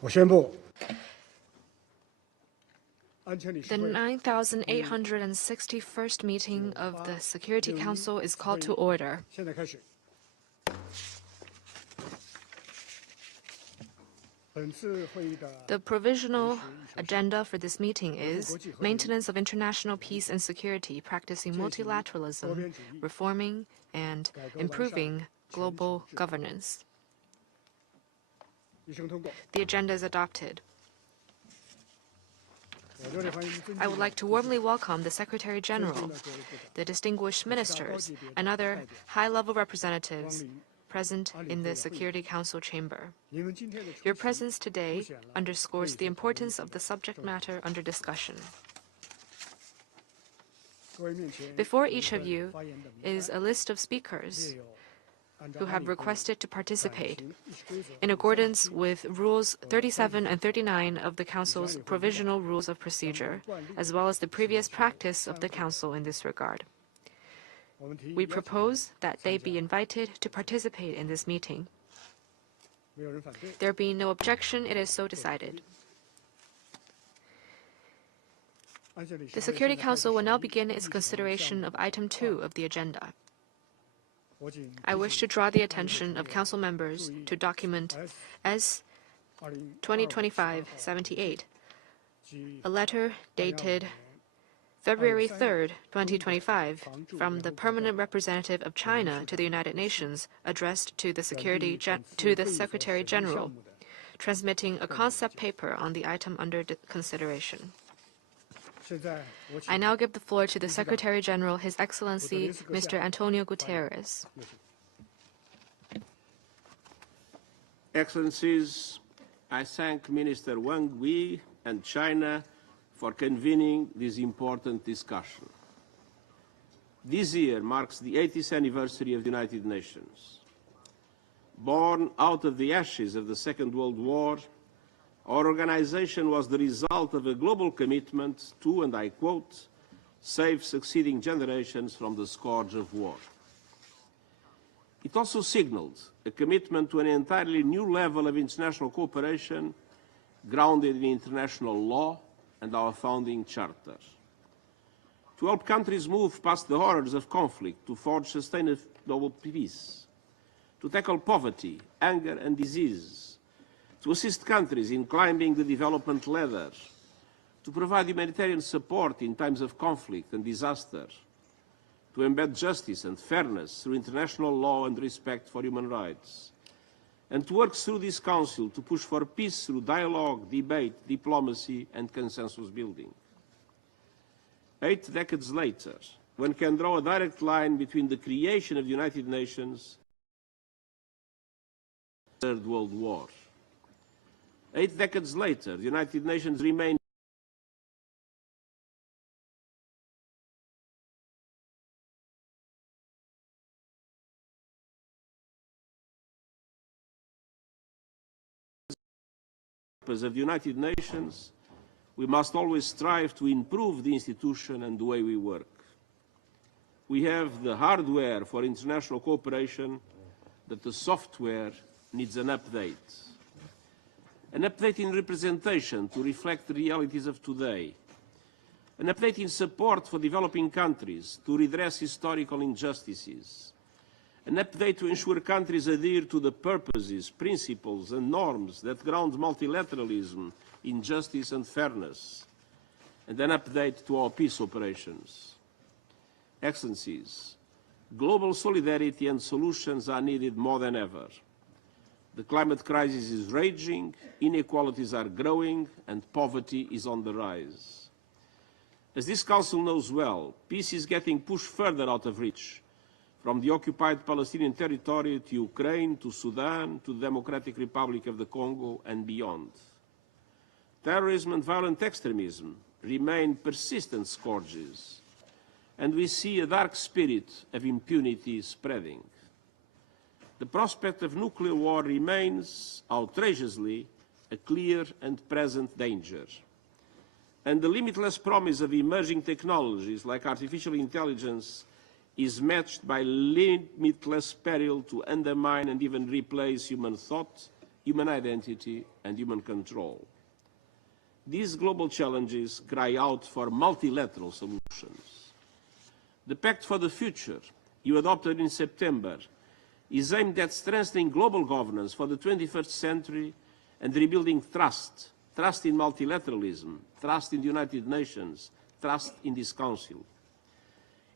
我宣布， The 9,861st meeting of the Security Council is called to order. 现在开始。本次会议的 The provisional agenda for this meeting is maintenance of international peace and security, practicing multilateralism, reforming and improving global governance. 一声通过。 The agenda is adopted. 我热烈欢迎尊敬的 I would like to warmly welcome the Secretary-General, the distinguished ministers, and other high-level representatives present in the Security Council chamber. 你们今天的出 Your 席 presence today underscores the importance of the subject matter under discussion. 各位面前 Before each of you 发言的名 is a list of speakers 也有按照 who 安 have 理会 requested to participate 议事规则 in accordance with Rules 37 and 39 of the Council's Provisional Rules of Procedure, as well as the previous practice of the Council in this regard. 我们提议 We 邀请 propose that they be invited to participate in this meeting. 没有人反对。 There being no objection, it is so decided. 按下理事 The 会 Security 现在开始 Council will now 审议 begin 议 its 事 consideration 项 of 目 Item 2 of the agenda. 我谨 I 提 wish 醒 to draw the 安理会 attention of 成员 Council members 注意 to document S S 2025 2025-78, 及 a letter 2025 dated 年 February 3rd, 2025, from the permanent representative of China to the United Nations, addressed to the Secretary-General, transmitting a concept paper on the item under consideration. 现在我请 I now give the floor to the Secretary-General, His Excellency Mr. António Guterres. Excellencies, I thank Minister Wang and China for convening this important discussion. This year marks the 80th anniversary of the United Nations. Born out of the ashes of the Second World War, our organization was the result of a global commitment to, and I quote, save succeeding generations from the scourge of war. It also signaled a commitment to an entirely new level of international cooperation grounded in international law and our founding charter. To help countries move past the horrors of conflict to forge sustainable peace, to tackle poverty, hunger and disease, to assist countries in climbing the development ladder, to provide humanitarian support in times of conflict and disaster, to embed justice and fairness through international law and respect for human rights, and to work through this Council to push for peace through dialogue, debate, diplomacy and consensus building. 8 decades later, one can draw a direct line between the creation of the United Nations and the Third World War. 8 decades later, the United Nations remained of the United Nations, we must always strive to improve the institution and the way we work. We have the hardware for international cooperation, but the software needs an update. An update in representation to reflect the realities of today. An update in support for developing countries to redress historical injustices. An update to ensure countries adhere to the purposes, principles and norms that ground multilateralism in justice and fairness. And an update to our peace operations. Excellencies, global solidarity and solutions are needed more than ever. The climate crisis is raging, inequalities are growing, and poverty is on the rise. As this Council knows well, peace is getting pushed further out of reach, from the occupied Palestinian territory to Ukraine, to Sudan, to the Democratic Republic of the Congo, and beyond. Terrorism and violent extremism remain persistent scourges, and we see a dark spirit of impunity spreading. The prospect of nuclear war remains, outrageously, a clear and present danger. And the limitless promise of emerging technologies like artificial intelligence is matched by limitless peril to undermine and even replace human thought, human identity, and human control. These global challenges cry out for multilateral solutions. The Pact for the Future, you adopted in September, is aimed at strengthening global governance for the 21st century and rebuilding trust, trust in multilateralism, trust in the United Nations, trust in this Council.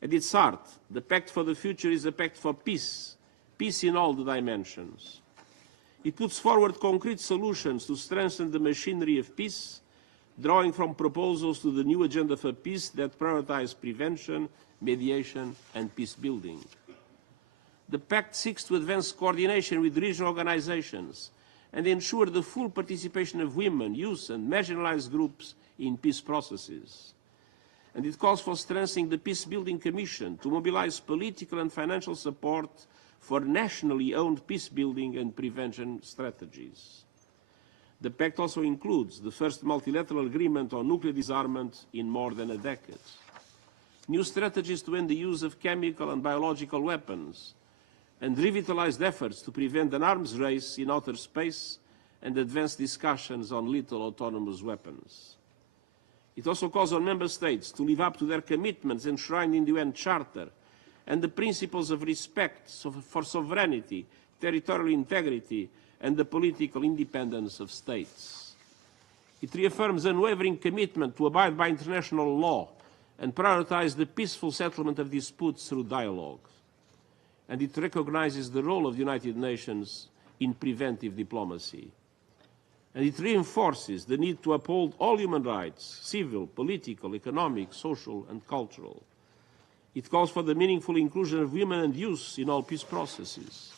At its heart, the Pact for the Future is a pact for peace, peace in all the dimensions. It puts forward concrete solutions to strengthen the machinery of peace, drawing from proposals to the new agenda for peace that prioritize prevention, mediation, and peace building. The Pact seeks to advance coordination with regional organizations and ensure the full participation of women, youth, and marginalized groups in peace processes. And it calls for strengthening the Peace-Building Commission to mobilize political and financial support for nationally owned peace-building and prevention strategies. The Pact also includes the first multilateral agreement on nuclear disarmament in more than a decade. New strategies to end the use of chemical and biological weapons, and revitalized efforts to prevent an arms race in outer space and advance discussions on lethal autonomous weapons. It also calls on Member States to live up to their commitments enshrined in the UN Charter and the principles of respect for sovereignty, territorial integrity, and the political independence of states. It reaffirms unwavering commitment to abide by international law and prioritize the peaceful settlement of disputes through dialogue. And it recognizes the role of the United Nations in preventive diplomacy. And it reinforces the need to uphold all human rights, civil, political, economic, social, and cultural. It calls for the meaningful inclusion of women and youth in all peace processes.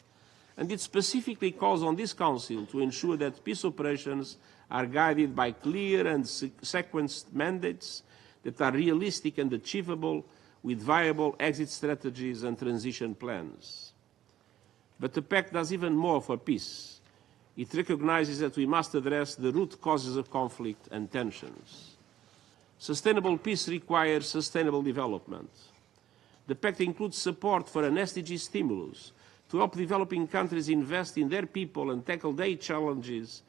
And it specifically calls on this Council to ensure that peace operations are guided by clear and sequenced mandates that are realistic and achievable, with viable exit strategies and transition plans. But the Pact does even more for peace. It recognizes that we must address the root causes of conflict and tensions. Sustainable peace requires sustainable development. The Pact includes support for an SDG stimulus to help developing countries invest in their people and tackle their challenges,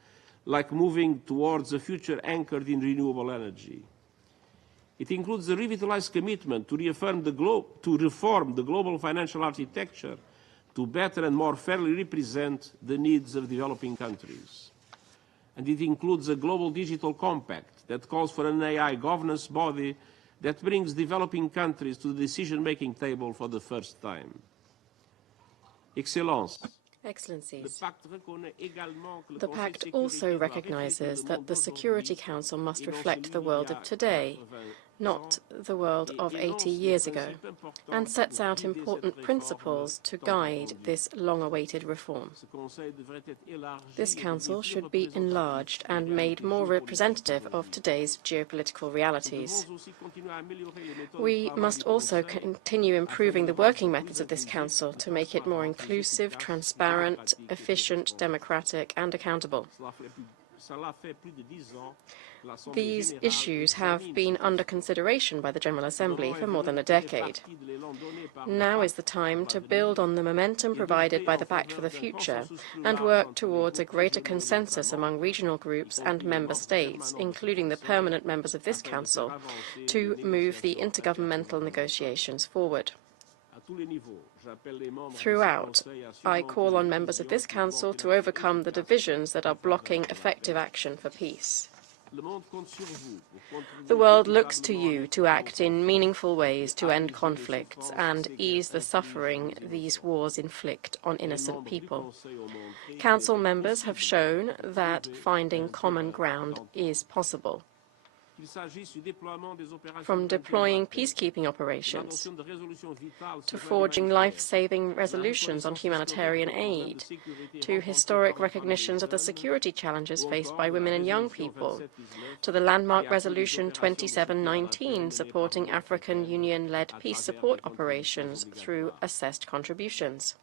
like moving towards a future anchored in renewable energy. It includes a revitalized commitment to reform the global financial architecture to better and more fairly represent the needs of developing countries. And it includes a global digital compact that calls for an AI governance body that brings developing countries to the decision-making table for the first time. Excellencies, the Pact also recognizes that the Security Council must reflect the world of today, not the world of 80 years ago, and sets out important principles to guide this long-awaited reform. This Council should be enlarged and made more representative of today's geopolitical realities. We must also continue improving the working methods of this Council to make it more inclusive, transparent, efficient, democratic, and accountable. These issues have been under consideration by the General Assembly for more than a decade. Now is the time to build on the momentum provided by the Pact for the Future and work towards a greater consensus among regional groups and member states, including the permanent members of this Council, to move the intergovernmental negotiations forward. Throughout, I call on members of this Council to overcome the divisions that are blocking effective action for peace. The world looks to you to act in meaningful ways to end conflicts and ease the suffering these wars inflict on innocent people. Council members have shown that finding common ground is possible. From deploying peacekeeping operations to forging life-saving resolutions on humanitarian aid, to historic recognitions of the security challenges faced by women and young people, to the landmark Resolution 2719 supporting African Union-led peace support operations through assessed contributions.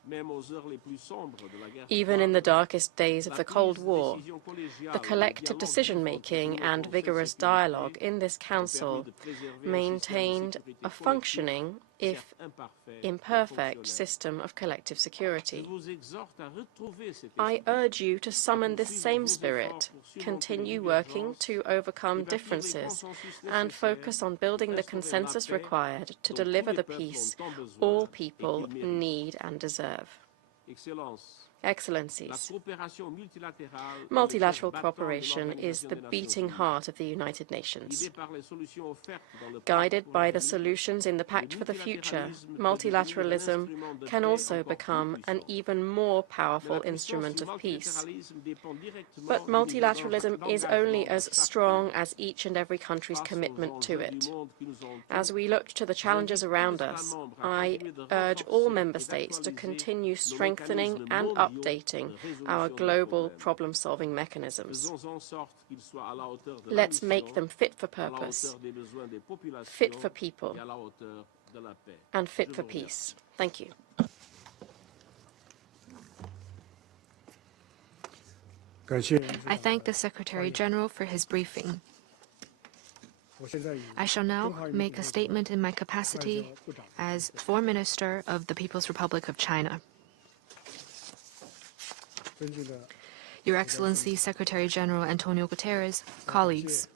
Even in the darkest days of the Cold War, the collective decision-making and vigorous dialogue dialogue in this Council maintained a functioning, if imperfect, system of collective security. I urge you to summon this same spirit, continue working to overcome differences, and focus on building the consensus required to deliver the peace all people need and deserve. Excellencies, multilateral cooperation is the beating heart of the United Nations. Guided by the solutions in the Pact for the Future, multilateralism can also become an even more powerful instrument of peace. But multilateralism is only as strong as each and every country's commitment to it. As we look to the challenges around us, I urge all member states to continue strengthening and updating our global problem-solving mechanisms. Let's make them fit for purpose, fit for people, and fit for peace. Thank you. I thank the Secretary-General for his briefing. I shall now make a statement in my capacity as Foreign Minister of the People's Republic of China. Your Excellency Secretary-General António Guterres, colleagues,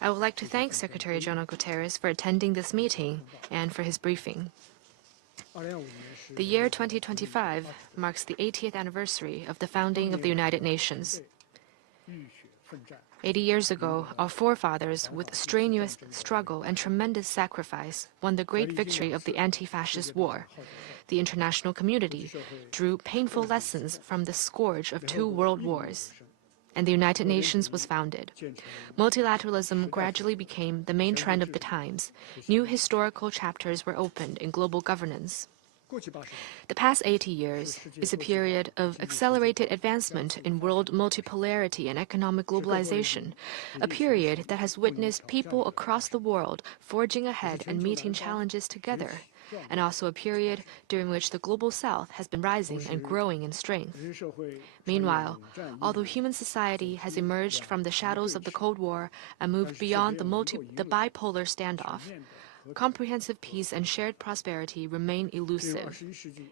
I would like to thank Secretary-General Guterres for attending this meeting and for his briefing. The year 2025 marks the 80th anniversary of the founding of the United Nations. 80 years ago, our forefathers, with strenuous struggle and tremendous sacrifice, won the great victory of the anti-fascist war. The international community drew painful lessons from the scourge of 2 world wars, and the United Nations was founded. Multilateralism gradually became the main trend of the times. New historical chapters were opened in global governance. The past 80 years is a period of accelerated advancement in world multipolarity and economic globalization, a period that has witnessed people across the world forging ahead and meeting challenges together, and also a period during which the global south has been rising and growing in strength. Meanwhile, although human society has emerged from the shadows of the Cold War and moved beyond the bipolar standoff, comprehensive peace and shared prosperity remain elusive.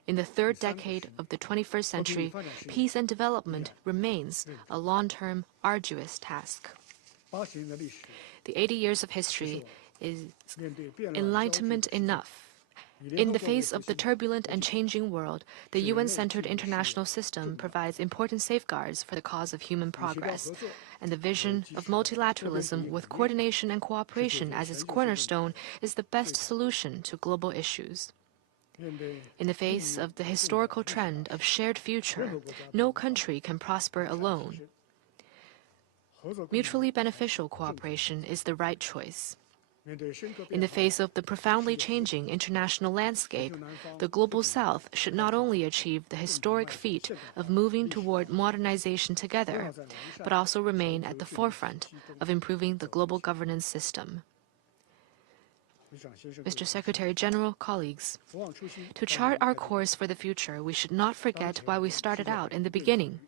In the 3rd decade of the 21st century, peace and development remains a long-term, arduous task. The 80 years of history is enlightenment enough. In the face of the turbulent and changing world, the UN-centered international system provides important safeguards for the cause of human progress, and the vision of multilateralism with coordination and cooperation as its cornerstone is the best solution to global issues. In the face of the historical trend of shared future, no country can prosper alone. Mutually beneficial cooperation is the right choice. In the face of the profoundly changing international landscape, the Global South should not only achieve the historic feat of moving toward modernization together, but also remain at the forefront of improving the global governance system. Mr. Secretary-General, colleagues, to chart our course for the future, we should not forget why we started out in the beginning.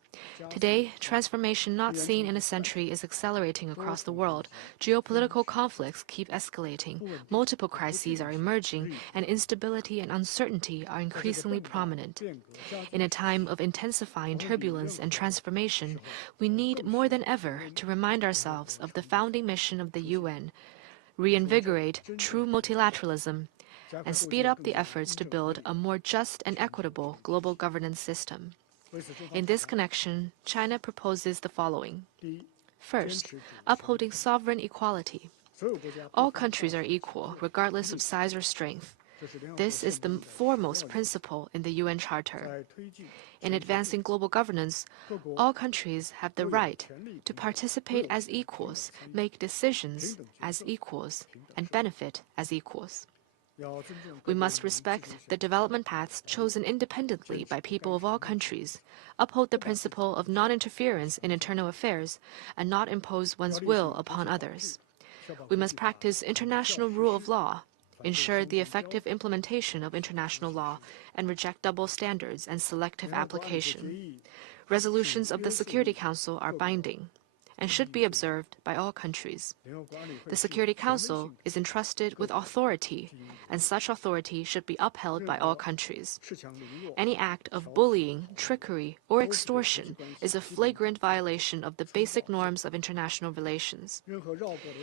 Today, transformation not seen in a century is accelerating across the world. Geopolitical conflicts keep escalating, multiple crises are emerging, and instability and uncertainty are increasingly prominent. In a time of intensifying turbulence and transformation, we need more than ever to remind ourselves of the founding mission of the UN, reinvigorate true multilateralism, and speed up the efforts to build a more just and equitable global governance system. In this connection, China proposes the following. First, upholding sovereign equality. All countries are equal, regardless of size or strength. This is the foremost principle in the UN Charter. In advancing global governance, all countries have the right to participate as equals, make decisions as equals, and benefit as equals. We must respect the development paths chosen independently by people of all countries, uphold the principle of non-interference in internal affairs, and not impose one's will upon others. We must practice international rule of law, ensure the effective implementation of international law, and reject double standards and selective application. Resolutions of the Security Council are binding. and should be observed by all countries. The Security Council is entrusted with authority, and such authority should be upheld by all countries. Any act of bullying, trickery, or extortion is a flagrant violation of the basic norms of international relations.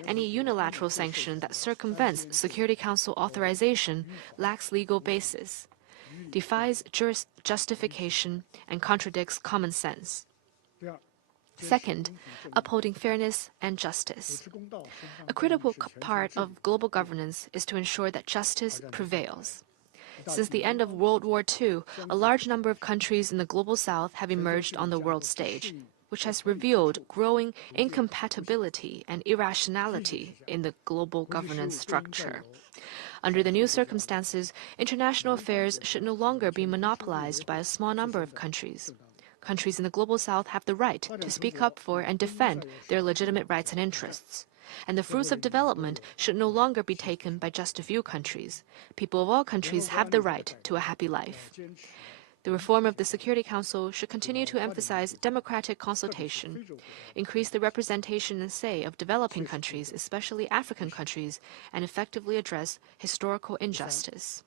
Any unilateral sanction that circumvents Security Council authorization lacks legal basis, defies justification, and contradicts common sense. Second, upholding fairness and justice. A critical part of global governance is to ensure that justice prevails. Since the end of World War II, a large number of countries in the global south have emerged on the world stage, which has revealed growing incompatibility and irrationality in the global governance structure. Under the new circumstances, international affairs should no longer be monopolized by a small number of countries. Countries in the global south have the right to speak up for and defend their legitimate rights and interests. And the fruits of development should no longer be taken by just a few countries. People of all countries have the right to a happy life. The reform of the Security Council should continue to emphasize democratic consultation, increase the representation and say of developing countries, especially African countries, and effectively address historical injustice.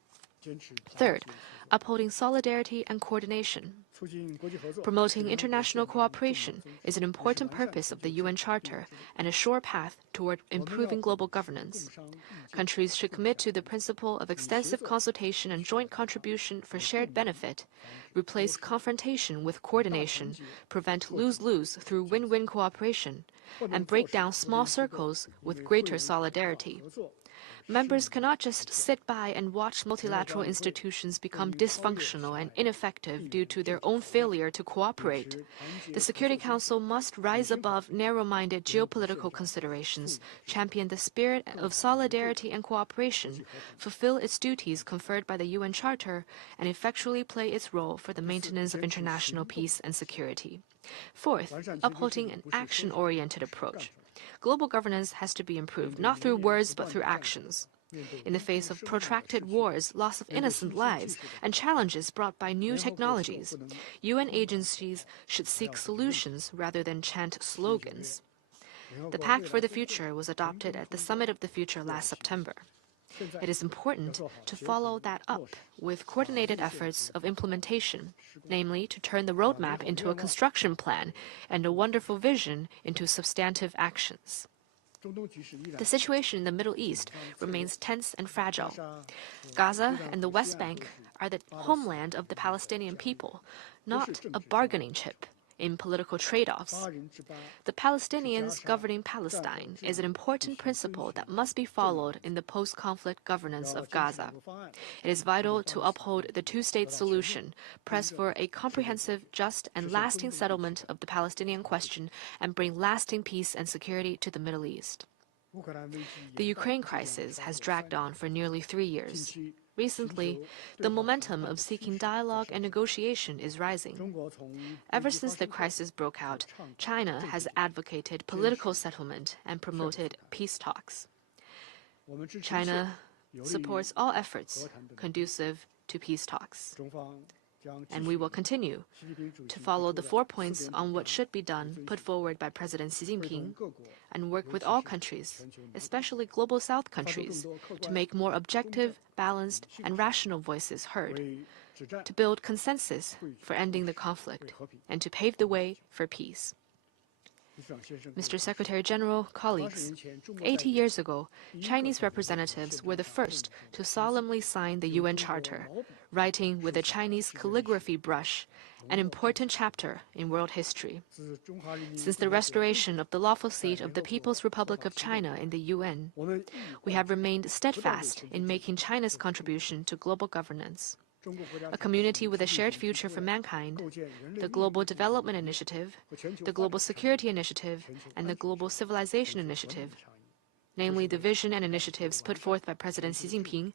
Third, upholding solidarity and coordination. Promoting international cooperation is an important purpose of the UN Charter and a sure path toward improving global governance. Countries should commit to the principle of extensive consultation and joint contribution for shared benefit, replace confrontation with coordination, prevent lose-lose through win-win cooperation, and break down small circles with greater solidarity. Members cannot just sit by and watch multilateral institutions become dysfunctional and ineffective due to their own failure to cooperate. The Security Council must rise above narrow-minded geopolitical considerations, champion the spirit of solidarity and cooperation, fulfill its duties conferred by the UN Charter, and effectually play its role for the maintenance of international peace and security. Fourth, upholding an action-oriented approach. Global governance has to be improved, not through words but through actions. In the face of protracted wars, loss of innocent lives, and challenges brought by new technologies, UN agencies should seek solutions rather than chant slogans. The Pact for the Future was adopted at the Summit of the Future last September. It is important to follow that up with coordinated efforts of implementation, namely to turn the roadmap into a construction plan and a wonderful vision into substantive actions. The situation in the Middle East remains tense and fragile. Gaza and the West Bank are the homeland of the Palestinian people, not a bargaining chip in political trade-offs. The Palestinians governing Palestine is an important principle that must be followed in the post-conflict governance of Gaza. It is vital to uphold the two-state solution, press for a comprehensive, just, and lasting settlement of the Palestinian question, and bring lasting peace and security to the Middle East. The Ukraine crisis has dragged on for nearly 3 years. Recently, the momentum of seeking dialogue and negotiation is rising. Ever since the crisis broke out, China has advocated political settlement and promoted peace talks. China supports all efforts conducive to peace talks. And we will continue to follow the 4 points on what should be done put forward by President Xi Jinping and work with all countries, especially Global South countries, to make more objective, balanced, and rational voices heard, to build consensus for ending the conflict, and to pave the way for peace. Mr. Secretary-General, colleagues, 80 years ago, Chinese representatives were the first to solemnly sign the UN Charter, writing with a Chinese calligraphy brush, an important chapter in world history. Since the restoration of the lawful seat of the People's Republic of China in the UN, we have remained steadfast in making China's contribution to global governance. A community with a shared future for mankind, the Global Development Initiative, the Global Security Initiative, and the Global Civilization Initiative, namely the vision and initiatives put forth by President Xi Jinping,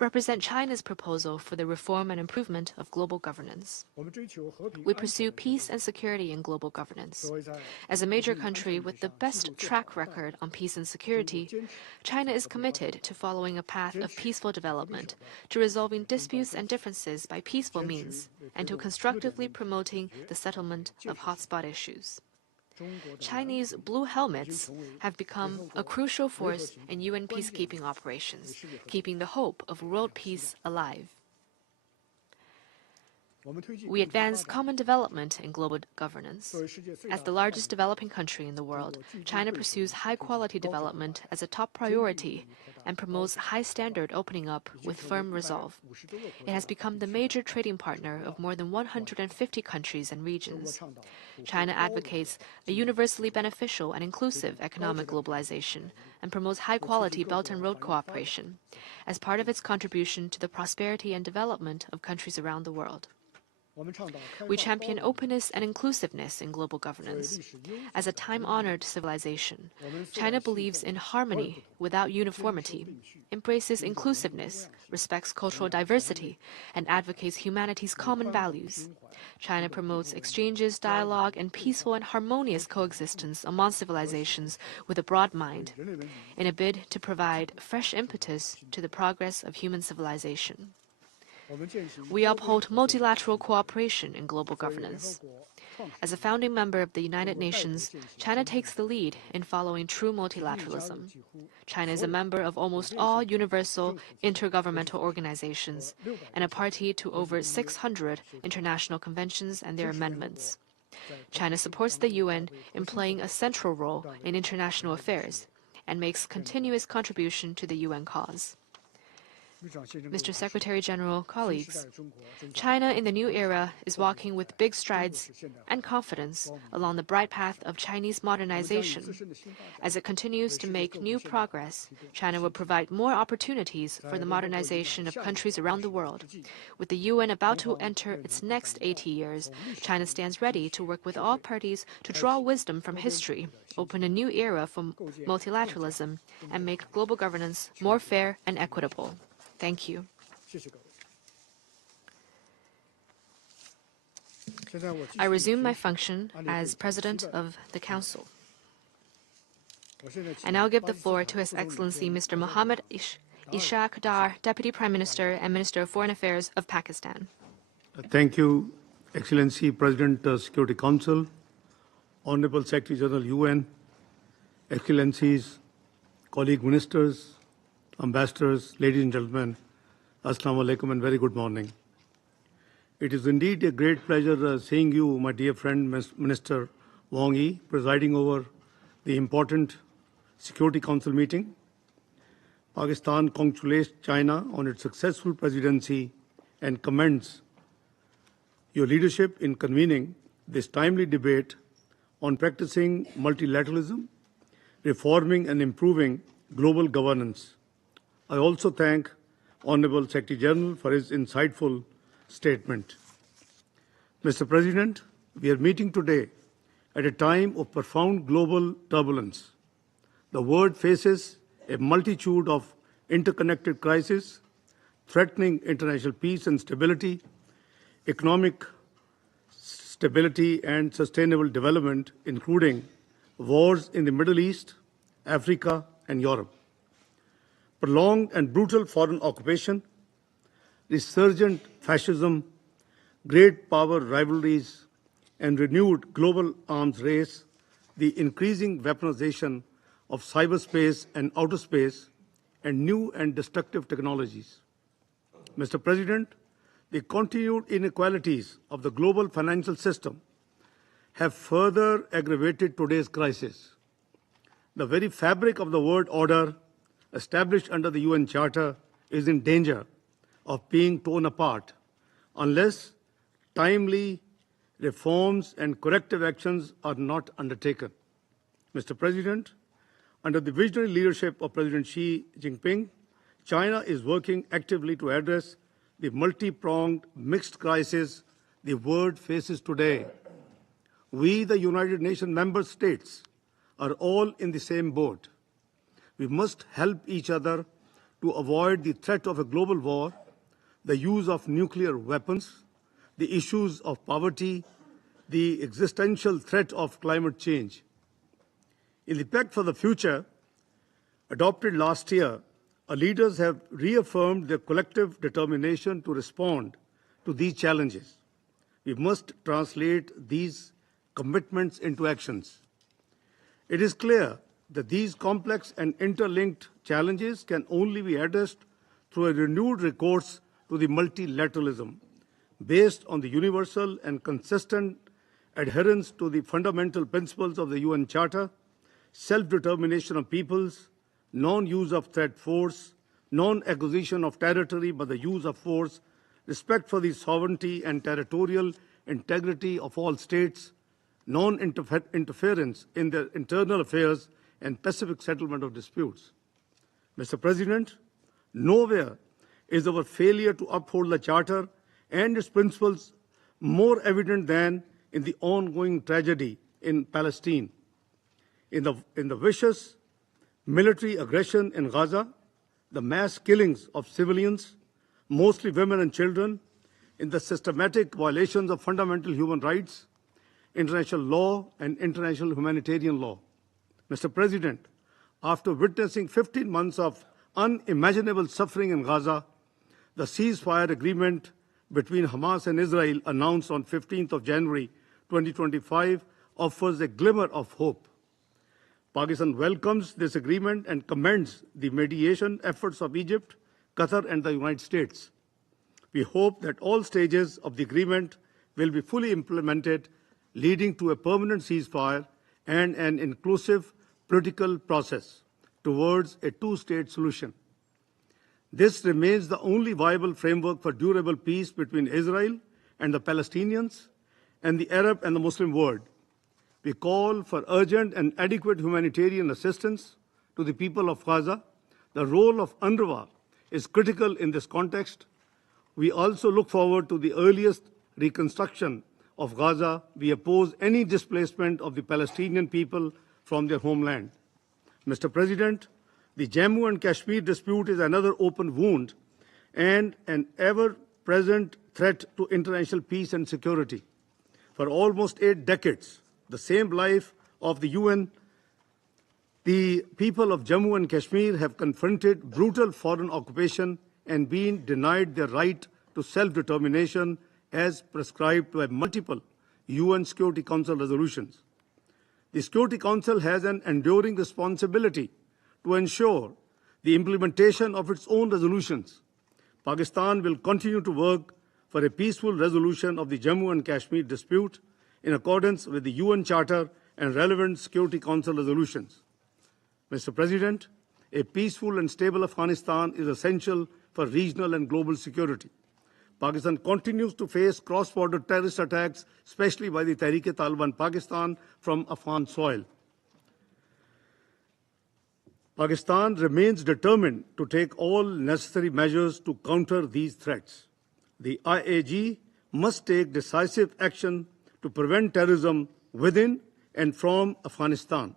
represent China's proposal for the reform and improvement of global governance. We pursue peace and security in global governance. As a major country with the best track record on peace and security, China is committed to following a path of peaceful development, to resolving disputes and differences by peaceful means, and to constructively promoting the settlement of hotspot issues. Chinese blue helmets have become a crucial force in UN peacekeeping operations, keeping the hope of world peace alive. We advance common development in global governance. As the largest developing country in the world, China pursues high-quality development as a top priority and promotes high-standard opening up with firm resolve. It has become the major trading partner of more than 150 countries and regions. China advocates a universally beneficial and inclusive economic globalization and promotes high-quality Belt and Road cooperation as part of its contribution to the prosperity and development of countries around the world. We champion openness and inclusiveness in global governance. As a time-honored civilization, China believes in harmony without uniformity, embraces inclusiveness, respects cultural diversity, and advocates humanity's common values. China promotes exchanges, dialogue, and peaceful and harmonious coexistence among civilizations with a broad mind, in a bid to provide fresh impetus to the progress of human civilization. We uphold multilateral cooperation in global governance. As a founding member of the United Nations, China takes the lead in following true multilateralism. China is a member of almost all universal intergovernmental organizations and a party to over 600 international conventions and their amendments. China supports the UN in playing a central role in international affairs and makes continuous contribution to the UN cause. Mr. Secretary-General, colleagues, China in the new era is walking with big strides and confidence along the bright path of Chinese modernization. As it continues to make new progress, China will provide more opportunities for the modernization of countries around the world. With the UN about to enter its next 80 years, China stands ready to work with all parties to draw wisdom from history, open a new era for multilateralism, and make global governance more fair and equitable. Thank you. I resume my function as President of the Council. I now give the floor to His Excellency Mr. Mohammad Ishaq Dar, Deputy Prime Minister and Minister of Foreign Affairs of Pakistan. Thank you, Excellency President of Security Council, Honorable Secretary-General UN, Excellencies, colleague ministers, ambassadors, ladies and gentlemen, Assalamu alaikum and very good morning. It is indeed a great pleasure seeing you, my dear friend, Minister Wang, presiding over the important Security Council meeting. Pakistan congratulates China on its successful presidency and commends your leadership in convening this timely debate on practicing multilateralism, reforming and improving global governance. I also thank Honorable Secretary-General for his insightful statement. Mr. President, we are meeting today at a time of profound global turbulence. The world faces a multitude of interconnected crises, threatening international peace and stability, economic stability and sustainable development, including wars in the Middle East, Africa, and Europe. Prolonged and brutal foreign occupation, resurgent fascism, great power rivalries, and renewed global arms race, the increasing weaponization of cyberspace and outer space, and new and destructive technologies. Mr. President, the continued inequalities of the global financial system have further aggravated today's crisis. The very fabric of the world order established under the UN Charter is in danger of being torn apart unless timely reforms and corrective actions are not undertaken. Mr. President, under the visionary leadership of President Xi Jinping, China is working actively to address the multi-pronged mixed crisis the world faces today. We, the United Nations member states, are all in the same boat. We must help each other to avoid the threat of a global war, the use of nuclear weapons, the issues of poverty, the existential threat of climate change. In the Pact for the Future, adopted last year, our leaders have reaffirmed their collective determination to respond to these challenges. We must translate these commitments into actions. It is clear that these complex and interlinked challenges can only be addressed through a renewed recourse to the multilateralism based on the universal and consistent adherence to the fundamental principles of the UN Charter, self-determination of peoples, non-use of threat force, non-acquisition of territory but the use of force, respect for the sovereignty and territorial integrity of all states, non-interference in their internal affairs, and pacific settlement of disputes. Mr. President, nowhere is our failure to uphold the Charter and its principles more evident than in the ongoing tragedy in Palestine, in the vicious military aggression in Gaza, the mass killings of civilians, mostly women and children, in the systematic violations of fundamental human rights, international law, and international humanitarian law. Mr. President, after witnessing 15 months of unimaginable suffering in Gaza, the ceasefire agreement between Hamas and Israel announced on 15th of January 2025 offers a glimmer of hope. Pakistan welcomes this agreement and commends the mediation efforts of Egypt, Qatar, and the United States. We hope that all stages of the agreement will be fully implemented, leading to a permanent ceasefire and an inclusive political process towards a two-state solution. This remains the only viable framework for durable peace between Israel and the Palestinians and the Arab and the Muslim world. We call for urgent and adequate humanitarian assistance to the people of Gaza. The role of UNRWA is critical in this context. We also look forward to the earliest reconstruction of Gaza. We oppose any displacement of the Palestinian people from their homeland. Mr. President, the Jammu and Kashmir dispute is another open wound and an ever-present threat to international peace and security. For almost 8 decades, the same life of the UN, the people of Jammu and Kashmir have confronted brutal foreign occupation and been denied their right to self-determination as prescribed by multiple UN Security Council resolutions. The Security Council has an enduring responsibility to ensure the implementation of its own resolutions. Pakistan will continue to work for a peaceful resolution of the Jammu and Kashmir dispute in accordance with the UN Charter and relevant Security Council resolutions. Mr. President, a peaceful and stable Afghanistan is essential for regional and global security. Pakistan continues to face cross-border terrorist attacks, especially by the Tehreek-e-Taliban Pakistan from Afghan soil. Pakistan remains determined to take all necessary measures to counter these threats. The IAG must take decisive action to prevent terrorism within and from Afghanistan.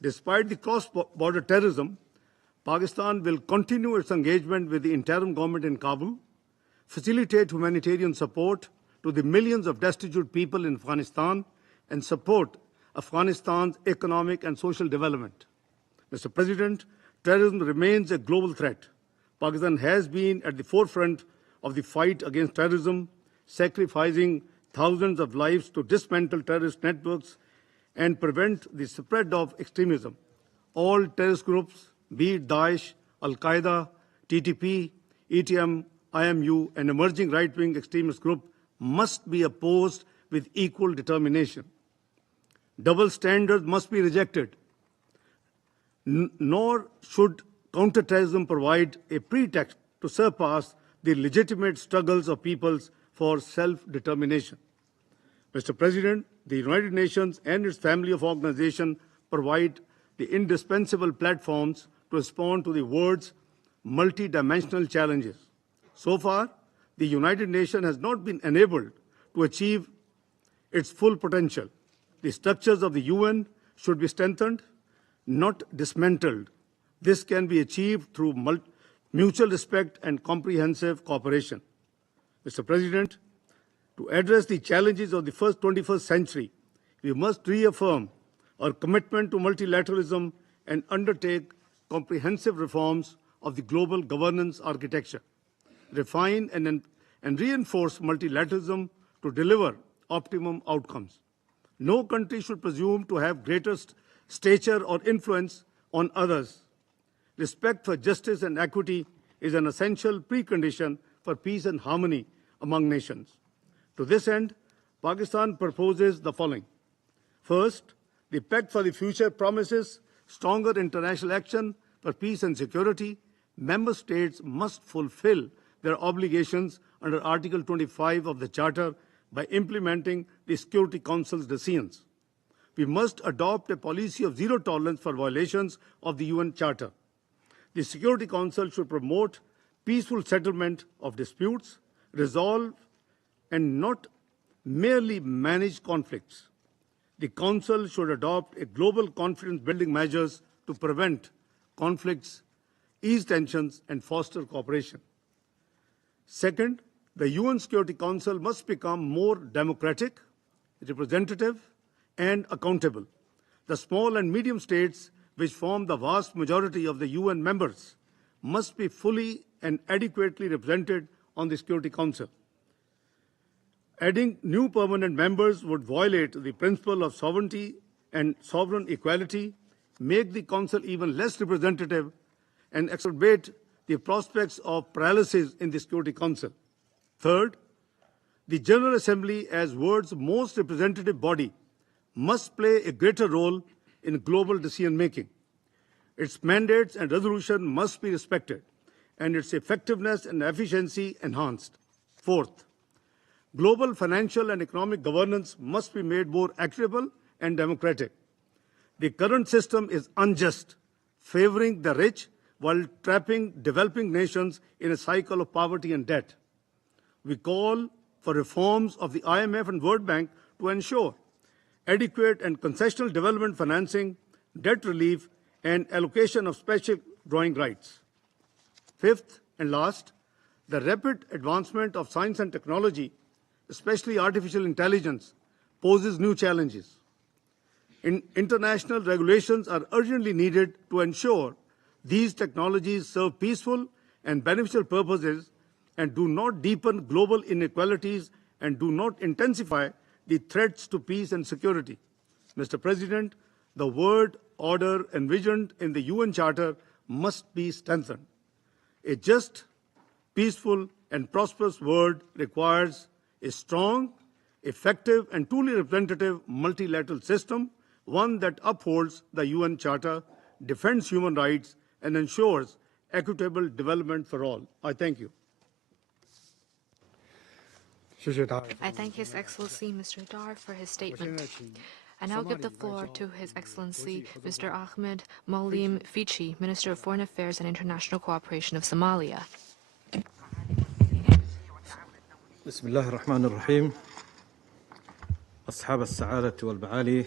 Despite the cross-border terrorism, Pakistan will continue its engagement with the interim government in Kabul, facilitate humanitarian support to the millions of destitute people in Afghanistan, and support Afghanistan's economic and social development. Mr. President, terrorism remains a global threat. Pakistan has been at the forefront of the fight against terrorism, sacrificing thousands of lives to dismantle terrorist networks and prevent the spread of extremism. All terrorist groups, be it Daesh, Al-Qaeda, TTP, ETM, IMU, and emerging right-wing extremist group, must be opposed with equal determination. Double standards must be rejected. Nor should counterterrorism provide a pretext to surpass the legitimate struggles of peoples for self-determination. Mr. President, the United Nations and its family of organizations provide the indispensable platforms to respond to the world's multidimensional challenges. So far, the United Nations has not been enabled to achieve its full potential. The structures of the UN should be strengthened, not dismantled. This can be achieved through mutual respect and comprehensive cooperation. Mr. President, to address the challenges of the 21st century, we must reaffirm our commitment to multilateralism and undertake comprehensive reforms of the global governance architecture, refine and reinforce multilateralism to deliver optimum outcomes. No country should presume to have greater stature, or influence on others. Respect for justice and equity is an essential precondition for peace and harmony among nations. To this end, Pakistan proposes the following. First, the Pact for the Future promises stronger international action for peace and security. Member states must fulfill their obligations under Article 25 of the Charter by implementing the Security Council's decisions. We must adopt a policy of zero tolerance for violations of the UN Charter. The Security Council should promote peaceful settlement of disputes, resolve and not merely manage conflicts. The Council should adopt a global confidence-building measures to prevent conflicts, ease tensions, and foster cooperation. Second, the UN Security Council must become more democratic, representative, and accountable. The small and medium states, which form the vast majority of the UN members, must be fully and adequately represented on the Security Council. Adding new permanent members would violate the principle of sovereignty and sovereign equality, make the Council even less representative, and exacerbate the prospects of paralysis in the Security Council. Third, the General Assembly, as world's most representative body, must play a greater role in global decision-making. Its mandates and resolution must be respected, and its effectiveness and efficiency enhanced. Fourth, global financial and economic governance must be made more equitable and democratic. The current system is unjust, favoring the rich while trapping developing nations in a cycle of poverty and debt. We call for reforms of the IMF and World Bank to ensure adequate and concessional development financing, debt relief, and allocation of special drawing rights. Fifth and last, the rapid advancement of science and technology, especially artificial intelligence, poses new challenges. International regulations are urgently needed to ensure these technologies serve peaceful and beneficial purposes and do not deepen global inequalities and do not intensify the threats to peace and security. Mr. President, the world order envisioned in the UN Charter must be strengthened. A just, peaceful, and prosperous world requires a strong, effective, and truly representative multilateral system, one that upholds the UN Charter, defends human rights, and ensures equitable development for all. I thank you. I thank His Excellency Mr. Dar for his statement. I now give the floor to His Excellency Mr. Ahmed Molim Fichi, Minister of Foreign Affairs and International Cooperation of Somalia. بسم الله الرحمن الرحيم. أصحاب السعادة والمعالي.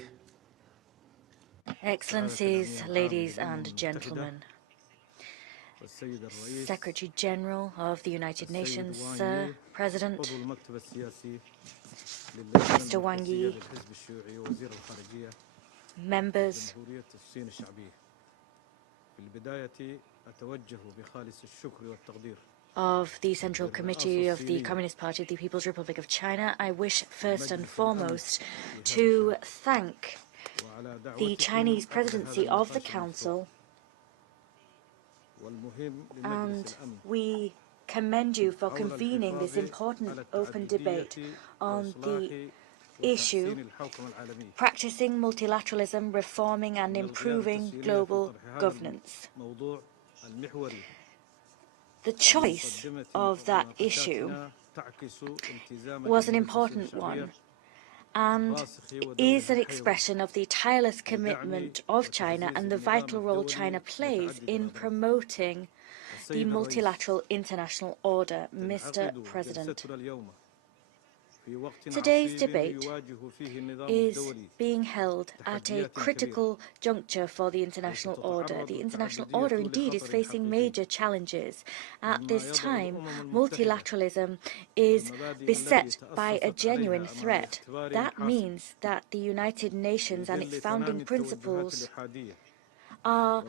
Excellencies, ladies and gentlemen, Secretary-General of the United Nations, President, Mr. Wang, members, of the Central Committee of the Communist Party of the People's Republic of China, I wish first and foremost to thank the Chinese presidency of the Council, and we commend you for convening this important open debate on the issue practicing multilateralism, reforming and improving global governance. The choice of that issue was an important one and is an expression of the tireless commitment of China and the vital role China plays in promoting the multilateral international order. Mr. President, today's debate is being held at a critical juncture for the international order. The international order indeed is facing major challenges. At this time, multilateralism is beset by a genuine threat. That means that the United Nations and its founding principles are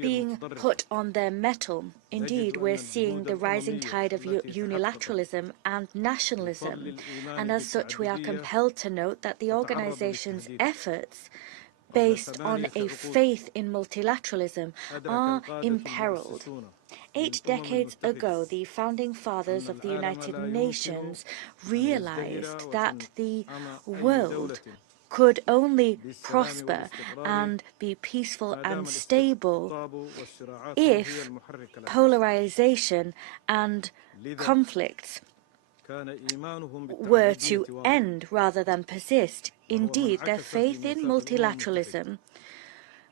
being put on their mettle. Indeed, we're seeing the rising tide of unilateralism and nationalism, and as such we are compelled to note that the organization's efforts based on a faith in multilateralism are imperiled. 8 decades ago, the founding fathers of the United Nations realized that the world could only prosper and be peaceful and stable if polarization and conflicts were to end rather than persist. Indeed, their faith in multilateralism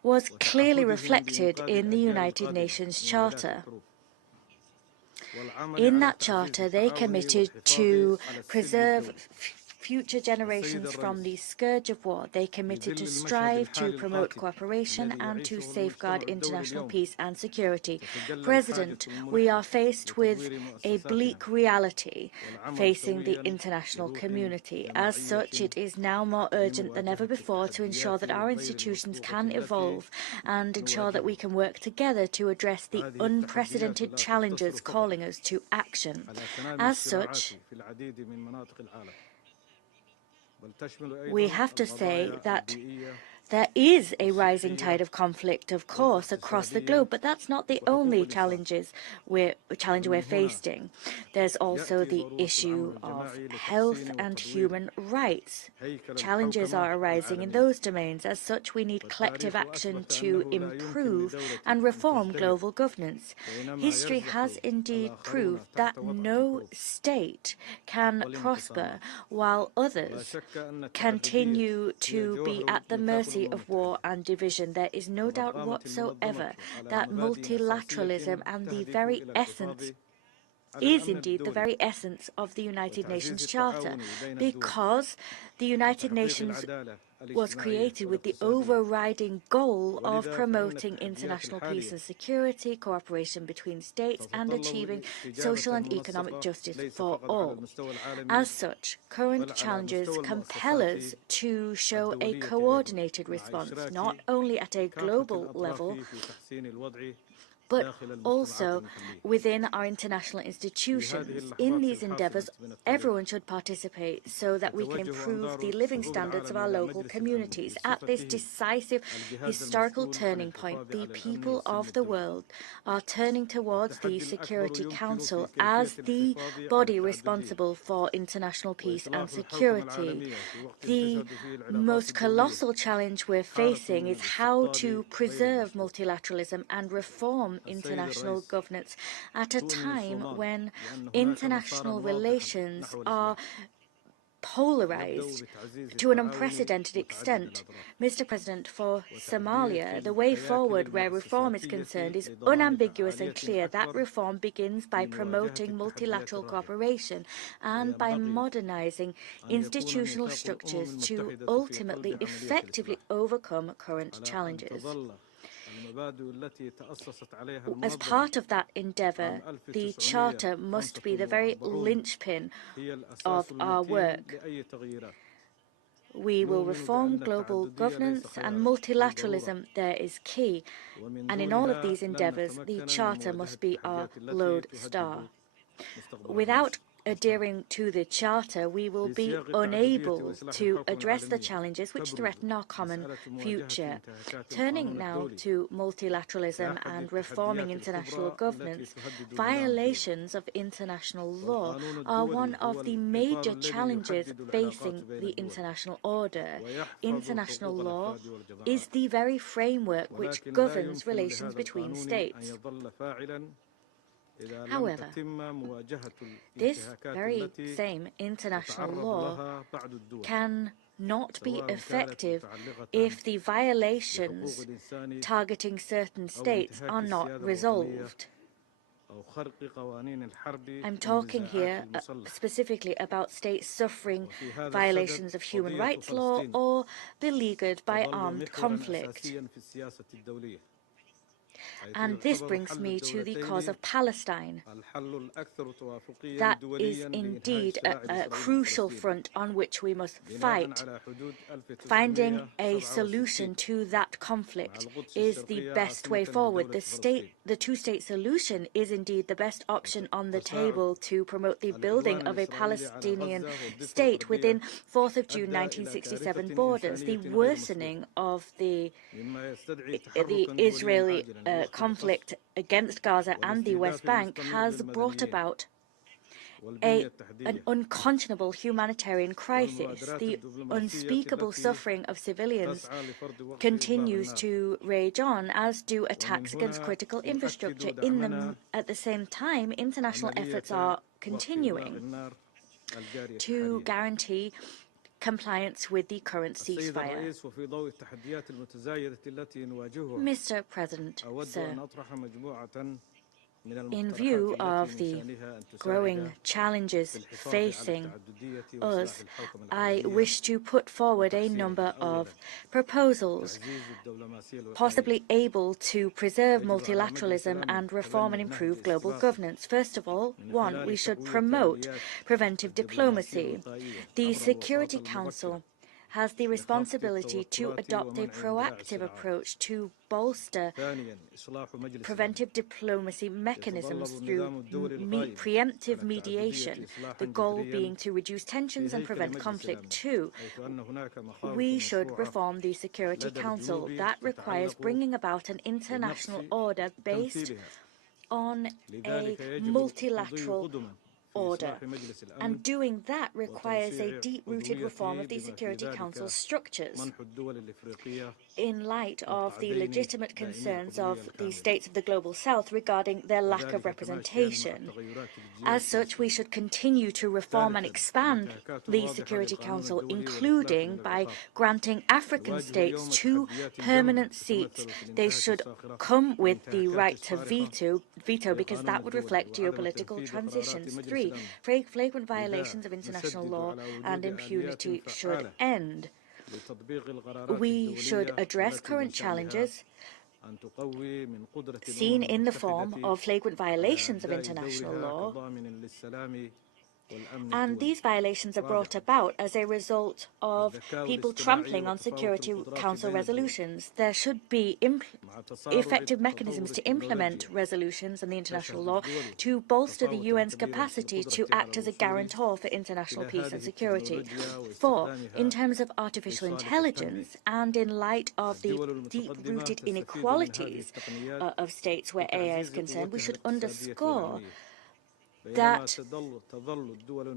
was clearly reflected in the United Nations Charter. In that charter, they committed to preserve future generations from the scourge of war. They committed to strive to promote cooperation and to safeguard international peace and security. President, we are faced with a bleak reality facing the international community. As such, it is now more urgent than ever before to ensure that our institutions can evolve and ensure that we can work together to address the unprecedented challenges calling us to action. As such, we have to say that there is a rising tide of conflict, of course, across the globe, but that's not the only challenge we're facing. There's also the issue of health and human rights. Challenges are arising in those domains. As such, we need collective action to improve and reform global governance. History has indeed proved that no state can prosper while others continue to be at the mercy of war and division. There is no doubt whatsoever that multilateralism and the very essence is indeed the very essence of the United Nations Charter, because the United Nations was created with the overriding goal of promoting international peace and security, cooperation between states, and achieving social and economic justice for all. As such, current challenges compel us to show a coordinated response, not only at a global level, but also within our international institutions. In these endeavours, everyone should participate so that we can improve the living standards of our local communities. At this decisive historical turning point, the people of the world are turning towards the Security Council as the body responsible for international peace and security. The most colossal challenge we're facing is how to preserve multilateralism and reform international governance at a time when international relations are polarized to an unprecedented extent. Mr. President, for Somalia, the way forward where reform is concerned is unambiguous and clear. That reform begins by promoting multilateral cooperation and by modernizing institutional structures to ultimately effectively overcome current challenges. As part of that endeavour, the Charter must be the very linchpin of our work. We will reform global governance, and multilateralism there is key. And in all of these endeavours, the Charter must be our lodestar. Without adhering to the Charter, we will be unable to address the challenges which threaten our common future. Turning now to multilateralism and reforming international governance, violations of international law are one of the major challenges facing the international order. International law is the very framework which governs relations between states. However, this very same international law can not be effective if the violations targeting certain states are not resolved. I'm talking here specifically about states suffering violations of human rights law or beleaguered by armed conflict. And this brings me to the cause of Palestine. That is indeed a crucial front on which we must fight. Finding a solution to that conflict is the best way forward. The two-state solution is indeed the best option on the table to promote the building of a Palestinian state within 4th of June 1967 borders. The worsening of the Israeli conflict against Gaza and the West Bank has brought about an unconscionable humanitarian crisis. The unspeakable suffering of civilians continues to rage on, as do attacks against critical infrastructure. At the same time, international efforts are continuing to guarantee compliance with the current ceasefire. Mr. President, sir, in view of the growing challenges facing us, I wish to put forward a number of proposals, possibly able to preserve multilateralism and reform and improve global governance. First of all, one, we should promote preventive diplomacy. The Security Council has the responsibility to adopt a proactive approach to bolster preventive diplomacy mechanisms through preemptive mediation, the goal being to reduce tensions and prevent conflict. Two, we should reform the Security Council. That requires bringing about an international order based on a multilateral order, and doing that requires a deep-rooted reform of the Security Council's structures. In light of the legitimate concerns of the states of the Global South regarding their lack of representation. As such, we should continue to reform and expand the Security Council, including by granting African states 2 permanent seats. They should come with the right to veto because that would reflect geopolitical transitions. 3, flagrant violations of international law and impunity should end. We should address current challenges seen in the form of flagrant violations of international law, and these violations are brought about as a result of people trampling on Security Council resolutions. There should be effective mechanisms to implement resolutions and the international law to bolster the UN's capacity to act as a guarantor for international peace and security. 4, in terms of artificial intelligence and in light of the deep-rooted inequalities of states where AI is concerned, we should underscore that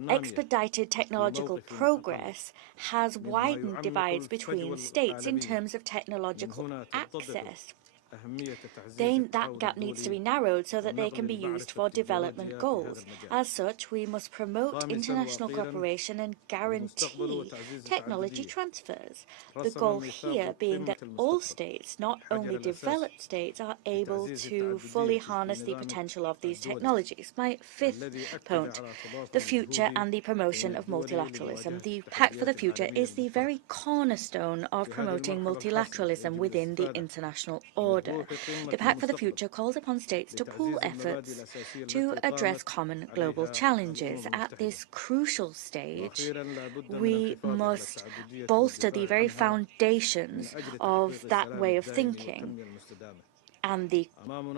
expedited technological progress has widened divides between states in terms of technological access. That gap needs to be narrowed so that they can be used for development goals. As such, we must promote international cooperation and guarantee technology transfers. The goal here being that all states, not only developed states, are able to fully harness the potential of these technologies. My 5th point, the future and the promotion of multilateralism. The Pact for the Future is the very cornerstone of promoting multilateralism within the international order. The Pact for the Future calls upon states to pool efforts to address common global challenges. At this crucial stage, we must bolster the very foundations of that way of thinking and the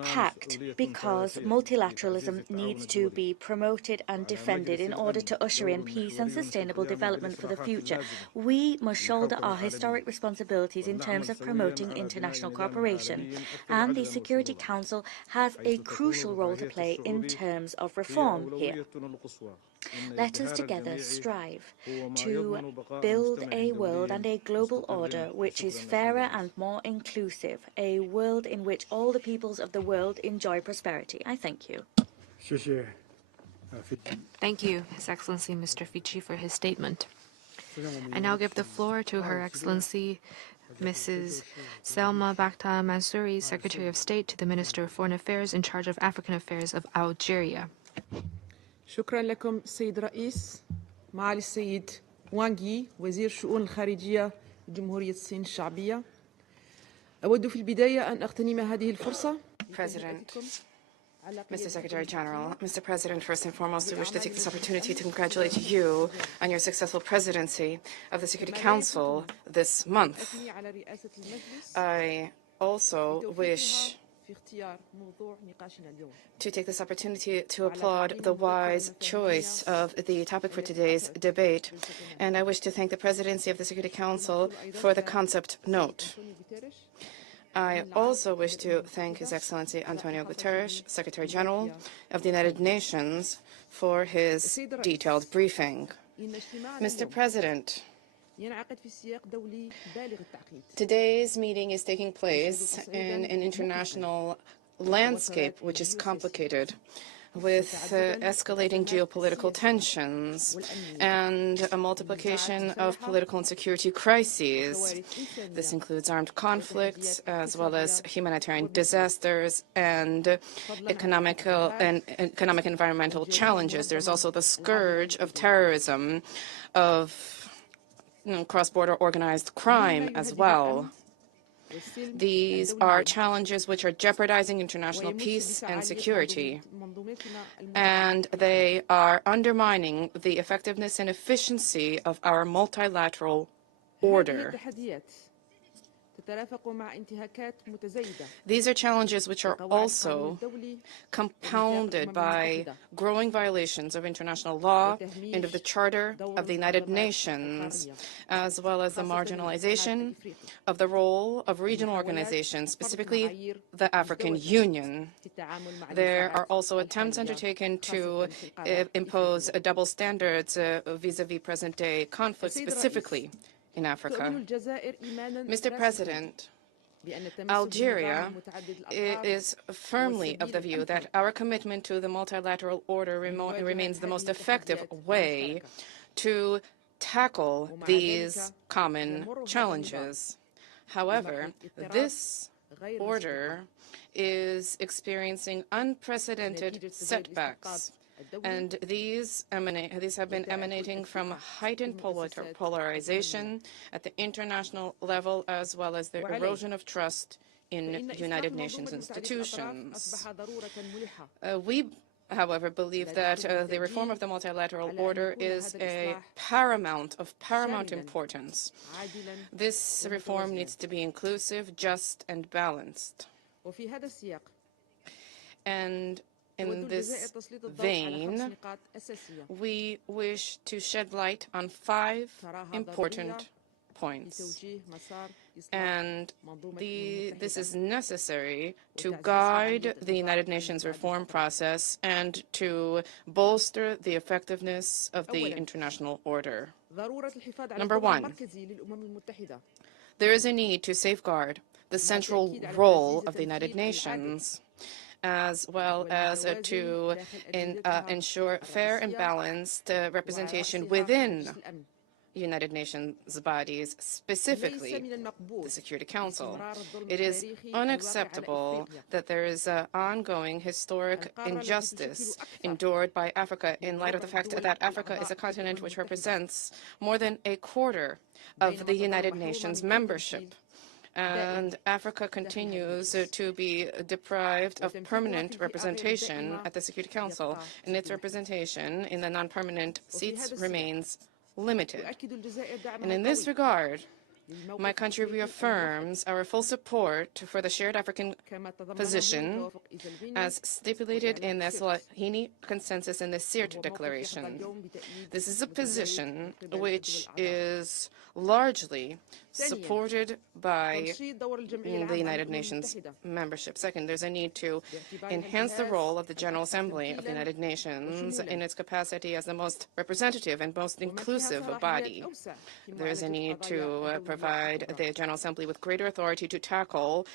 pact, because multilateralism needs to be promoted and defended in order to usher in peace and sustainable development for the future. We must shoulder our historic responsibilities in terms of promoting international cooperation, and the Security Council has a crucial role to play in terms of reform here. Let us together strive to build a world and a global order which is fairer and more inclusive, a world in which all the peoples of the world enjoy prosperity. I thank you. Thank you, His Excellency Mr. Fici, for his statement. I now give the floor to Her Excellency Mrs. Selma Bakta Mansouri, Secretary of State to the Minister of Foreign Affairs in charge of African Affairs of Algeria. شكرا لكم السيد الرئيس. معالي السيد وانغي وزير الشؤون الخارجية جمهورية الصين الشعبية. أود في البداية أن أغتنم هذه الفرصة President, Mr. Secretary-General, Mr. President, first and foremost, we wish to take this opportunity to congratulate you on your successful presidency of the Security Council this month. I also wish to take this opportunity to applaud the wise choice of the topic for today's debate, and I wish to thank the Presidency of the Security Council for the concept note. I also wish to thank His Excellency António Guterres, Secretary-General of the United Nations, for his detailed briefing. Mr. President, today's meeting is taking place in an international landscape which is complicated, with escalating geopolitical tensions and a multiplication of political and security crises. This includes armed conflicts, as well as humanitarian disasters and economic and environmental challenges. There's also the scourge of terrorism, of cross-border organized crime as well. These are challenges which are jeopardizing international peace and security, and they are undermining the effectiveness and efficiency of our multilateral order. These are challenges which are also compounded by growing violations of international law and of the Charter of the United Nations, as well as the marginalization of the role of regional organizations, specifically the African Union. There are also attempts undertaken to impose double standards vis-à-vis present-day conflicts, specifically in Africa. Mr. President, Algeria is firmly of the view that our commitment to the multilateral order remains the most effective way to tackle these common challenges. However, this order is experiencing unprecedented setbacks, and these have been emanating from heightened polarization at the international level, as well as the erosion of trust in United Nations institutions. We, however, believe that the reform of the multilateral order is of paramount importance. This reform needs to be inclusive, just, and balanced. And in this vein, we wish to shed light on 5 important points, and this is necessary to guide the United Nations reform process and to bolster the effectiveness of the international order. Number 1, there is a need to safeguard the central role of the United Nations, as well as to ensure fair and balanced representation within United Nations bodies, specifically the Security Council. It is unacceptable that there is ongoing historic injustice endured by Africa in light of the fact that Africa is a continent which represents more than a quarter of the United Nations membership. And Africa continues to be deprived of permanent representation at the Security Council, and its representation in the non-permanent seats remains limited. And in this regard, my country reaffirms our full support for the shared African position as stipulated in the Slovakia Consensus and the SIRT Declaration. This is a position which is largely supported by the United Nations membership. Second, there's a need to enhance the role of the General Assembly of the United Nations in its capacity as the most representative and most inclusive body. There's a need to provide the General Assembly with greater authority to tackle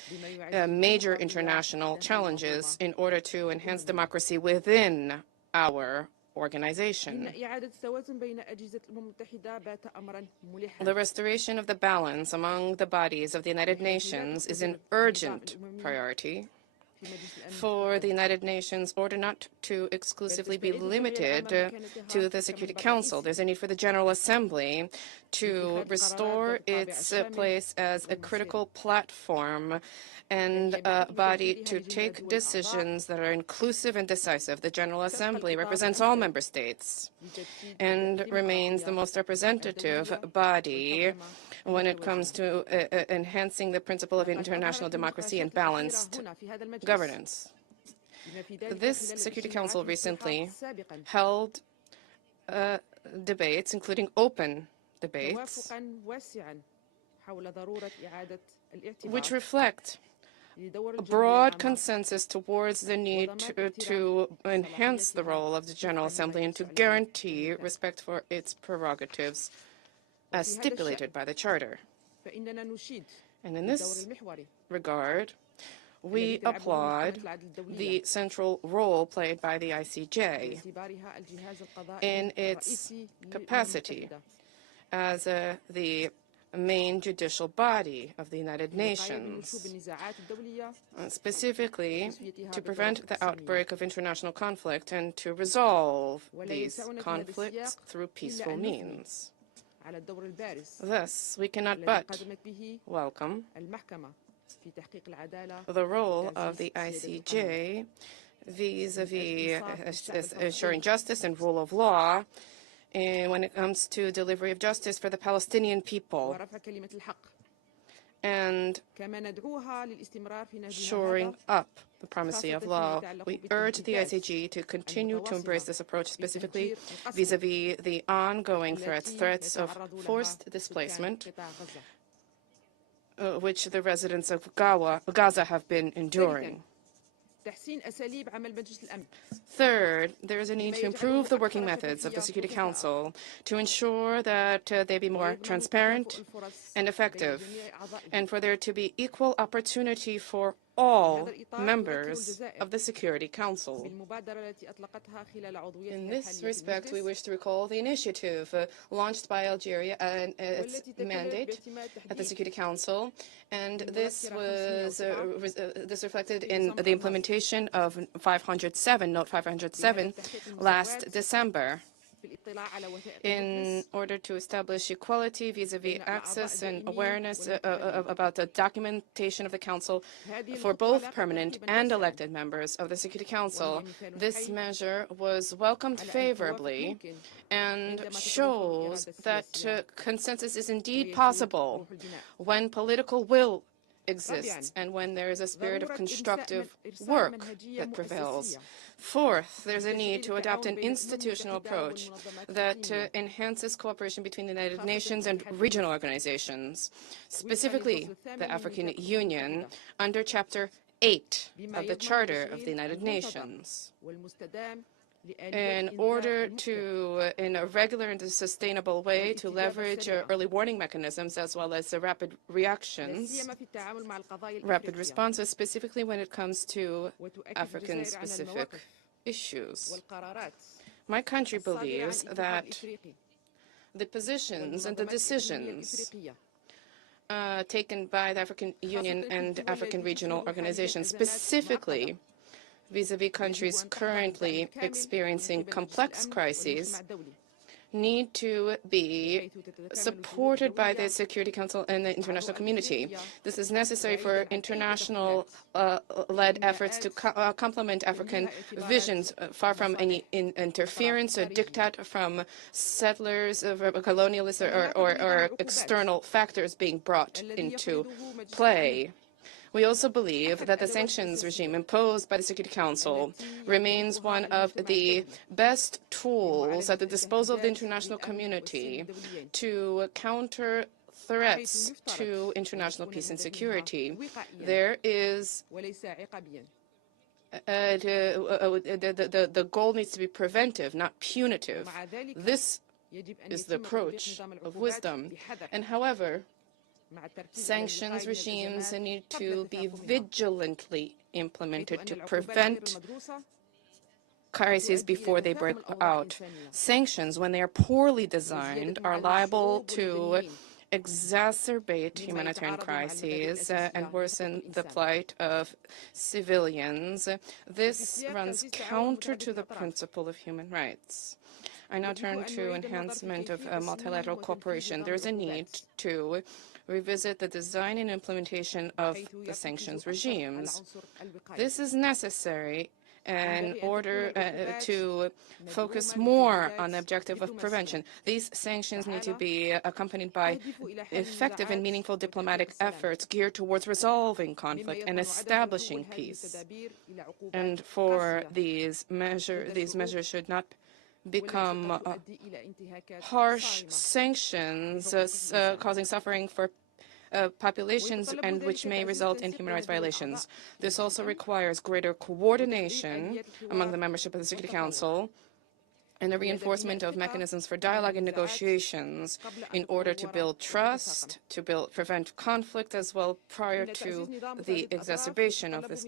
major international challenges in order to enhance democracy within our organization. The restoration of the balance among the bodies of the United Nations is an urgent priority, for the United Nations order not to exclusively be limited to the Security Council. There's a need for the General Assembly to restore its place as a critical platform and a body to take decisions that are inclusive and decisive. The General Assembly represents all member states and remains the most representative body when it comes to enhancing the principle of international democracy and balanced governance. This Security Council recently held debates, including open debates, which reflect a broad consensus towards the need to enhance the role of the General Assembly and to guarantee respect for its prerogatives as stipulated by the Charter. And in this regard, we applaud the central role played by the ICJ in its capacity as the main judicial body of the United Nations, specifically to prevent the outbreak of international conflict and to resolve these conflicts through peaceful means. Thus, we cannot but welcome the role of the ICJ vis-à-vis ensuring justice and rule of law when it comes to delivery of justice for the Palestinian people and shoring up the primacy of law. We urge the ICJ to continue to embrace this approach, specifically vis-à-vis the ongoing threats of forced displacement, which the residents of Gaza have been enduring. Third, there is a need to improve the working methods of the Security Council to ensure that they be more transparent and effective, and for there to be equal opportunity for all members of the Security Council. In this respect, we wish to recall the initiative launched by Algeria and its mandate at the Security Council, and this was reflected in the implementation of 507, Note 507, last December, in order to establish equality vis-à-vis access and awareness about the documentation of the Council for both permanent and elected members of the Security Council. This measure was welcomed favorably and shows that consensus is indeed possible when political will exists and when there is a spirit of constructive work that prevails. Fourth, there's a need to adopt an institutional approach that enhances cooperation between the United Nations and regional organizations, specifically the African Union, under Chapter 8 of the Charter of the United Nations, in order to, in a regular and sustainable way, to leverage early warning mechanisms as well as rapid reactions, rapid responses, specifically when it comes to African-specific issues. My country believes that the positions and the decisions taken by the African Union and African regional organizations, specifically vis-à-vis countries currently experiencing complex crises, need to be supported by the Security Council and the international community. This is necessary for international-led efforts to complement African visions, far from any interference or diktat from settlers, colonialists, or external factors being brought into play. We also believe that the sanctions regime imposed by the Security Council remains one of the best tools at the disposal of the international community to counter threats to international peace and security. There is the goal needs to be preventive, not punitive. This is the approach of wisdom. And however, sanctions regimes need to be vigilantly implemented to prevent crises before they break out. Sanctions, when they are poorly designed, are liable to exacerbate humanitarian crises and worsen the plight of civilians. This runs counter to the principle of human rights. I now turn to enhancement of multilateral cooperation. There is a need to revisit the design and implementation of the sanctions regimes. This is necessary in order to focus more on the objective of prevention. These sanctions need to be accompanied by effective and meaningful diplomatic efforts geared towards resolving conflict and establishing peace. And for these measures should not become harsh sanctions causing suffering for populations and which may result in human rights violations. This also requires greater coordination among the membership of the Security Council and the reinforcement of mechanisms for dialogue and negotiations in order to build trust, to prevent conflict as well prior to the exacerbation of this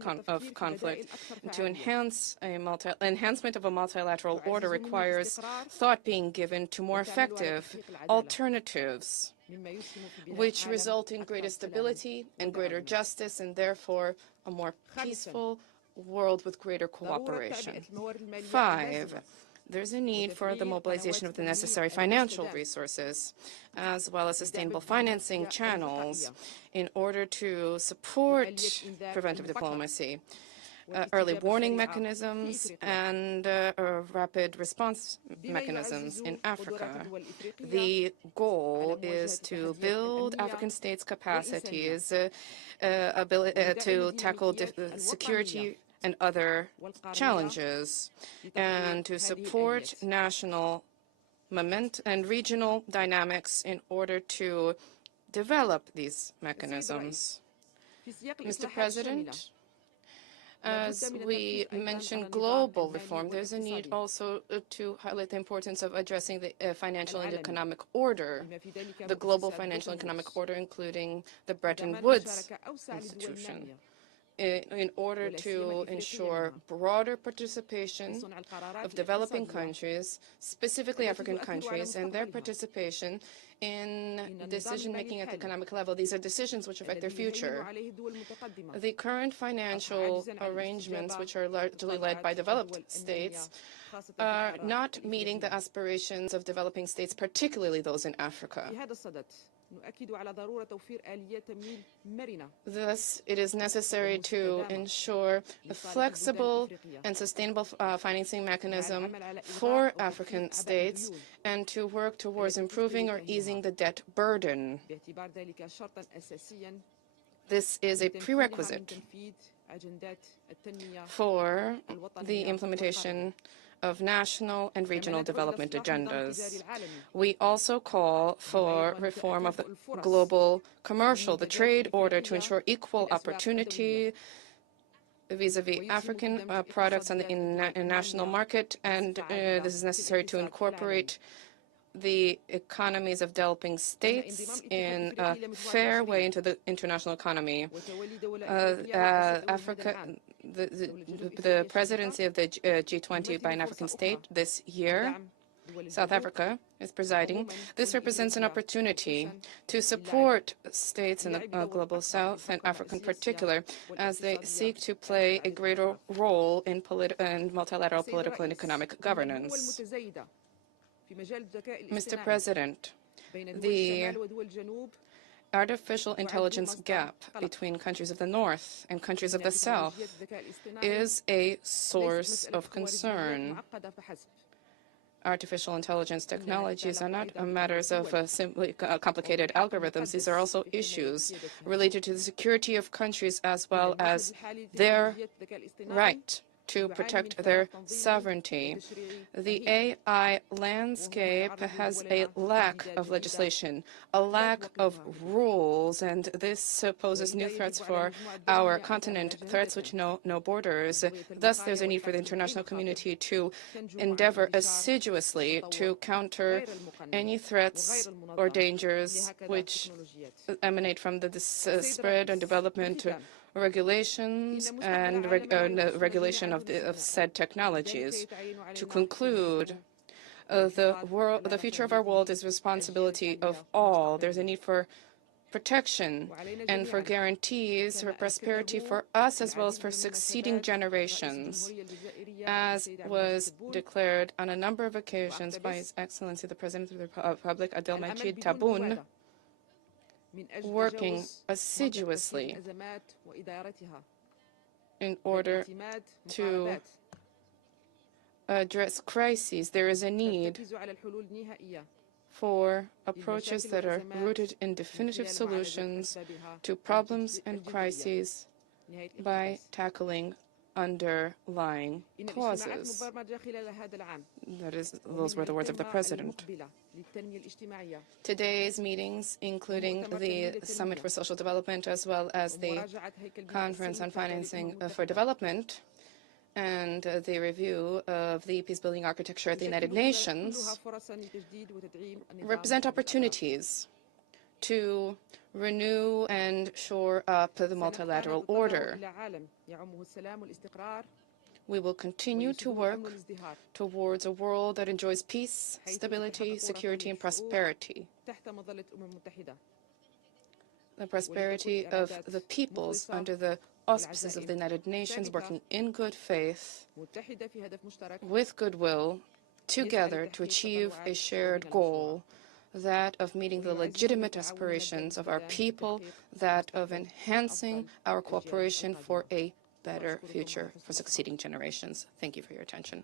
conflict. And to enhancement of a multilateral order requires thought being given to more effective alternatives, which result in greater stability and greater justice, and therefore a more peaceful world with greater cooperation. 5, there's a need for the mobilization of the necessary financial resources, as well as sustainable financing channels in order to support preventive diplomacy, early warning mechanisms, and rapid response mechanisms in Africa. The goal is to build African states' capacities to tackle security and other challenges, and to support national momentum and regional dynamics in order to develop these mechanisms. Mr. President, as we mentioned global reform, there's a need also to highlight the importance of addressing the financial and economic order, the global financial and economic order, including the Bretton Woods institution, in order to ensure broader participation of developing countries, specifically African countries, and their participation in decision-making at the economic level. These are decisions which affect their future. The current financial arrangements, which are largely led by developed states, are not meeting the aspirations of developing states, particularly those in Africa. Thus, it is necessary to ensure a flexible and sustainable financing mechanism for African states and to work towards improving or easing the debt burden. This is a prerequisite for the implementation of national and regional development agendas. We also call for reform of the global commercial, the trade order, to ensure equal opportunity vis-a-vis African products on the international market, and this is necessary to incorporate the economies of developing states in a fair way into the international economy. The presidency of the G20 by an African state this year, South Africa is presiding. This represents an opportunity to support states in the global south and Africa in particular as they seek to play a greater role in multilateral political and economic governance. Mr. President, the artificial intelligence gap between countries of the North and countries of the South is a source of concern. Artificial intelligence technologies are not matters of simply complicated algorithms. These are also issues related to the security of countries as well as their right to protect their sovereignty. The AI landscape has a lack of legislation, a lack of rules, and this poses new threats for our continent, threats which know no borders. Thus, there's a need for the international community to endeavor assiduously to counter any threats or dangers which emanate from the spread and development regulations and regulation of said technologies. To conclude, the future of our world is responsibility of all. There's a need for protection and for guarantees for prosperity for us as well as for succeeding generations, as was declared on a number of occasions by His Excellency the President of the Republic, Abdelmajid Tebboune, working assiduously in order to address crises. There is a need for approaches that are rooted in definitive solutions to problems and crises by tackling underlying causes. Those were the words of the President. Today's meetings, including the Summit for Social Development as well as the Conference on Financing for Development, and the review of the peace-building architecture at the United Nations, represent opportunities to renew and shore up the multilateral order. We will continue to work towards a world that enjoys peace, stability, security, and prosperity. The prosperity of the peoples under the auspices of the United Nations, working in good faith, with goodwill, together to achieve a shared goal, that of meeting the legitimate aspirations of our people, that of enhancing our cooperation for a better future for succeeding generations. Thank you for your attention.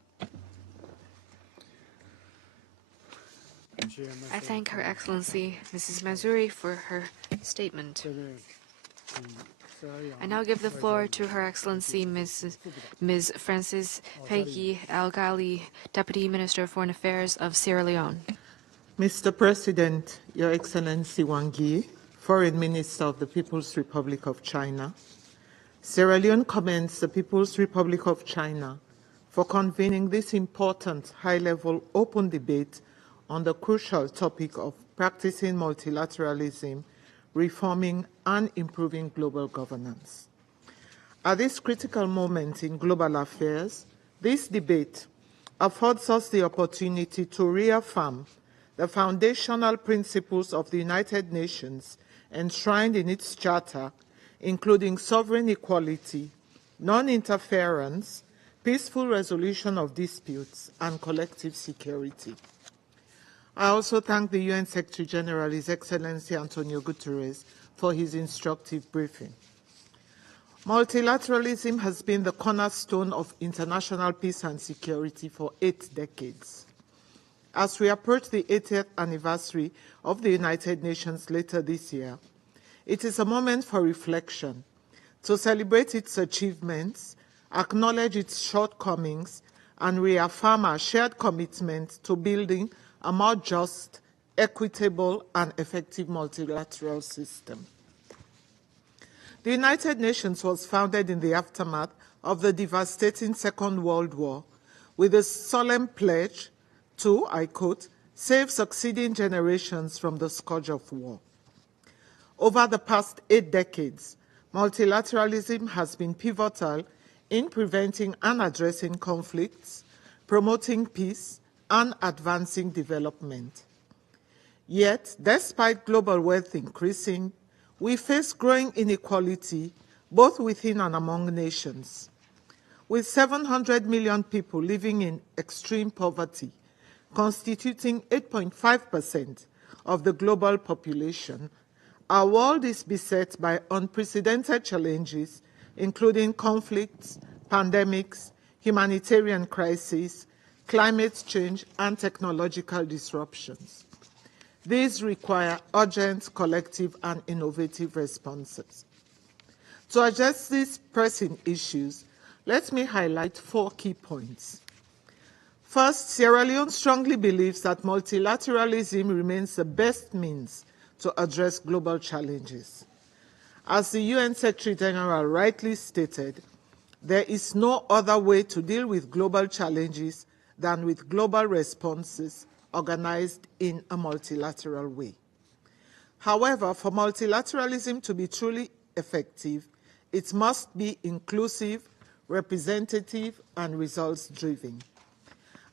I thank Her Excellency Mrs. Mazuri for her statement. I now give the floor to Her Excellency Ms. Frances Peggy Al-Ghali, Deputy Minister of Foreign Affairs of Sierra Leone. Mr. President, Your Excellency Wang, Foreign Minister of the People's Republic of China, Sierra Leone commends the People's Republic of China for convening this important high-level open debate on the crucial topic of practicing multilateralism, reforming and improving global governance. At this critical moment in global affairs, this debate affords us the opportunity to reaffirm the foundational principles of the United Nations enshrined in its charter, including sovereign equality, non-interference, peaceful resolution of disputes, and collective security. I also thank the UN Secretary-General, His Excellency António Guterres, for his instructive briefing. Multilateralism has been the cornerstone of international peace and security for 8 decades. As we approach the 80th anniversary of the United Nations later this year, it is a moment for reflection, to celebrate its achievements, acknowledge its shortcomings, and reaffirm our shared commitment to building a more just, equitable, and effective multilateral system. The United Nations was founded in the aftermath of the devastating Second World War with a solemn pledge to, I quote, save succeeding generations from the scourge of war. Over the past 8 decades, multilateralism has been pivotal in preventing and addressing conflicts, promoting peace, and advancing development. Yet, despite global wealth increasing, we face growing inequality both within and among nations. With 700 million people living in extreme poverty, constituting 8.5% of the global population, our world is beset by unprecedented challenges, including conflicts, pandemics, humanitarian crises, climate change, and technological disruptions. These require urgent, collective, and innovative responses. To address these pressing issues, let me highlight 4 key points. First, Sierra Leone strongly believes that multilateralism remains the best means to address global challenges. As the UN Secretary-General rightly stated, there is no other way to deal with global challenges than with global responses organized in a multilateral way. However, for multilateralism to be truly effective, it must be inclusive, representative, and results-driven.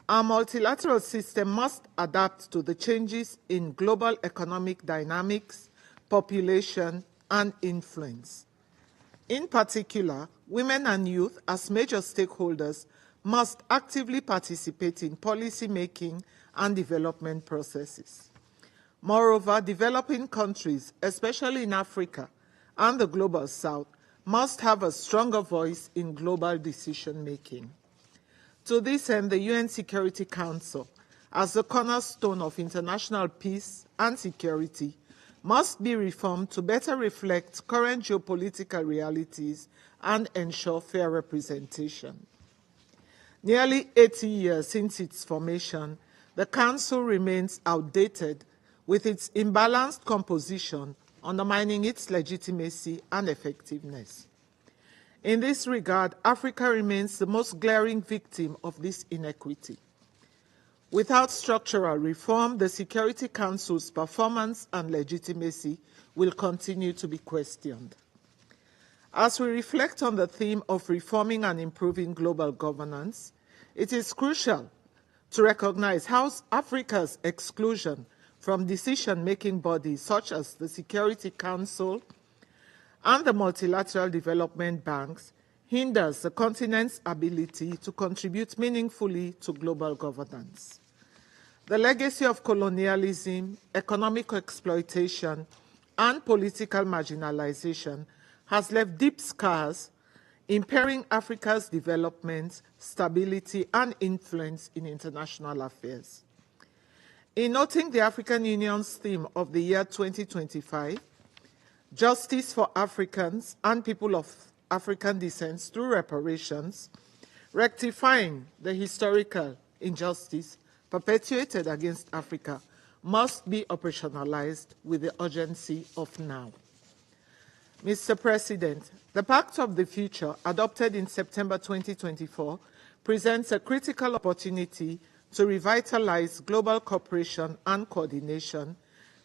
Our multilateral system must adapt to the changes in global economic dynamics, population, and influence. In particular, women and youth, as major stakeholders, must actively participate in policy making and development processes. Moreover, developing countries, especially in Africa and the Global South, must have a stronger voice in global decision-making. To this end, the UN Security Council, as the cornerstone of international peace and security, must be reformed to better reflect current geopolitical realities and ensure fair representation. Nearly 80 years since its formation, the Council remains outdated with its imbalanced composition, undermining its legitimacy and effectiveness. In this regard, Africa remains the most glaring victim of this inequity. Without structural reform, the Security Council's performance and legitimacy will continue to be questioned. As we reflect on the theme of reforming and improving global governance, it is crucial to recognize how Africa's exclusion from decision-making bodies such as the Security Council and the multilateral development banks hinders the continent's ability to contribute meaningfully to global governance. The legacy of colonialism, economic exploitation, and political marginalization has left deep scars, impairing Africa's development, stability, and influence in international affairs. In noting the African Union's theme of the year 2025, Justice for Africans and People of African Descent through Reparations, rectifying the historical injustice perpetuated against Africa must be operationalized with the urgency of now. Mr. President, the Pact of the Future, adopted in September 2024, presents a critical opportunity to revitalize global cooperation and coordination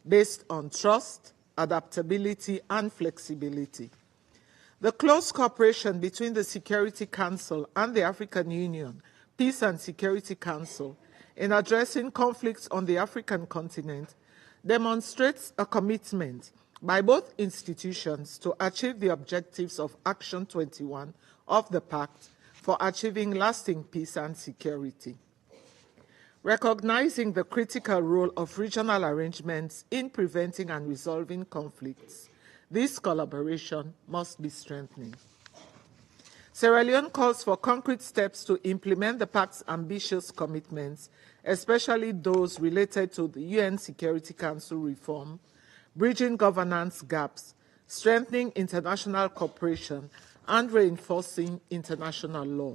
based on trust, adaptability, and flexibility. The close cooperation between the Security Council and the African Union Peace and Security Council in addressing conflicts on the African continent demonstrates a commitment by both institutions to achieve the objectives of Action 21 of the Pact for achieving lasting peace and security. Recognizing the critical role of regional arrangements in preventing and resolving conflicts, this collaboration must be strengthened. Sierra Leone calls for concrete steps to implement the Pact's ambitious commitments, especially those related to the UN Security Council reform, bridging governance gaps, strengthening international cooperation, and reinforcing international law.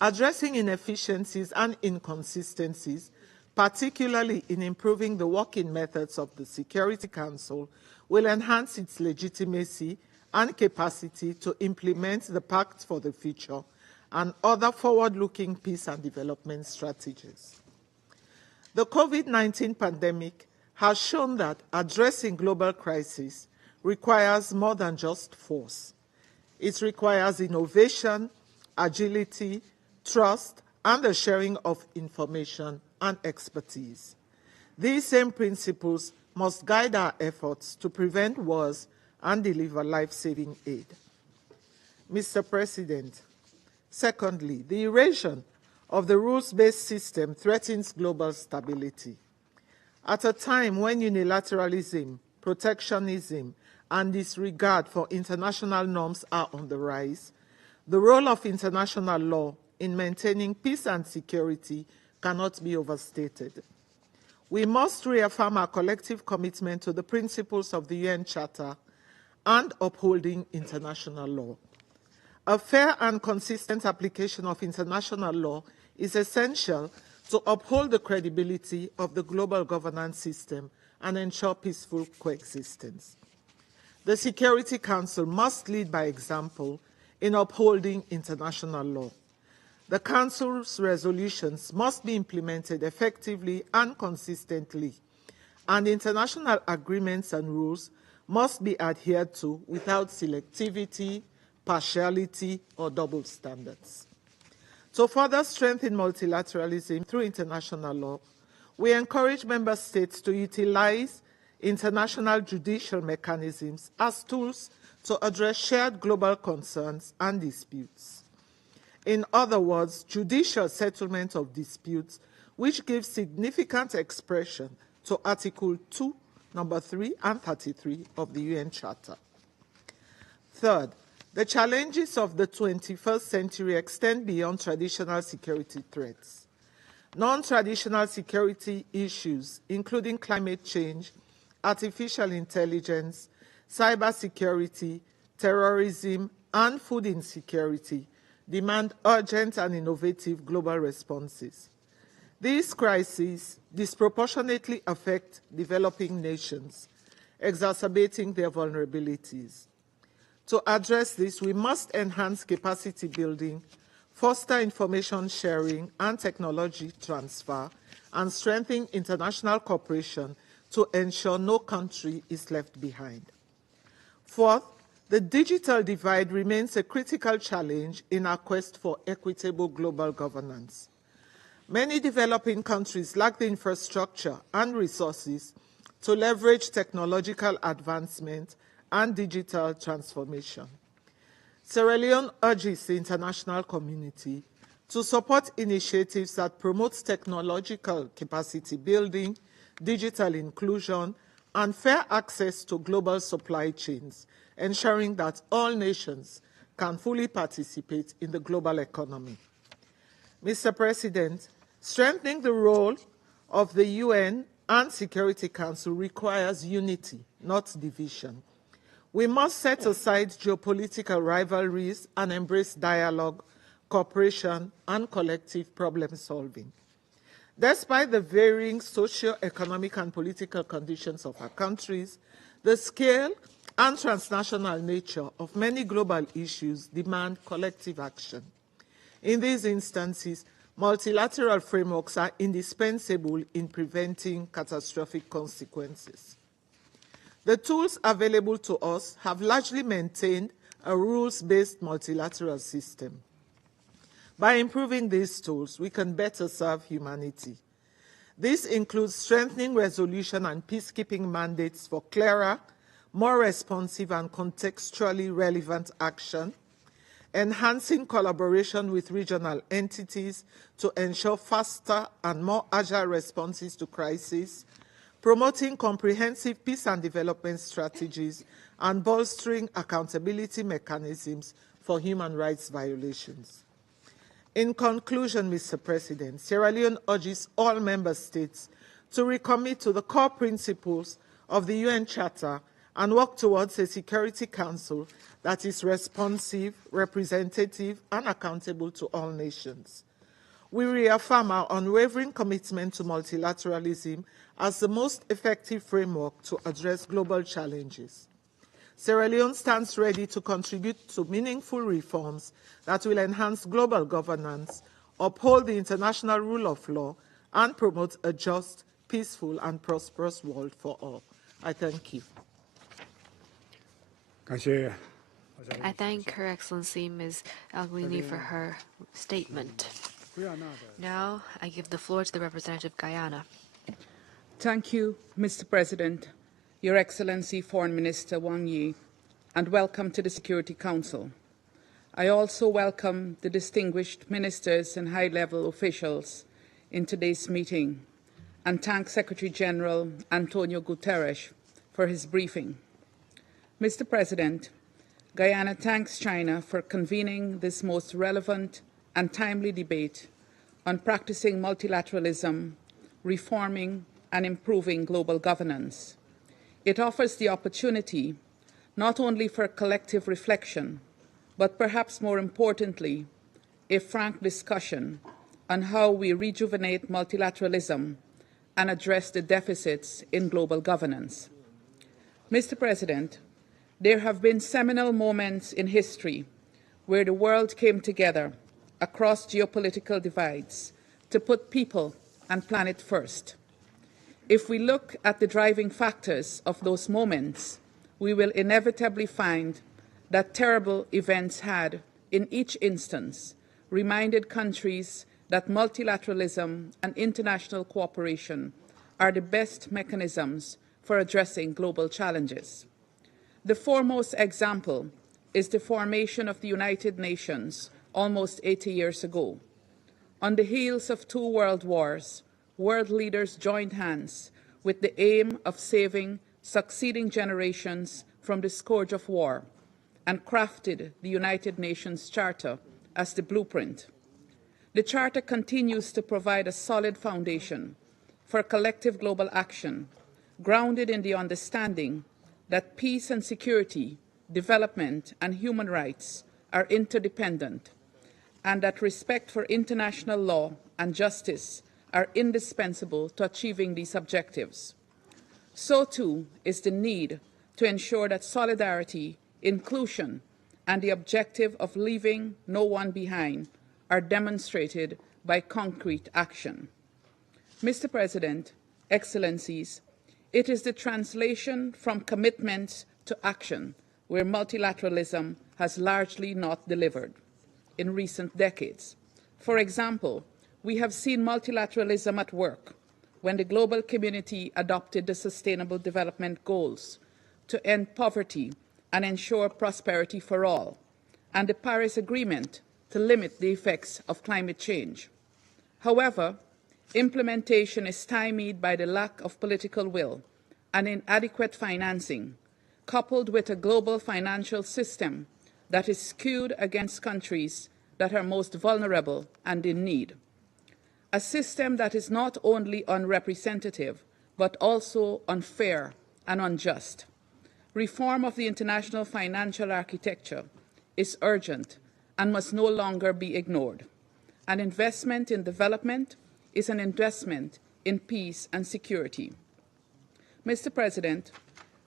Addressing inefficiencies and inconsistencies, particularly in improving the working methods of the Security Council, will enhance its legitimacy and capacity to implement the Pact for the Future and other forward-looking peace and development strategies. The COVID-19 pandemic has shown that addressing global crises requires more than just force. It requires innovation, agility, trust, and the sharing of information and expertise. These same principles must guide our efforts to prevent wars and deliver life-saving aid. Mr. President, secondly, the erosion of the rules-based system threatens global stability. At a time when unilateralism, protectionism, and disregard for international norms are on the rise, the role of international law in maintaining peace and security cannot be overstated. We must reaffirm our collective commitment to the principles of the UN Charter and upholding international law. A fair and consistent application of international law is essential to uphold the credibility of the global governance system and ensure peaceful coexistence. The Security Council must lead by example in upholding international law. The Council's resolutions must be implemented effectively and consistently, and international agreements and rules must be adhered to without selectivity, partiality, or double standards. To further strengthen multilateralism through international law, we encourage member states to utilize international judicial mechanisms as tools to address shared global concerns and disputes. In other words, judicial settlement of disputes, which gives significant expression to Article 2, number 3 and 33 of the UN Charter. Third, the challenges of the 21st century extend beyond traditional security threats. Non-traditional security issues, including climate change, artificial intelligence, cybersecurity, terrorism, and food insecurity, demand urgent and innovative global responses. These crises disproportionately affect developing nations, exacerbating their vulnerabilities. To address this, we must enhance capacity building, foster information sharing and technology transfer, and strengthen international cooperation to ensure no country is left behind. Fourth, the digital divide remains a critical challenge in our quest for equitable global governance. Many developing countries lack the infrastructure and resources to leverage technological advancement and digital transformation. Sierra Leone urges the international community to support initiatives that promote technological capacity building, digital inclusion, and fair access to global supply chains, ensuring that all nations can fully participate in the global economy. Mr. President, strengthening the role of the UN and Security Council requires unity, not division. We must set aside geopolitical rivalries and embrace dialogue, cooperation, and collective problem solving. Despite the varying socio-economic and political conditions of our countries, the scale and transnational nature of many global issues demand collective action. In these instances, multilateral frameworks are indispensable in preventing catastrophic consequences. The tools available to us have largely maintained a rules-based multilateral system. By improving these tools, we can better serve humanity. This includes strengthening resolution and peacekeeping mandates for clearer, more responsive and contextually relevant action, enhancing collaboration with regional entities to ensure faster and more agile responses to crises, promoting comprehensive peace and development strategies, and bolstering accountability mechanisms for human rights violations. In conclusion, Mr. President, Sierra Leone urges all member states to recommit to the core principles of the UN Charter and work towards a Security Council that is responsive, representative, and accountable to all nations. We reaffirm our unwavering commitment to multilateralism as the most effective framework to address global challenges. Sierra Leone stands ready to contribute to meaningful reforms that will enhance global governance, uphold the international rule of law, and promote a just, peaceful, and prosperous world for all. I thank you. I thank Her Excellency Ms. Alguini for her statement. Now I give the floor to the representative of Guyana. Thank you, Mr. President, Your Excellency Foreign Minister Wang Yi, and welcome to the Security Council. I also welcome the distinguished ministers and high-level officials in today's meeting, and thank Secretary-General António Guterres for his briefing. Mr. President, Guyana thanks China for convening this most relevant and timely debate on practicing multilateralism, reforming and improving global governance. It offers the opportunity not only for collective reflection, but perhaps more importantly, a frank discussion on how we rejuvenate multilateralism and address the deficits in global governance. Mr. President, there have been seminal moments in history where the world came together across geopolitical divides to put people and planet first. If we look at the driving factors of those moments, we will inevitably find that terrible events had, in each instance, reminded countries that multilateralism and international cooperation are the best mechanisms for addressing global challenges. The foremost example is the formation of the United Nations almost 80 years ago. On the heels of 2 world wars, world leaders joined hands with the aim of saving succeeding generations from the scourge of war and crafted the United Nations Charter as the blueprint. The Charter continues to provide a solid foundation for collective global action, grounded in the understanding that peace and security, development and human rights are interdependent, and that respect for international law and justice are indispensable to achieving these objectives. So too is the need to ensure that solidarity, inclusion, and the objective of leaving no one behind are demonstrated by concrete action. Mr. President, Excellencies, it is the translation from commitments to action where multilateralism has largely not delivered in recent decades. For example, we have seen multilateralism at work when the global community adopted the Sustainable Development Goals to end poverty and ensure prosperity for all, and the Paris Agreement to limit the effects of climate change. However, implementation is stymied by the lack of political will and inadequate financing, coupled with a global financial system that is skewed against countries that are most vulnerable and in need. A system that is not only unrepresentative, but also unfair and unjust. Reform of the international financial architecture is urgent and must no longer be ignored. An investment in development is an investment in peace and security. Mr. President,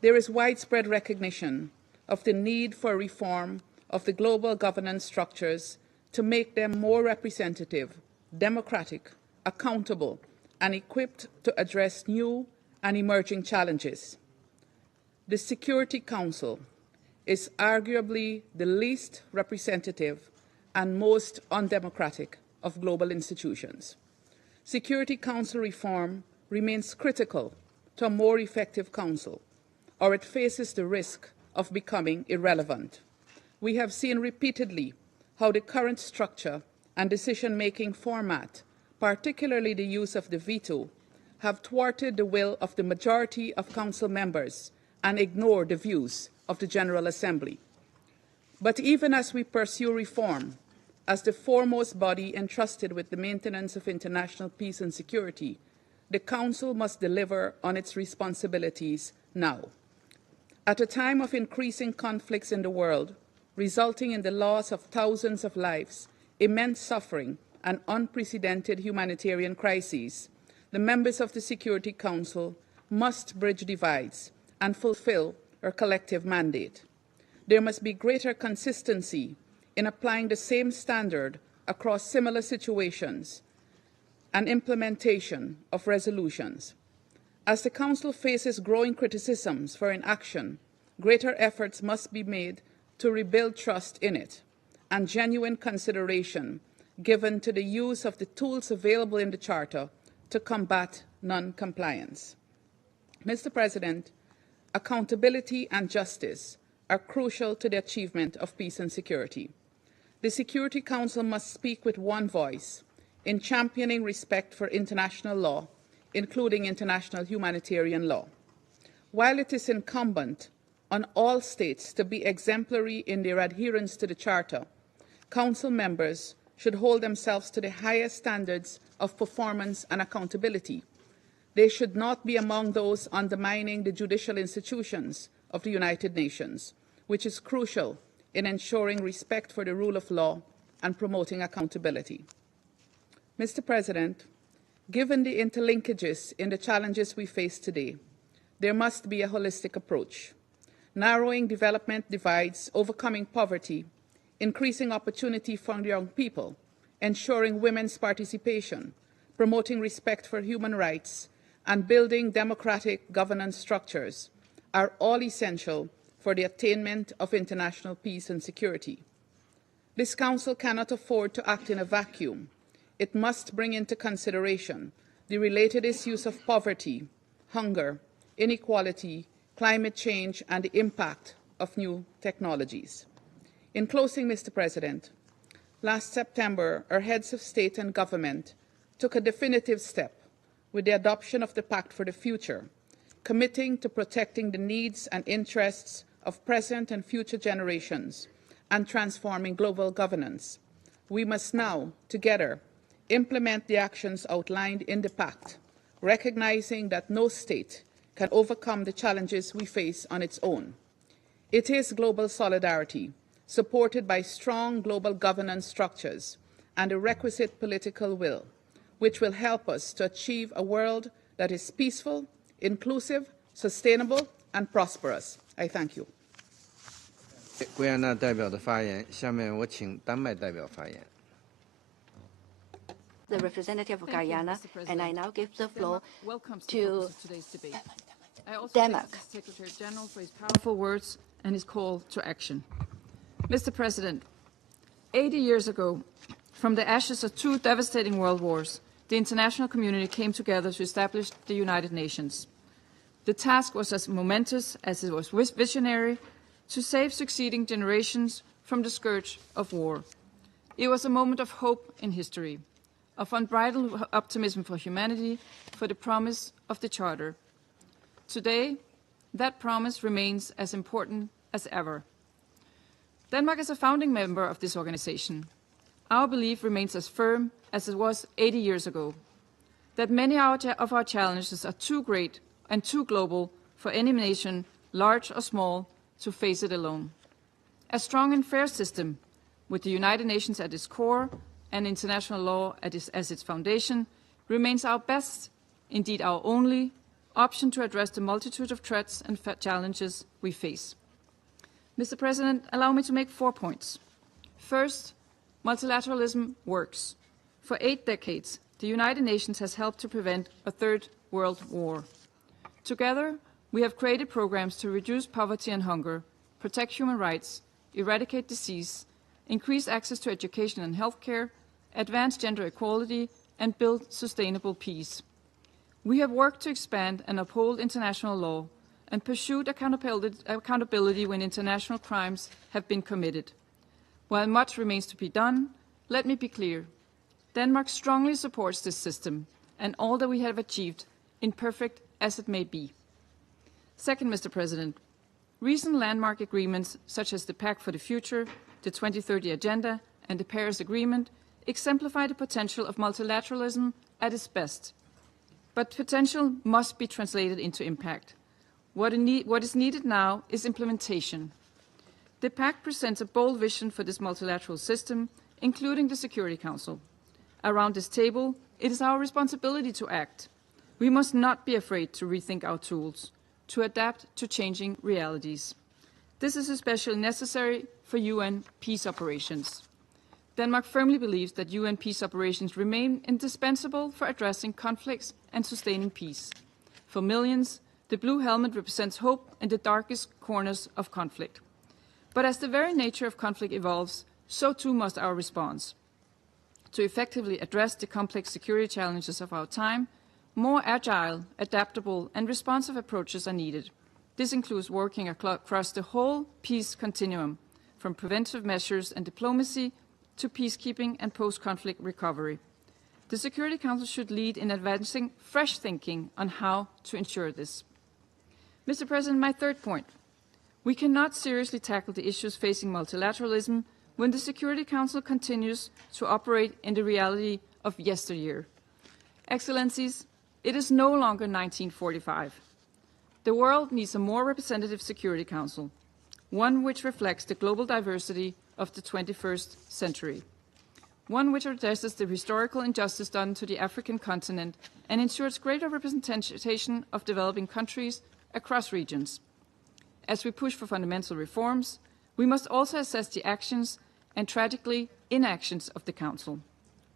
there is widespread recognition of the need for reform of the global governance structures to make them more representative, democratic, accountable, and equipped to address new and emerging challenges. The Security Council is arguably the least representative and most undemocratic of global institutions. Security Council reform remains critical to a more effective council, or it faces the risk of becoming irrelevant. We have seen repeatedly how the current structure and decision-making format, particularly the use of the veto, have thwarted the will of the majority of Council members and ignored the views of the General Assembly. But even as we pursue reform, as the foremost body entrusted with the maintenance of international peace and security, the Council must deliver on its responsibilities now. At a time of increasing conflicts in the world, resulting in the loss of thousands of lives, immense suffering, and unprecedented humanitarian crises, the members of the Security Council must bridge divides and fulfill our collective mandate. There must be greater consistency in applying the same standard across similar situations and implementation of resolutions. As the Council faces growing criticisms for inaction, greater efforts must be made to rebuild trust in it and genuine consideration given to the use of the tools available in the Charter to combat non-compliance. Mr. President, accountability and justice are crucial to the achievement of peace and security. The Security Council must speak with one voice in championing respect for international law, including international humanitarian law. While it is incumbent on all states to be exemplary in their adherence to the Charter, Council members should hold themselves to the highest standards of performance and accountability. They should not be among those undermining the judicial institutions of the United Nations, which is crucial in ensuring respect for the rule of law and promoting accountability. Mr. President, given the interlinkages in the challenges we face today, there must be a holistic approach. Narrowing development divides, overcoming poverty, increasing opportunity for young people, ensuring women's participation, promoting respect for human rights, and building democratic governance structures are all essential for the attainment of international peace and security. This Council cannot afford to act in a vacuum. It must bring into consideration the related issues of poverty, hunger, inequality, climate change, and the impact of new technologies. In closing, Mr. President, last September, our heads of state and government took a definitive step with the adoption of the Pact for the Future, committing to protecting the needs and interests of present and future generations and transforming global governance. We must now, together, implement the actions outlined in the Pact, recognizing that no state can overcome the challenges we face on its own. It is global solidarity, supported by strong global governance structures and a requisite political will, which will help us to achieve a world that is peaceful, inclusive, sustainable, and prosperous. I thank you. 圭亚那代表的发言，下面我请丹麦代表发言。 The representative of Guyana, and I now give the floor to Denmark. Secretary-General for his powerful words and his call to action. Mr. President, 80 years ago, from the ashes of two devastating world wars, the international community came together to establish the United Nations. The task was as momentous as it was visionary to save succeeding generations from the scourge of war. It was a moment of hope in history, of unbridled optimism for humanity, for the promise of the Charter. Today, that promise remains as important as ever. Denmark is a founding member of this organization. Our belief remains as firm as it was 80 years ago, that many of our challenges are too great and too global for any nation, large or small, to face it alone. A strong and fair system, with the United Nations at its core and international law as its foundation, remains our best, indeed our only, option to address the multitude of threats and challenges we face. Mr. President, allow me to make 4 points. First, multilateralism works. For 8 decades, the United Nations has helped to prevent a third world war. Together, we have created programs to reduce poverty and hunger, protect human rights, eradicate disease, increase access to education and healthcare, advance gender equality, and build sustainable peace. We have worked to expand and uphold international law and pursued accountability when international crimes have been committed. While much remains to be done, let me be clear. Denmark strongly supports this system and all that we have achieved, imperfect as it may be. Second, Mr. President, recent landmark agreements such as the Pact for the Future, the 2030 Agenda, and the Paris Agreement exemplify the potential of multilateralism at its best. But potential must be translated into impact. What is needed now is implementation. The Pact presents a bold vision for this multilateral system, including the Security Council. Around this table, it is our responsibility to act. We must not be afraid to rethink our tools, to adapt to changing realities. This is especially necessary for UN peace operations. Denmark firmly believes that UN peace operations remain indispensable for addressing conflicts and sustaining peace. For millions, the blue helmet represents hope in the darkest corners of conflict. But as the very nature of conflict evolves, so too must our response. To effectively address the complex security challenges of our time, more agile, adaptable, and responsive approaches are needed. This includes working across the whole peace continuum, from preventive measures and diplomacy to peacekeeping and post-conflict recovery. The Security Council should lead in advancing fresh thinking on how to ensure this. Mr. President, my third point. We cannot seriously tackle the issues facing multilateralism when the Security Council continues to operate in the reality of yesteryear. Excellencies, it is no longer 1945. The world needs a more representative Security Council, one which reflects the global diversity of the 21st century, one which addresses the historical injustice done to the African continent and ensures greater representation of developing countries across regions. As we push for fundamental reforms, we must also assess the actions and, tragically, inactions of the Council.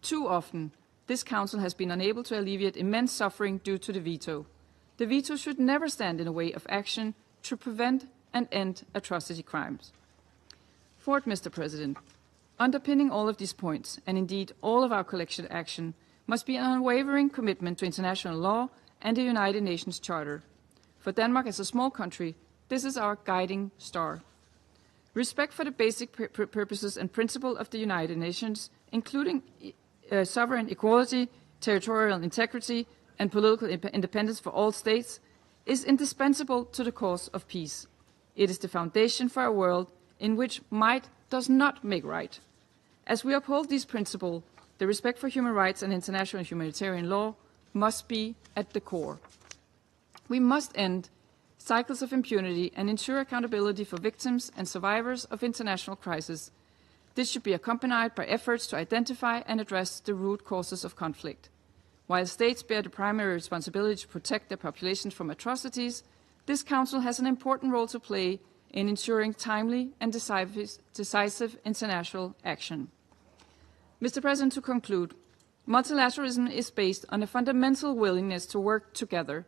Too often, this Council has been unable to alleviate immense suffering due to the veto. The veto should never stand in the way of action to prevent and end atrocity crimes. Fourth, Mr. President, Underpinning all of these points, and indeed all of our collective action, must be an unwavering commitment to international law and the United Nations Charter. For Denmark as a small country, this is our guiding star. Respect for the basic purposes and principles of the United Nations, including sovereign equality, territorial integrity, and political independence for all states, is indispensable to the cause of peace. It is the foundation for a world in which might does not make right. As we uphold these principles, the respect for human rights and international humanitarian law must be at the core. We must end cycles of impunity and ensure accountability for victims and survivors of international crisis. This should be accompanied by efforts to identify and address the root causes of conflict. While states bear the primary responsibility to protect their populations from atrocities, this Council has an important role to play in ensuring timely and decisive international action. Mr. President, to conclude, multilateralism is based on a fundamental willingness to work together,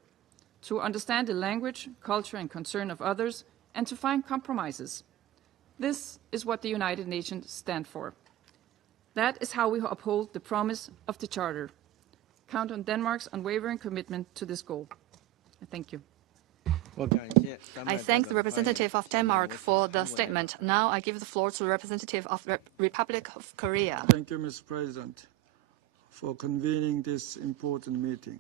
to understand the language, culture, and concern of others, and to find compromises. This is what the United Nations stand for. That is how we uphold the promise of the Charter. Count on Denmark's unwavering commitment to this goal. Thank you. I thank the representative of Denmark for the statement. Now I give the floor to the representative of the Republic of Korea. Thank you, Mr. President, for convening this important meeting.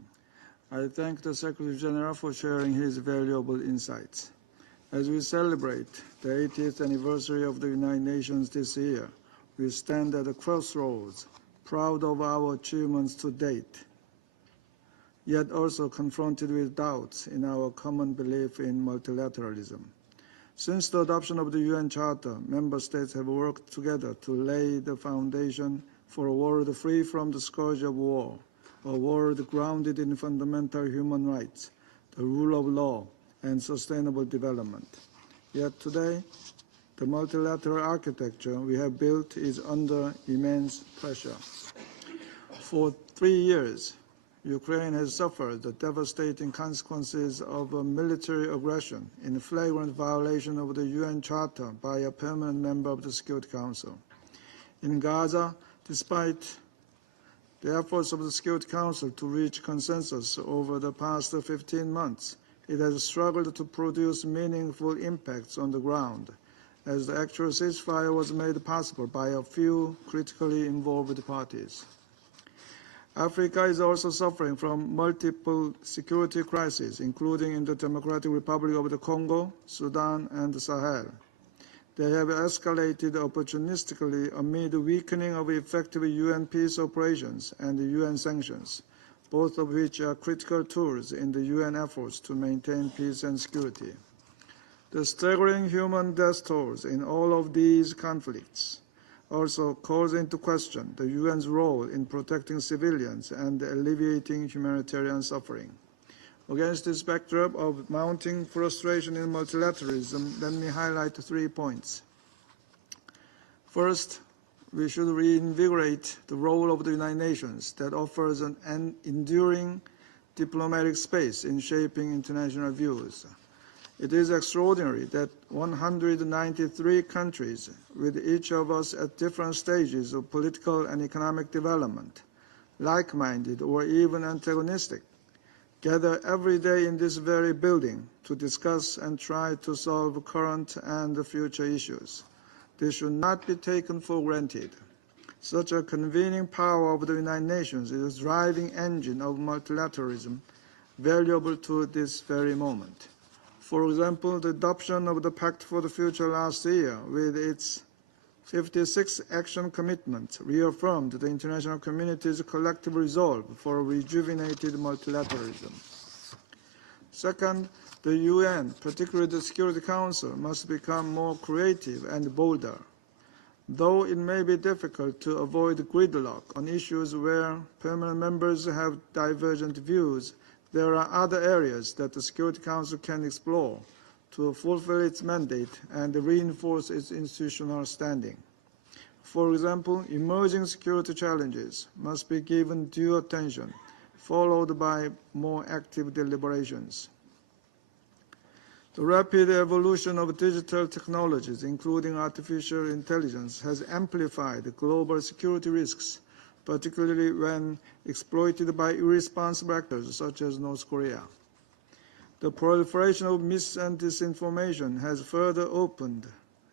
I thank the Secretary-General for sharing his valuable insights. As we celebrate the 80th anniversary of the United Nations this year, we stand at a crossroads, proud of our achievements to date, yet also confronted with doubts in our common belief in multilateralism. Since the adoption of the UN Charter, member states have worked together to lay the foundation for a world free from the scourge of war, a world grounded in fundamental human rights, the rule of law, and sustainable development. Yet today, the multilateral architecture we have built is under immense pressure. For 3 years, Ukraine has suffered the devastating consequences of a military aggression in flagrant violation of the UN Charter by a permanent member of the Security Council. In Gaza, despite the efforts of the Security Council to reach consensus over the past 15 months, it has struggled to produce meaningful impacts on the ground, as the actual ceasefire was made possible by a few critically involved parties. Africa is also suffering from multiple security crises, including in the Democratic Republic of the Congo, Sudan, and the Sahel. They have escalated opportunistically amid the weakening of effective UN peace operations and UN sanctions, both of which are critical tools in the UN efforts to maintain peace and security. The staggering human death tolls in all of these conflicts also calls into question the UN's role in protecting civilians and alleviating humanitarian suffering. Against this backdrop of mounting frustration in multilateralism, let me highlight 3 points. First, we should reinvigorate the role of the United Nations that offers an enduring diplomatic space in shaping international views. It is extraordinary that 193 countries, with each of us at different stages of political and economic development, like-minded or even antagonistic, gather every day in this very building to discuss and try to solve current and future issues. This should not be taken for granted. Such a convening power of the United Nations is a driving engine of multilateralism, valuable to this very moment. For example, the adoption of the Pact for the Future last year, with its 56 action commitments, reaffirmed the international community's collective resolve for rejuvenated multilateralism. Second, the UN, particularly the Security Council, must become more creative and bolder. Though it may be difficult to avoid gridlock on issues where permanent members have divergent views, there are other areas that the Security Council can explore to fulfill its mandate and reinforce its institutional standing. For example, emerging security challenges must be given due attention, followed by more active deliberations. The rapid evolution of digital technologies, including artificial intelligence, has amplified global security risks, particularly when exploited by irresponsible actors such as North Korea. The proliferation of mis- and disinformation has further opened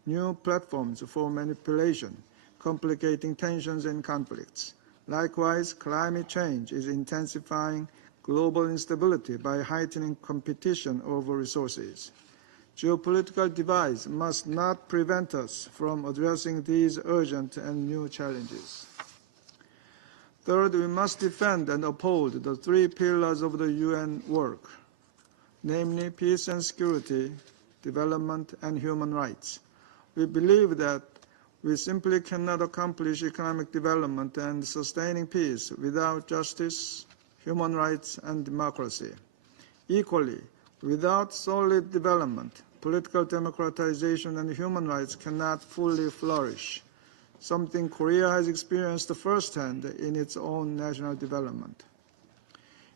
new platforms for manipulation, complicating tensions and conflicts. Likewise, climate change is intensifying global instability by heightening competition over resources. Geopolitical divides must not prevent us from addressing these urgent and new challenges. Third, we must defend and uphold the three pillars of the UN work, namely peace and security, development, and human rights. We believe that we simply cannot accomplish economic development and sustaining peace without justice, human rights, and democracy. Equally, without solid development, political democratization and human rights cannot fully flourish, something Korea has experienced firsthand in its own national development.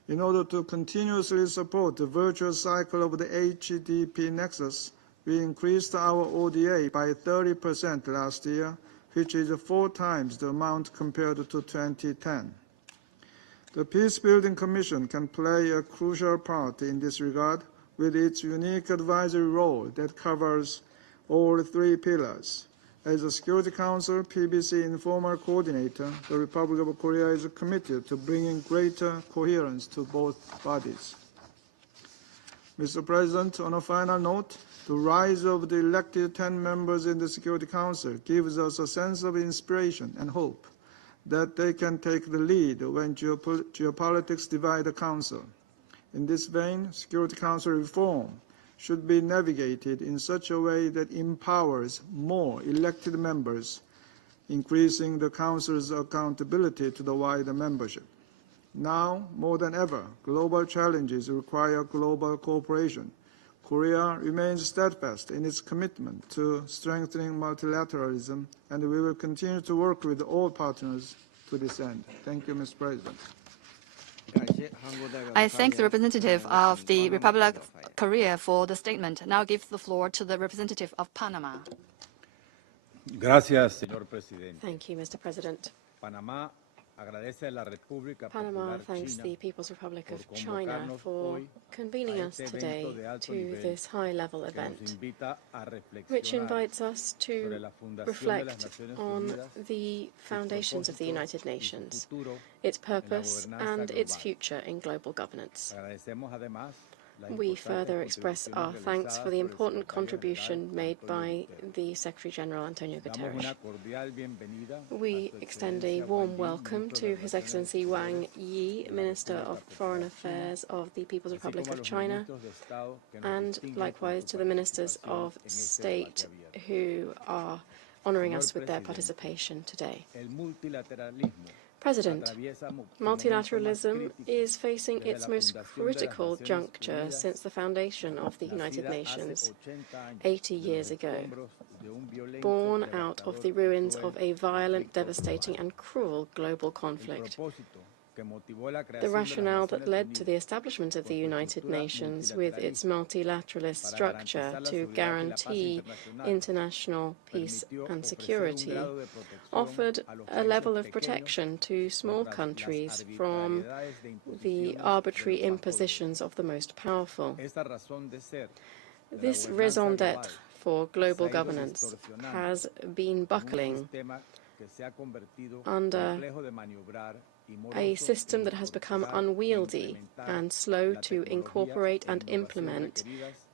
In order to continuously support the virtuous cycle of the HDP nexus, we increased our ODA by 30% last year, which is 4 times the amount compared to 2010. The Peacebuilding Commission can play a crucial part in this regard with its unique advisory role that covers all 3 pillars. As a Security Council PBC informal coordinator, the Republic of Korea is committed to bringing greater coherence to both bodies. Mr. President, on a final note, the rise of the elected 10 members in the Security Council gives us a sense of inspiration and hope that they can take the lead when geopolitics divide the Council. In this vein, Security Council reform should be navigated in such a way that empowers more elected members, increasing the Council's accountability to the wider membership. Now, more than ever, global challenges require global cooperation. Korea remains steadfast in its commitment to strengthening multilateralism, and we will continue to work with all partners to this end. Thank you, Mr. President. I thank the representative of the Republic of Korea for the statement. Now give the floor to the representative of Panama. Gracias, señor presidente. Thank you, Mr. President. Panama thanks the People's Republic of China for convening us today to this high-level event, which invites us to reflect on the foundations of the United Nations, its purpose and its future in global governance. We further express our thanks for the important contribution made by the Secretary-General António Guterres. We extend a warm welcome to His Excellency Wang Yi, Minister of Foreign Affairs of the People's Republic of China, and likewise to the Ministers of State who are honoring us with their participation today. President, multilateralism is facing its most critical juncture since the foundation of the United Nations 80 years ago, born out of the ruins of a violent, devastating and cruel global conflict. The rationale that led to the establishment of the United Nations with its multilateralist structure to guarantee international peace and security offered a level of protection to small countries from the arbitrary impositions of the most powerful. This raison d'être for global governance has been buckling under a system that has become unwieldy and slow to incorporate and implement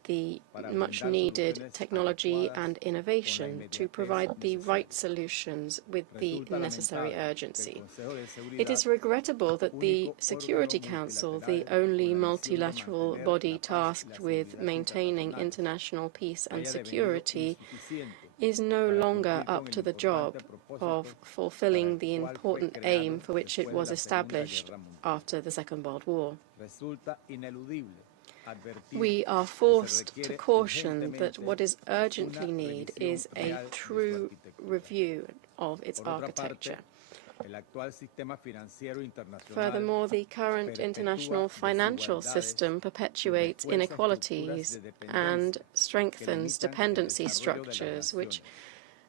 the much-needed technology and innovation to provide the right solutions with the necessary urgency. It is regrettable that the Security Council, the only multilateral body tasked with maintaining international peace and security, is no longer up to the job of fulfilling the important aim for which it was established after the Second World War. We are forced to caution that what is urgently needed is a true review of its architecture. Furthermore, the current international financial system perpetuates inequalities and strengthens dependency structures, which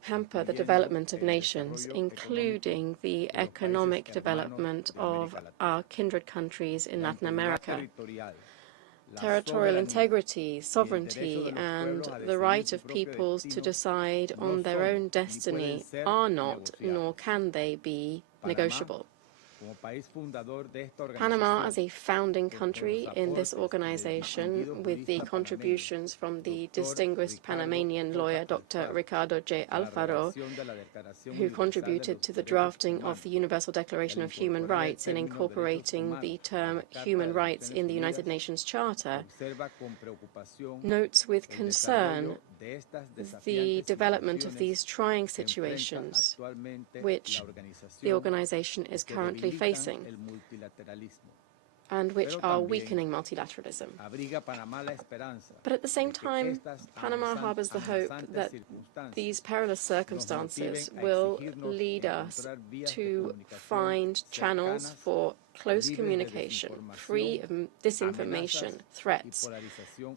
hamper the development of nations, including the economic development of our kindred countries in Latin America. Territorial integrity, sovereignty, and the right of peoples to decide on their own destiny are not, nor can they be, negotiable. Panama, as a founding country in this organization, with the contributions from the distinguished Panamanian lawyer Dr. Ricardo J. Alfaro, who contributed to the drafting of the Universal Declaration of Human Rights in incorporating the term human rights in the United Nations Charter, notes with concern the development of these trying situations, which the organization is currently facing, and which are weakening multilateralism. But at the same time, Panama harbors the hope that these perilous circumstances will lead us to find channels for close communication, free of disinformation, threats,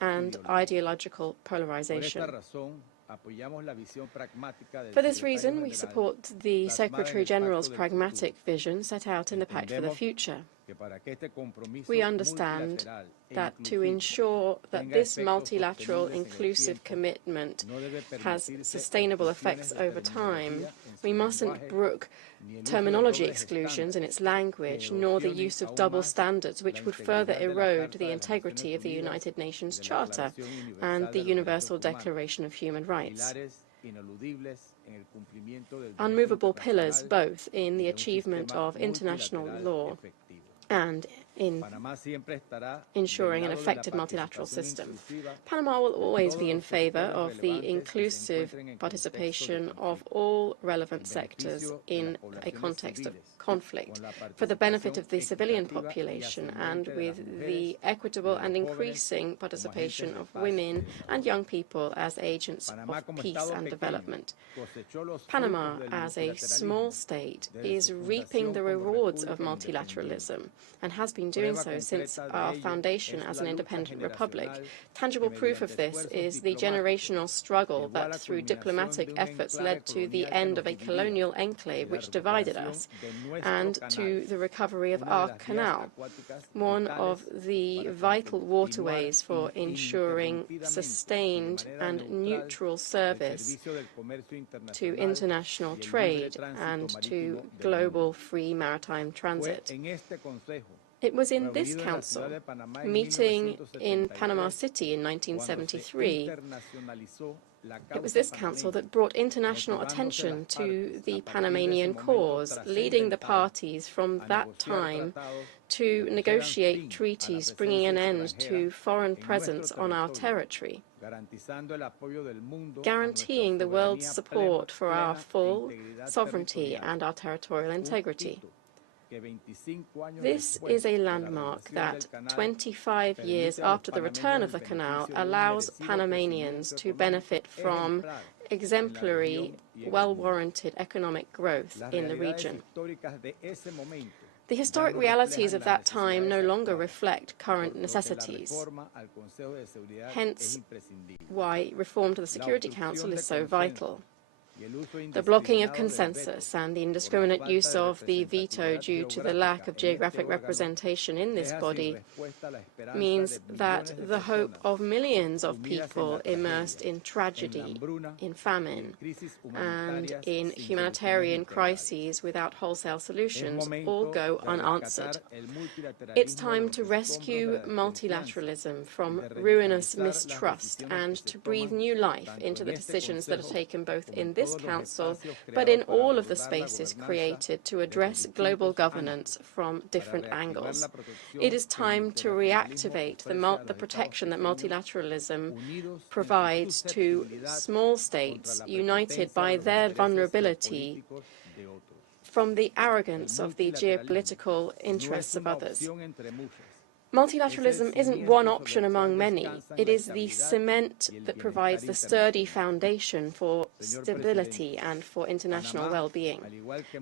and ideological polarization. For this reason, we support the Secretary-General's pragmatic vision set out in the Pact for the Future. We understand that to ensure that this multilateral inclusive commitment has sustainable effects over time, we mustn't brook terminology exclusions in its language, nor the use of double standards, which would further erode the integrity of the United Nations Charter and the Universal Declaration of Human Rights. Unmovable pillars both in the achievement of international law and in ensuring an effective multilateral system. Panama will always be in favor of the inclusive participation of all relevant sectors in a context of conflict for the benefit of the civilian population and with the equitable and increasing participation of women and young people as agents of peace and development. Panama, as a small state, is reaping the rewards of multilateralism and has been doing so since our foundation as an independent republic. Tangible proof of this is the generational struggle that through diplomatic efforts led to the end of a colonial enclave which divided us and to the recovery of our canal, one of the vital waterways for ensuring sustained and neutral service to international trade and to global free maritime transit. It was in this council, meeting in Panama City in 1973, it was this council that brought international attention to the Panamanian cause, leading the parties from that time to negotiate treaties bringing an end to foreign presence on our territory, guaranteeing the world's support for our full sovereignty and our territorial integrity. This is a landmark that, 25 years after the return of the canal, allows Panamanians to benefit from exemplary, well-warranted economic growth in the region. The historic realities of that time no longer reflect current necessities, hence why reform to the Security Council is so vital. The blocking of consensus and the indiscriminate use of the veto due to the lack of geographic representation in this body means that the hope of millions of people immersed in tragedy, in famine, and in humanitarian crises without wholesale solutions all go unanswered. It's time to rescue multilateralism from ruinous mistrust and to breathe new life into the decisions that are taken both in this Council, but in all of the spaces created to address global governance from different angles. It is time to reactivate the protection that multilateralism provides to small states united by their vulnerability from the arrogance of the geopolitical interests of others. Multilateralism isn't one option among many. It is the cement that provides the sturdy foundation for stability and for international well-being.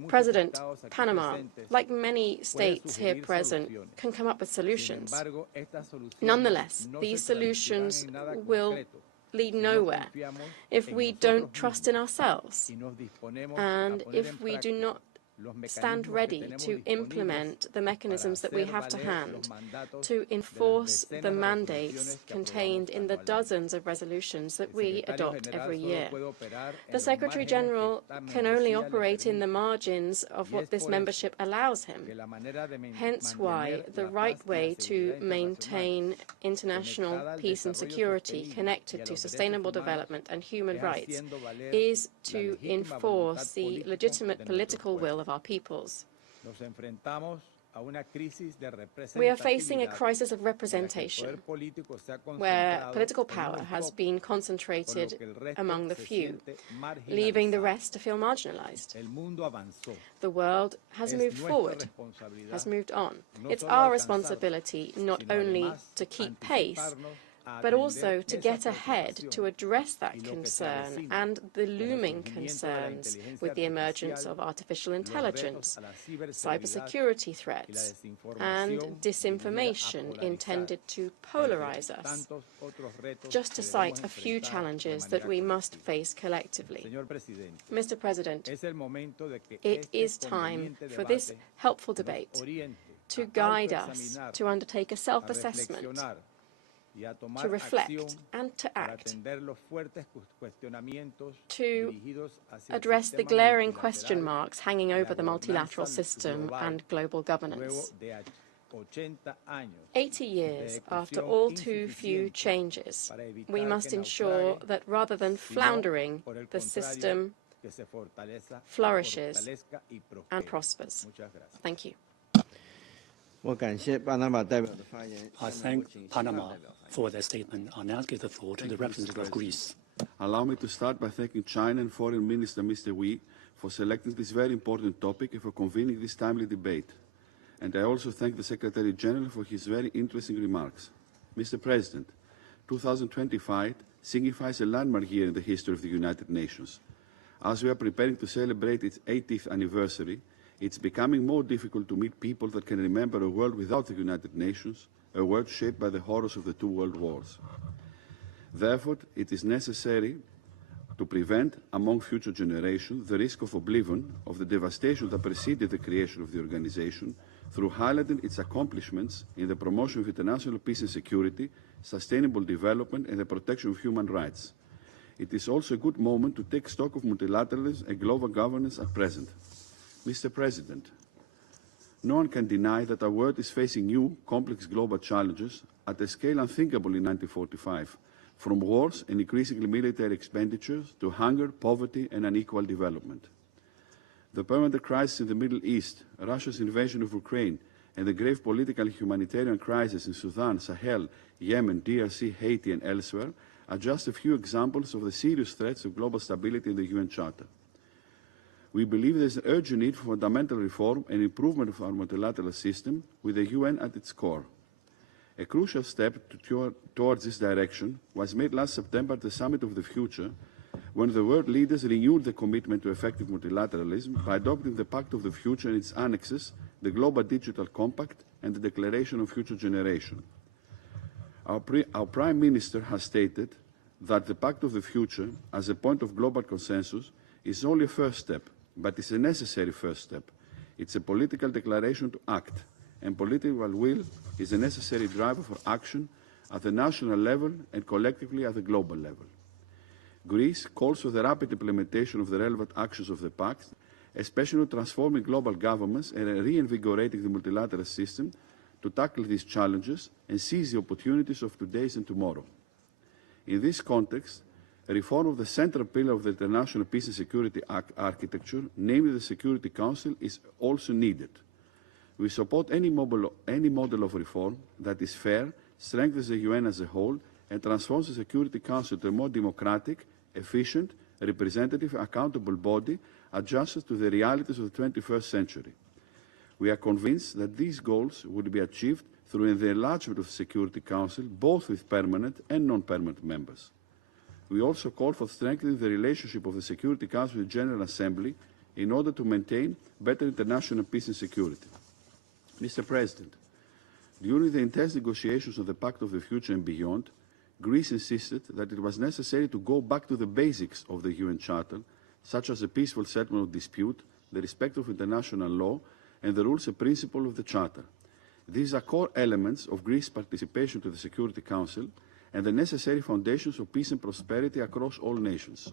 President, Panama, like many states here present, can come up with solutions. Nonetheless, these solutions will lead nowhere if we don't trust in ourselves and if we do not stand ready to implement the mechanisms that we have to hand, to enforce the mandates contained in the dozens of resolutions that we adopt every year. The Secretary-General can only operate in the margins of what this membership allows him. Hence why the right way to maintain international peace and security connected to sustainable development and human rights is to enforce the legitimate political will of our peoples. We are facing a crisis of representation, where political power has been concentrated among the few, leaving the rest to feel marginalized. The world has moved forward, has moved on. It's our responsibility not only to keep pace, but also to get ahead to address that concern and the looming concerns with the emergence of artificial intelligence, cybersecurity threats, and disinformation intended to polarize us, just to cite a few challenges that we must face collectively. Mr. President, it is time for this helpful debate to guide us to undertake a self-assessment, to reflect and to act, to address the glaring question marks hanging over the multilateral system and global governance. 80 years after all too few changes, we must ensure that rather than floundering, the system flourishes and prospers. Thank you. I thank Panama for their statement. I now give the floor to the representative of Greece. Allow me to start by thanking China and Foreign Minister Mr. Wang for selecting this very important topic and for convening this timely debate. And I also thank the Secretary-General for his very interesting remarks. Mr. President, 2025 signifies a landmark year in the history of the United Nations. As we are preparing to celebrate its 80th anniversary, it's becoming more difficult to meet people that can remember a world without the United Nations, a world shaped by the horrors of the two world wars. Therefore, it is necessary to prevent, among future generations, the risk of oblivion of the devastation that preceded the creation of the organization through highlighting its accomplishments in the promotion of international peace and security, sustainable development, and the protection of human rights. It is also a good moment to take stock of multilateralism and global governance at present. Mr. President, no one can deny that our world is facing new, complex global challenges at a scale unthinkable in 1945, from wars and increasingly military expenditures to hunger, poverty, and unequal development. The permanent crisis in the Middle East, Russia's invasion of Ukraine, and the grave political and humanitarian crisis in Sudan, Sahel, Yemen, DRC, Haiti, and elsewhere are just a few examples of the serious threats of global stability in the UN Charter. We believe there is an urgent need for fundamental reform and improvement of our multilateral system with the UN at its core. A crucial step towards this direction was made last September at the Summit of the Future, when the world leaders renewed the commitment to effective multilateralism by adopting the Pact of the Future and its annexes, the Global Digital Compact and the Declaration of Future Generation. Our Prime Minister has stated that the Pact of the Future, as a point of global consensus, is only a first step, but it's a necessary first step. It's a political declaration to act, and political will is a necessary driver for action at the national level and collectively at the global level. Greece calls for the rapid implementation of the relevant actions of the Pact, especially transforming global governments and reinvigorating the multilateral system to tackle these challenges and seize the opportunities of today and tomorrow. In this context, a reform of the central pillar of the international peace and security architecture, namely the Security Council, is also needed. We support any model of reform that is fair, strengthens the UN as a whole, and transforms the Security Council to a more democratic, efficient, representative, accountable body adjusted to the realities of the 21st century. We are convinced that these goals would be achieved through the enlargement of the Security Council, both with permanent and non-permanent members. We also called for strengthening the relationship of the Security Council with the General Assembly in order to maintain better international peace and security. Mr. President, during the intense negotiations of the Pact of the Future and beyond, Greece insisted that it was necessary to go back to the basics of the UN Charter, such as the peaceful settlement of dispute, the respect of international law, and the rules and principles of the Charter. These are core elements of Greece's participation to the Security Council and the necessary foundations of peace and prosperity across all nations.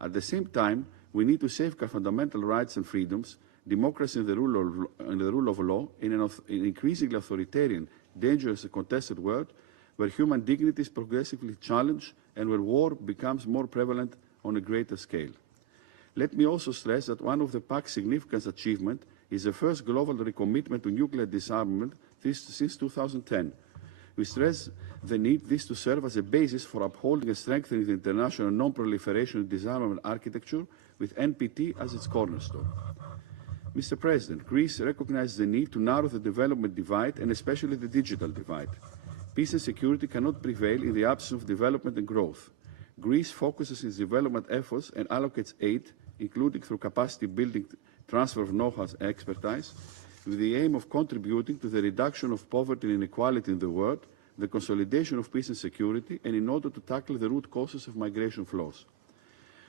At the same time, we need to safeguard fundamental rights and freedoms, democracy and the rule of law in an increasingly authoritarian, dangerous and contested world where human dignity is progressively challenged and where war becomes more prevalent on a greater scale. Let me also stress that one of the Pact's significant achievements is the first global recommitment to nuclear disarmament since 2010. We stress the need this to serve as a basis for upholding and strengthening the international non-proliferation and disarmament architecture with NPT as its cornerstone. Mr. President, Greece recognizes the need to narrow the development divide and especially the digital divide. Peace and security cannot prevail in the absence of development and growth. Greece focuses its development efforts and allocates aid, including through capacity building, transfer of know-how and expertise, with the aim of contributing to the reduction of poverty and inequality in the world, the consolidation of peace and security, and in order to tackle the root causes of migration flows.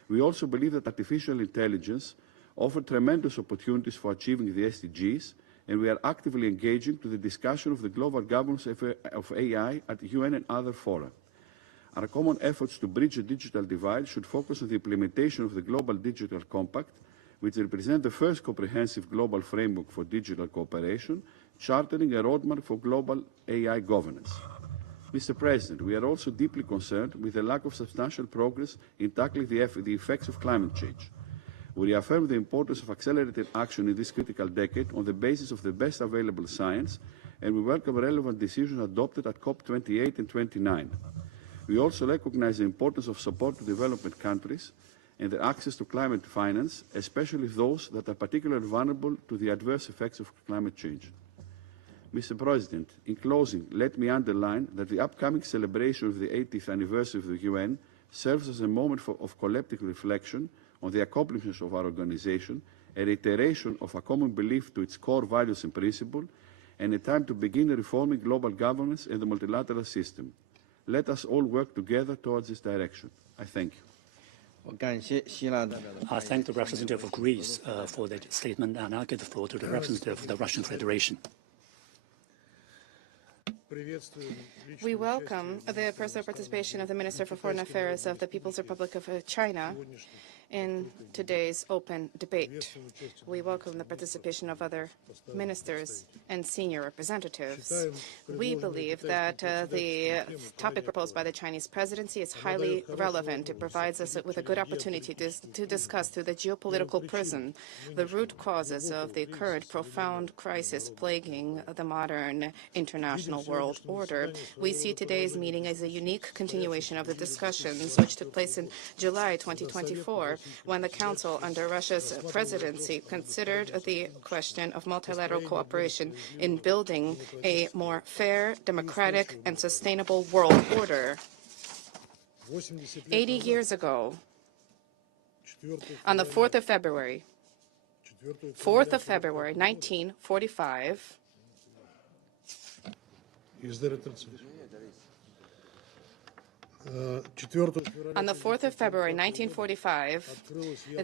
We also believe that artificial intelligence offers tremendous opportunities for achieving the SDGs, and we are actively engaging to the discussion of the global governance of AI at the UN and other fora. Our common efforts to bridge the digital divide should focus on the implementation of the Global Digital Compact, which represents the first comprehensive global framework for digital cooperation, chartering a roadmap for global AI governance. Mr. President, we are also deeply concerned with the lack of substantial progress in tackling the effects of climate change. We reaffirm the importance of accelerated action in this critical decade on the basis of the best available science, and we welcome relevant decisions adopted at COP28 and 29. We also recognize the importance of support to development countries and their access to climate finance, especially those that are particularly vulnerable to the adverse effects of climate change. Mr. President, in closing, let me underline that the upcoming celebration of the 80th anniversary of the UN serves as a moment of collective reflection on the accomplishments of our organization, a reiteration of a common belief to its core values and principles, and a time to begin reforming global governance and the multilateral system. Let us all work together towards this direction. I thank you. I thank the representative of Greece for that statement, and I'll give the floor to the representative of the Russian Federation. We welcome the personal participation of the Minister for Foreign Affairs of the People's Republic of China in today's open debate. We welcome the participation of other ministers and senior representatives. We believe that the topic proposed by the Chinese presidency is highly relevant. It provides us with a good opportunity to discuss through the geopolitical prism the root causes of the current profound crisis plaguing the modern international world order. We see today's meeting as a unique continuation of the discussions which took place in July 2024, when the Council under Russia's presidency considered the question of multilateral cooperation in building a more fair, democratic, and sustainable world order. 80 years ago, on the 4th of February, 1945, on the 4th of February, 1945,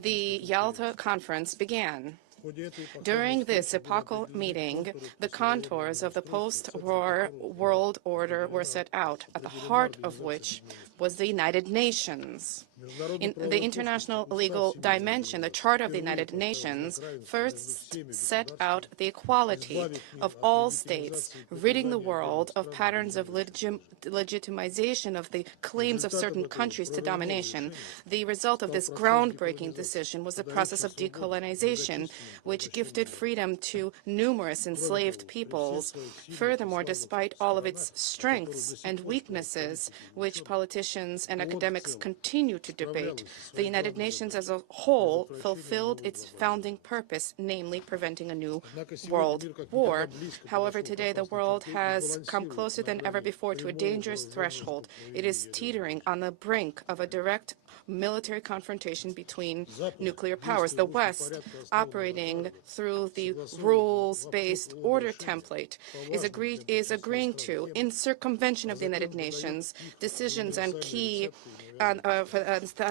the Yalta Conference began. During this epochal meeting, the contours of the post-war world order were set out, at the heart of which was the United Nations. In the international legal dimension, the Charter of the United Nations first set out the equality of all states, ridding the world of patterns of legitimization of the claims of certain countries to domination. The result of this groundbreaking decision was the process of decolonization, which gifted freedom to numerous enslaved peoples. Furthermore, despite all of its strengths and weaknesses, which politicians and academics continue to to debate. The United Nations as a whole fulfilled its founding purpose, namely preventing a new world war. However, today the world has come closer than ever before to a dangerous threshold. It is teetering on the brink of a direct military confrontation between nuclear powers. The West, operating through the rules-based order template, is agreeing to, in circumvention of the United Nations, decisions and key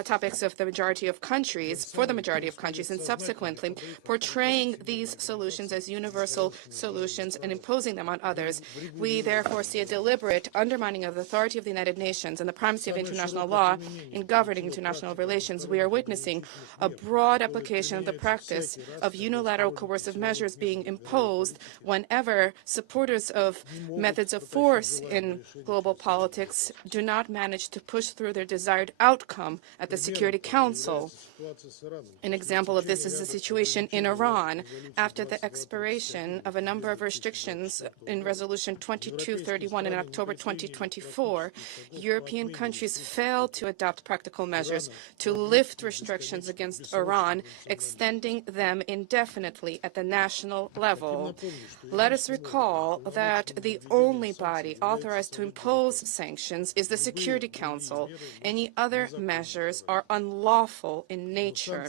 topics of the majority of countries, for the majority of countries, and subsequently portraying these solutions as universal solutions and imposing them on others. We therefore see a deliberate undermining of the authority of the United Nations and the primacy of international law in governing international relations. We are witnessing a broad application of the practice of unilateral coercive measures being imposed whenever supporters of methods of force in global politics do not manage to push through their desired outcome at the Security Council. An example of this is the situation in Iran. After the expiration of a number of restrictions in Resolution 2231 in October 2024, European countries failed to adopt practical measures to lift restrictions against Iran, extending them indefinitely at the national level. Let us recall that the only body authorized to impose sanctions is the Security Council. Any other measures are unlawful in nature.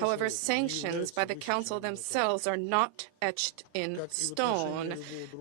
However, sanctions by the Council themselves are not etched in stone.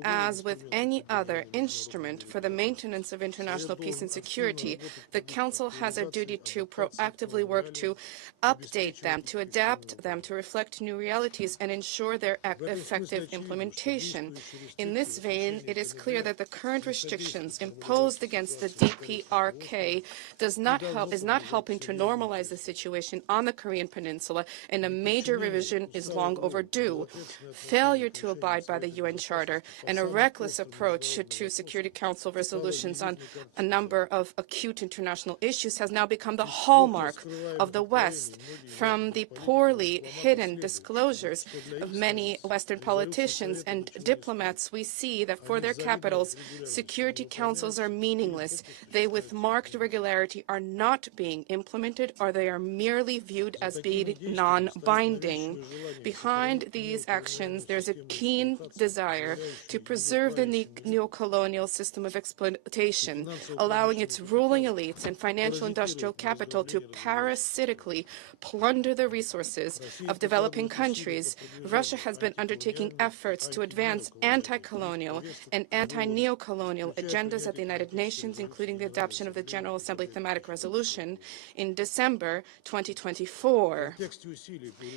As with any other instrument for the maintenance of international peace and security, the Council has a duty to proactively work to update them, to adapt them, to reflect new realities and ensure their effective implementation. In this vein, it is clear that the current restrictions imposed against the DPRK is not helping to normalize the situation on the Korean Peninsula, and a major revision is long overdue. Failure to abide by the UN Charter and a reckless approach to Security Council resolutions on a number of acute international issues has now become the hallmark of the West. From the poorly hidden disclosures of many Western politicians and diplomats, we see that for their capitals, Security Councils are meaningless. They, with marked regularity, are not being implemented, or they are merely viewed as being non-binding. Behind these actions, there's a keen desire to preserve the neocolonial system of exploitation, allowing its ruling elites and financial industrial capital to parasitically plunder the resources of developing countries. Russia has been undertaking efforts to advance anti-colonial and anti-neocolonial agendas at the United Nations, including the adoption of the General Assembly Thematic Resolution in December 2024.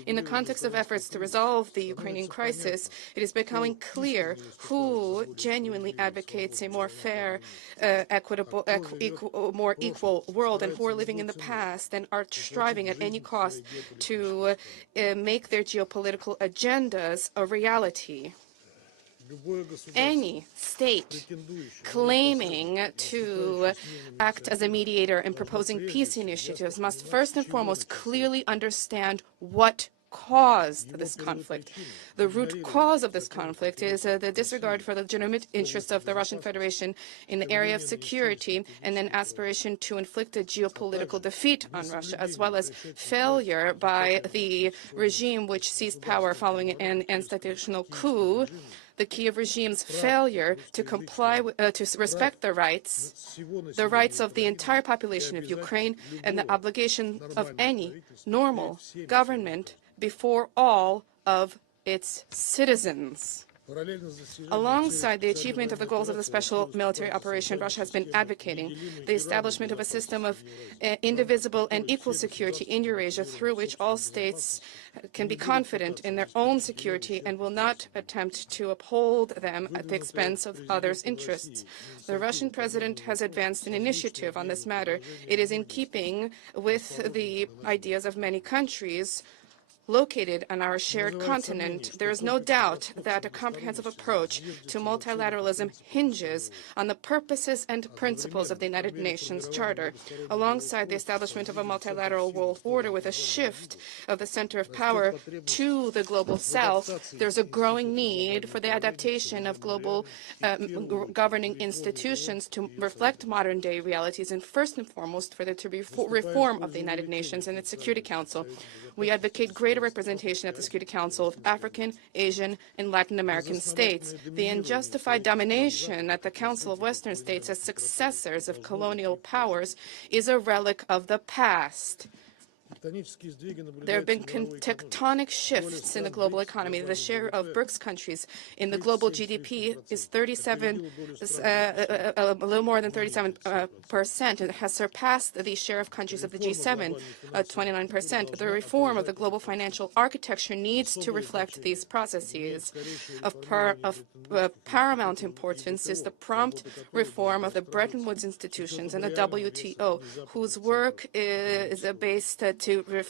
In the context of efforts to resolve the Ukrainian crisis, it is becoming clear who genuinely advocates a more fair, equitable, more equal world, and who are living in the past and are striving at any cost to make their geopolitical agendas a reality. Any state claiming to act as a mediator and proposing peace initiatives must first and foremost clearly understand what caused this conflict. The root cause of this conflict is the disregard for the legitimate interests of the Russian Federation in the area of security, and an aspiration to inflict a geopolitical defeat on Russia, as well as failure by the regime which seized power following an institutional coup. The Kiev regime's failure to comply to respect the rights of the entire population of Ukraine, and the obligation of any normal government before all of its citizens. Alongside the achievement of the goals of the special military operation, Russia has been advocating the establishment of a system of indivisible and equal security in Eurasia, through which all states can be confident in their own security and will not attempt to uphold them at the expense of others' interests. The Russian president has advanced an initiative on this matter. It is in keeping with the ideas of many countries located on our shared continent, there is no doubt that a comprehensive approach to multilateralism hinges on the purposes and principles of the United Nations Charter. Alongside the establishment of a multilateral world order with a shift of the center of power to the global south, there's a growing need for the adaptation of global governing institutions to reflect modern-day realities, and first and foremost for there to be reform of the United Nations and its Security Council. We advocate greater representation at the Security Council of African, Asian, and Latin American states. The unjustified domination at the Council of Western States as successors of colonial powers is a relic of the past. There have been tectonic shifts in the global economy. The share of BRICS countries in the global GDP is a little more than 37%, and has surpassed the share of countries of the G7, 29%. The reform of the global financial architecture needs to reflect these processes. Of paramount importance is the prompt reform of the Bretton Woods institutions and the WTO, whose work is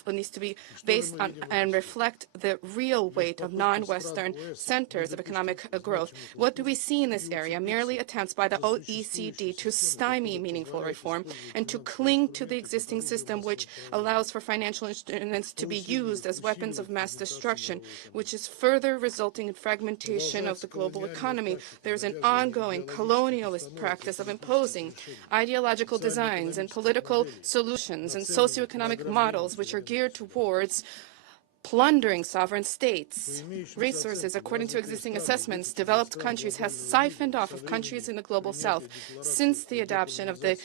needs to be based on and reflect the real weight of non-Western centers of economic growth. What do we see in this area? Merely attempts by the OECD to stymie meaningful reform and to cling to the existing system, which allows for financial instruments to be used as weapons of mass destruction, which is further resulting in fragmentation of the global economy. There's an ongoing colonialist practice of imposing ideological designs and political solutions and socioeconomic models which are geared towards plundering sovereign states. Resources, according to existing assessments, developed countries have siphoned off of countries in the global south since the adoption of the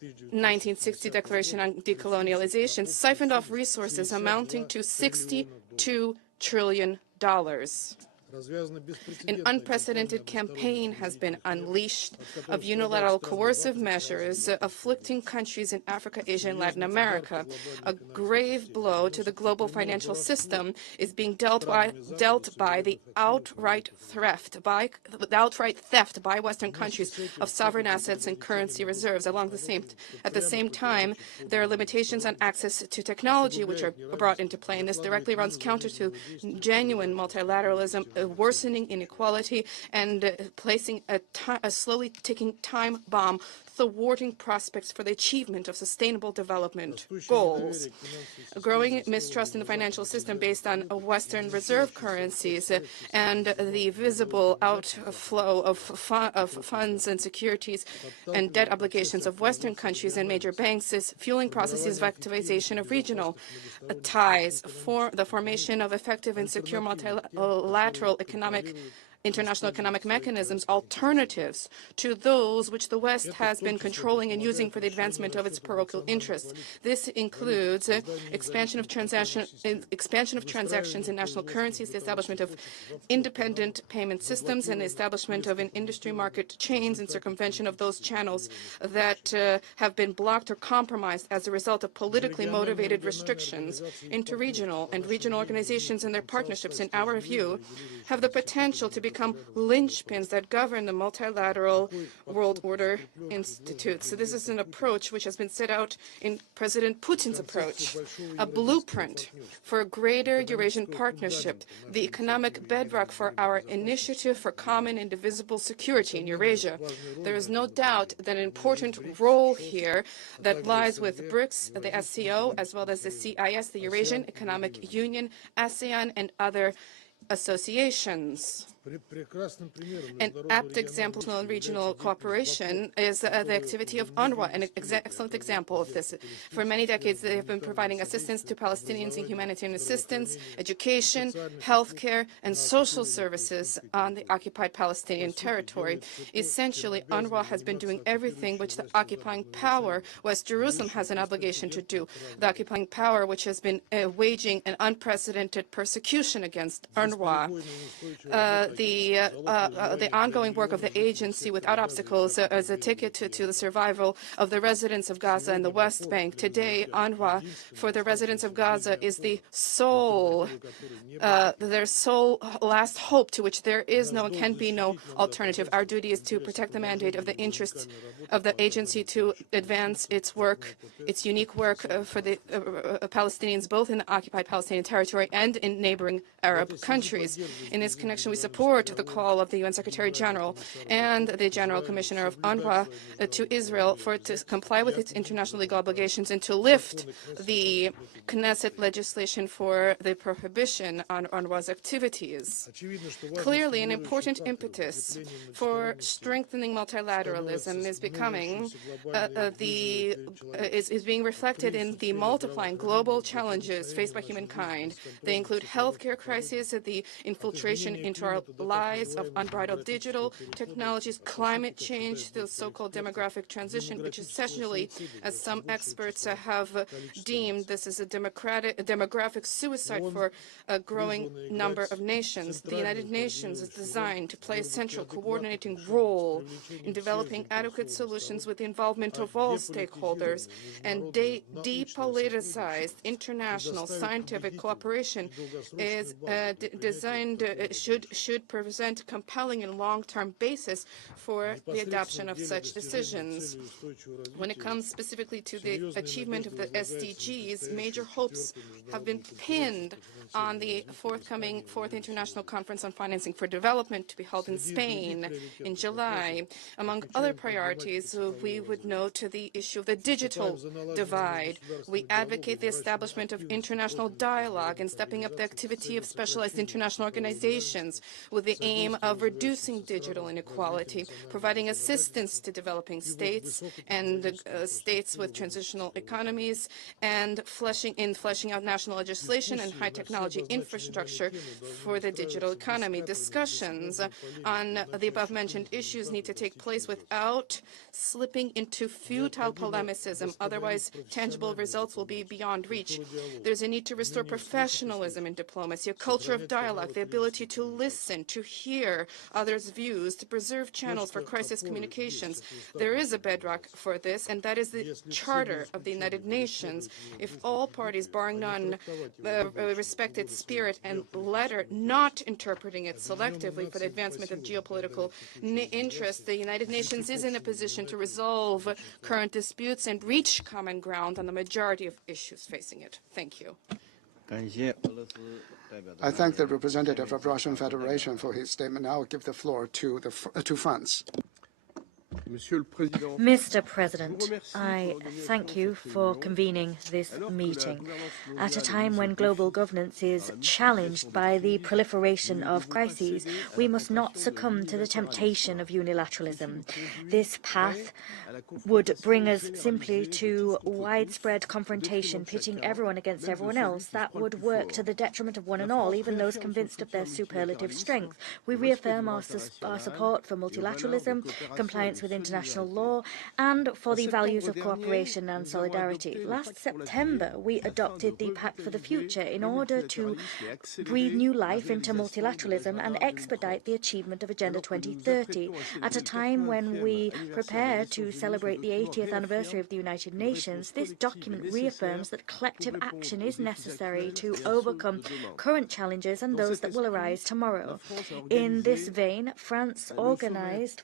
1960 Declaration on Decolonialization, siphoned off resources amounting to $62 trillion. An unprecedented campaign has been unleashed of unilateral coercive measures afflicting countries in Africa, Asia, and Latin America. A grave blow to the global financial system is being dealt by the outright theft by Western countries of sovereign assets and currency reserves. At the same time, there are limitations on access to technology which are brought into play, and this directly runs counter to genuine multilateralism, worsening inequality, and placing a slowly ticking time bomb thwarting prospects for the achievement of sustainable development goals. A growing mistrust in the financial system based on Western reserve currencies and the visible outflow of funds and securities and debt obligations of Western countries and major banks is fueling processes of activization of regional ties for the formation of effective and secure multilateral international economic mechanisms, alternatives to those which the West has been controlling and using for the advancement of its parochial interests. This includes expansion of transactions in national currencies, the establishment of independent payment systems, and the establishment of an industry market chains and circumvention of those channels that have been blocked or compromised as a result of politically motivated restrictions. Interregional and regional organizations and their partnerships, in our view, have the potential to become linchpins that govern the multilateral world order institutes. So this is an approach which has been set out in President Putin's approach, a blueprint for a greater Eurasian partnership, the economic bedrock for our initiative for common indivisible security in Eurasia. There is no doubt that an important role here that lies with BRICS, the SCO, as well as the CIS, the Eurasian Economic Union, ASEAN, and other associations. An apt example of regional cooperation is the activity of UNRWA, an excellent example of this. For many decades, they have been providing assistance to Palestinians in humanitarian assistance, education, healthcare, and social services on the occupied Palestinian territory. Essentially, UNRWA has been doing everything which the occupying power, West Jerusalem, has an obligation to do. The occupying power, which has been waging an unprecedented persecution against UNRWA. the ongoing work of the agency without obstacles as a ticket to the survival of the residents of Gaza and the West Bank. Today, UNRWA for the residents of Gaza is the their sole last hope to which there is no and can be no alternative. Our duty is to protect the mandate of the interests of the agency to advance its work, its unique work for the Palestinians, both in the occupied Palestinian territory and in neighboring Arab countries. In this connection, we support the call of the UN Secretary-General and the General Commissioner of UNRWA to Israel for it to comply with its international legal obligations and to lift the Knesset legislation for the prohibition on UNRWA's activities. Clearly, an important impetus for strengthening multilateralism is becoming is being reflected in the multiplying global challenges faced by humankind. They include healthcare crises, the infiltration into our lives of unbridled digital technologies, climate change, the so-called demographic transition, which essentially, as some experts have deemed, this is a demographic suicide for a growing number of nations. The United Nations is designed to play a central coordinating role in developing adequate solutions with the involvement of all stakeholders, and depoliticized international scientific cooperation is designed should present a compelling and long-term basis for the adoption of such decisions. When it comes specifically to the achievement of the SDGs, major hopes have been pinned on the forthcoming Fourth International Conference on Financing for Development to be held in Spain in July. Among other priorities, we would note the issue of the digital divide. We advocate the establishment of international dialogue and stepping up the activity of specialized international organizations with the aim of reducing digital inequality, providing assistance to developing states and states with transitional economies, and fleshing out national legislation and high technology infrastructure for the digital economy. Discussions on the above-mentioned issues need to take place without slipping into futile polemicism. Otherwise, tangible results will be beyond reach. There's a need to restore professionalism in diplomacy, a culture of dialogue, the ability to listen, to hear others' views, to preserve channels for crisis communications. There is a bedrock for this, and that is the Charter of the United Nations. If all parties, barring none, respect its spirit and letter, not interpreting it selectively for the advancement of geopolitical interests, the United Nations is in a position to resolve current disputes and reach common ground on the majority of issues facing it. Thank you. I thank the representative of Russian Federation for his statement. Now I'll give the floor to France. Mr. President, I thank you for convening this meeting. At a time when global governance is challenged by the proliferation of crises, we must not succumb to the temptation of unilateralism. This path would bring us simply to widespread confrontation, pitting everyone against everyone else. That would work to the detriment of one and all, even those convinced of their superlative strength. We reaffirm our support for multilateralism, compliance with international law, and for the values of cooperation and solidarity. Last September, we adopted the Pact for the Future in order to breathe new life into multilateralism and expedite the achievement of Agenda 2030. At a time when we prepare to celebrate the 80th anniversary of the United Nations, this document reaffirms that collective action is necessary to overcome current challenges and those that will arise tomorrow. In this vein, France organized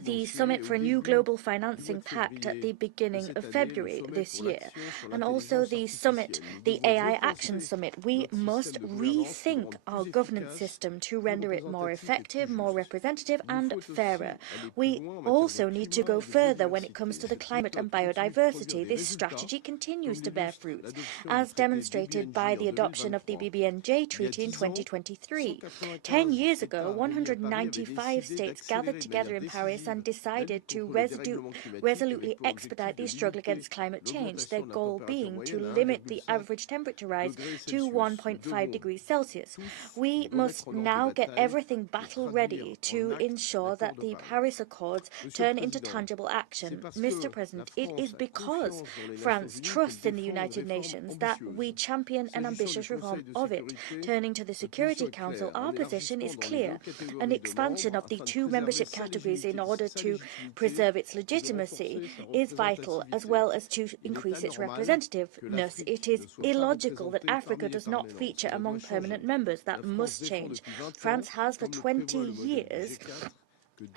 the Summit for a New Global Financing Pact at the beginning of February this year, and also the summit, the AI Action Summit. We must rethink our governance system to render it more effective, more representative, and fairer. We also need to go further when it comes to the climate and biodiversity. This strategy continues to bear fruit, as demonstrated by the adoption of the BBNJ Treaty in 2023. 10 years ago, 195 states gathered together in Paris and decided to resolutely expedite the struggle against climate change, their goal being to limit the average temperature rise to 1.5 degrees Celsius. We must now get everything battle-ready to ensure that the Paris Accords turn into tangible action. Mr. President, it is because France trusts in the United Nations that we champion an ambitious reform of it. Turning to the Security Council, our position is clear. An expansion of the 2 membership categories in order to preserve its legitimacy is vital, as well as to increase its representativeness. It is illogical that Africa does not feature among permanent members. That must change. France has for 20 years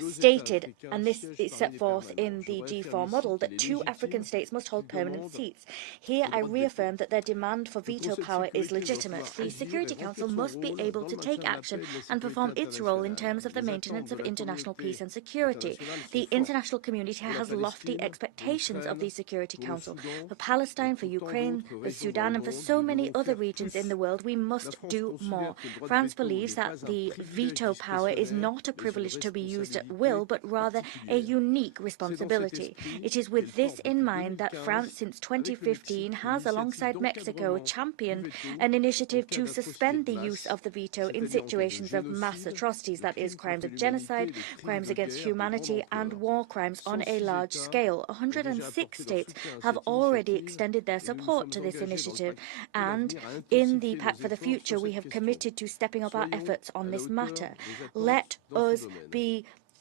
stated, and this is set forth in the G4 model, that 2 African states must hold permanent seats. Here I reaffirm that their demand for veto power is legitimate. The Security Council must be able to take action and perform its role in terms of the maintenance of international peace and security. The international community has lofty expectations of the Security Council. For Palestine, for Ukraine, for Sudan, and for so many other regions in the world, we must do more. France believes that the veto power is not a privilege to be used at will, but rather a unique responsibility. It is with this in mind that France, since 2015, has, alongside Mexico, championed an initiative to suspend the use of the veto in situations of mass atrocities, that is, crimes of genocide, crimes against humanity, and war crimes on a large scale. 106 states have already extended their support to this initiative, and in the Pact for the Future, we have committed to stepping up our efforts on this matter. Let us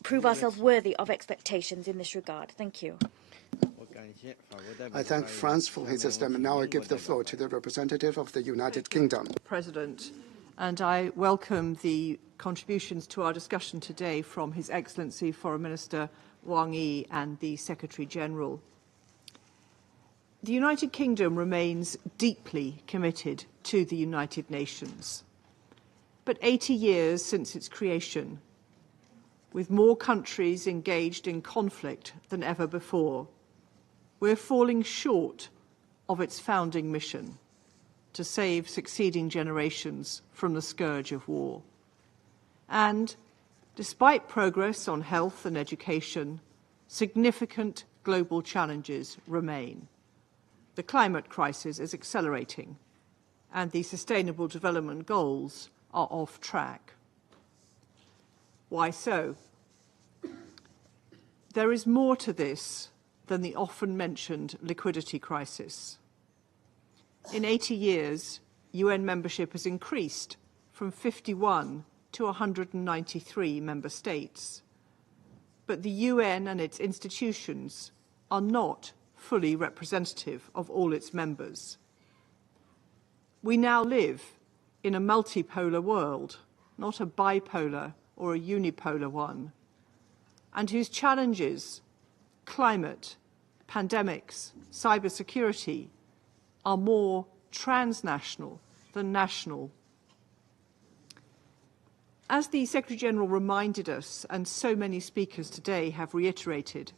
prove ourselves worthy of expectations in this regard. Thank you. I thank France for his statement. Now I give the floor to the representative of the United Kingdom. President, and I welcome the contributions to our discussion today from His Excellency Foreign Minister Wang and the Secretary-General. The United Kingdom remains deeply committed to the United Nations. But 80 years since its creation, with more countries engaged in conflict than ever before, we're falling short of its founding mission to save succeeding generations from the scourge of war. And despite progress on health and education, significant global challenges remain. The climate crisis is accelerating, and the Sustainable Development Goals are off track. Why so? There is more to this than the often mentioned liquidity crisis. In 80 years, UN membership has increased from 51 to 193 member states. But the UN and its institutions are not fully representative of all its members. We now live in a multipolar world, not a bipolar or a unipolar one, and whose challenges, climate, pandemics, cybersecurity, are more transnational than national. As the Secretary-General reminded us, and so many speakers today have reiterated,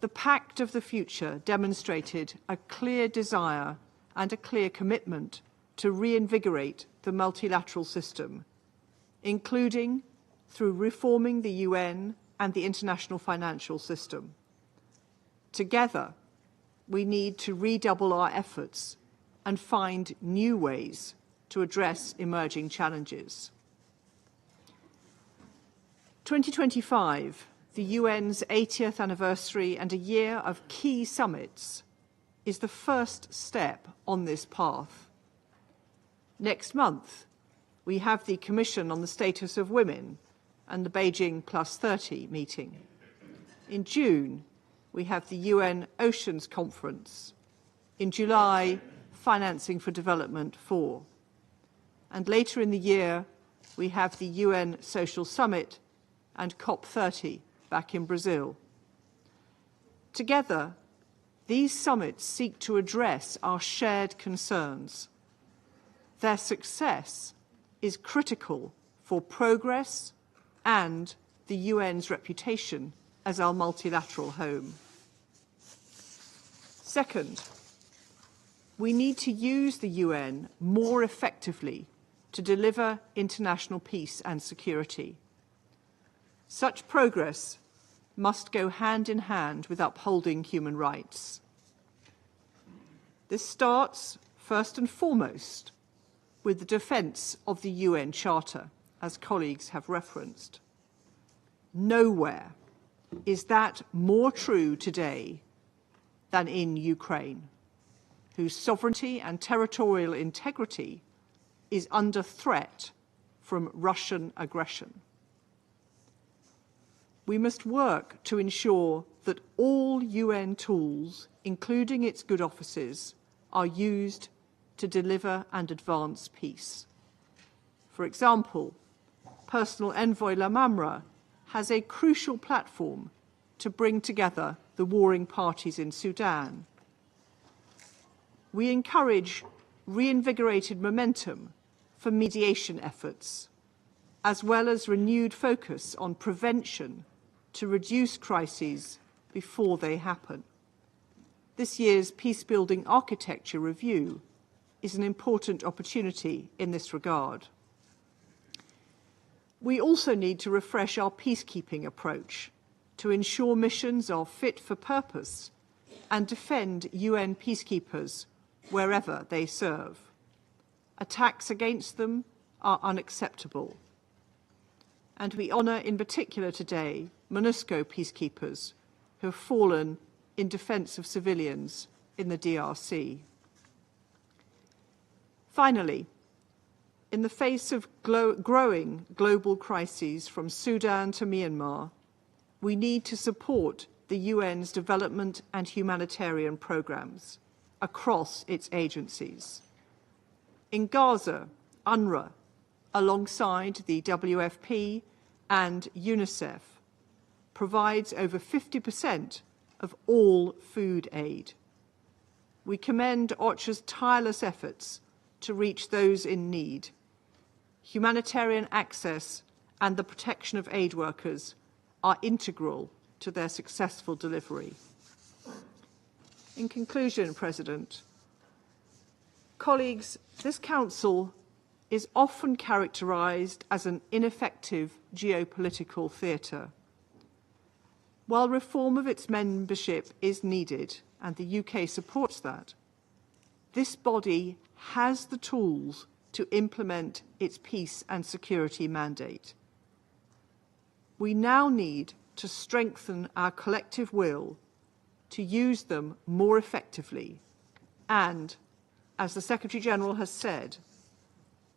the Pact of the Future demonstrated a clear desire and a clear commitment to reinvigorate the multilateral system, including through reforming the UN and the international financial system. Together, we need to redouble our efforts and find new ways to address emerging challenges. 2025, the UN's 80th anniversary and a year of key summits, is the first step on this path. Next month, we have the Commission on the Status of Women and the Beijing +30 meeting. In June, we have the UN Oceans Conference. In July, Financing for Development 4. And later in the year, we have the UN Social Summit and COP30 back in Brazil. Together, these summits seek to address our shared concerns. Their success is critical for progress and the UN's reputation as our multilateral home. Second, we need to use the UN more effectively to deliver international peace and security. Such progress must go hand in hand with upholding human rights. This starts, first and foremost, with the defence of the UN Charter, as colleagues have referenced. Nowhere is that more true today than in Ukraine, whose sovereignty and territorial integrity is under threat from Russian aggression. We must work to ensure that all UN tools, including its good offices, are used to deliver and advance peace. For example, Personal Envoy Lamamra has a crucial platform to bring together the warring parties in Sudan. We encourage reinvigorated momentum for mediation efforts, as well as renewed focus on prevention to reduce crises before they happen. This year's Peacebuilding Architecture Review is an important opportunity in this regard. We also need to refresh our peacekeeping approach to ensure missions are fit for purpose and defend UN peacekeepers wherever they serve. Attacks against them are unacceptable. And we honour in particular today MONUSCO peacekeepers who have fallen in defence of civilians in the DRC. Finally, in the face of growing global crises from Sudan to Myanmar, we need to support the UN's development and humanitarian programmes across its agencies. In Gaza, UNRWA, alongside the WFP and UNICEF, provides over 50% of all food aid. We commend OCHA's tireless efforts to reach those in need. Humanitarian access and the protection of aid workers are integral to their successful delivery. In conclusion, President, colleagues, this Council is often characterised as an ineffective geopolitical theatre. While reform of its membership is needed, and the UK supports that, this body has the tools to implement its peace and security mandate. We now need to strengthen our collective will to use them more effectively and, as the Secretary-General has said,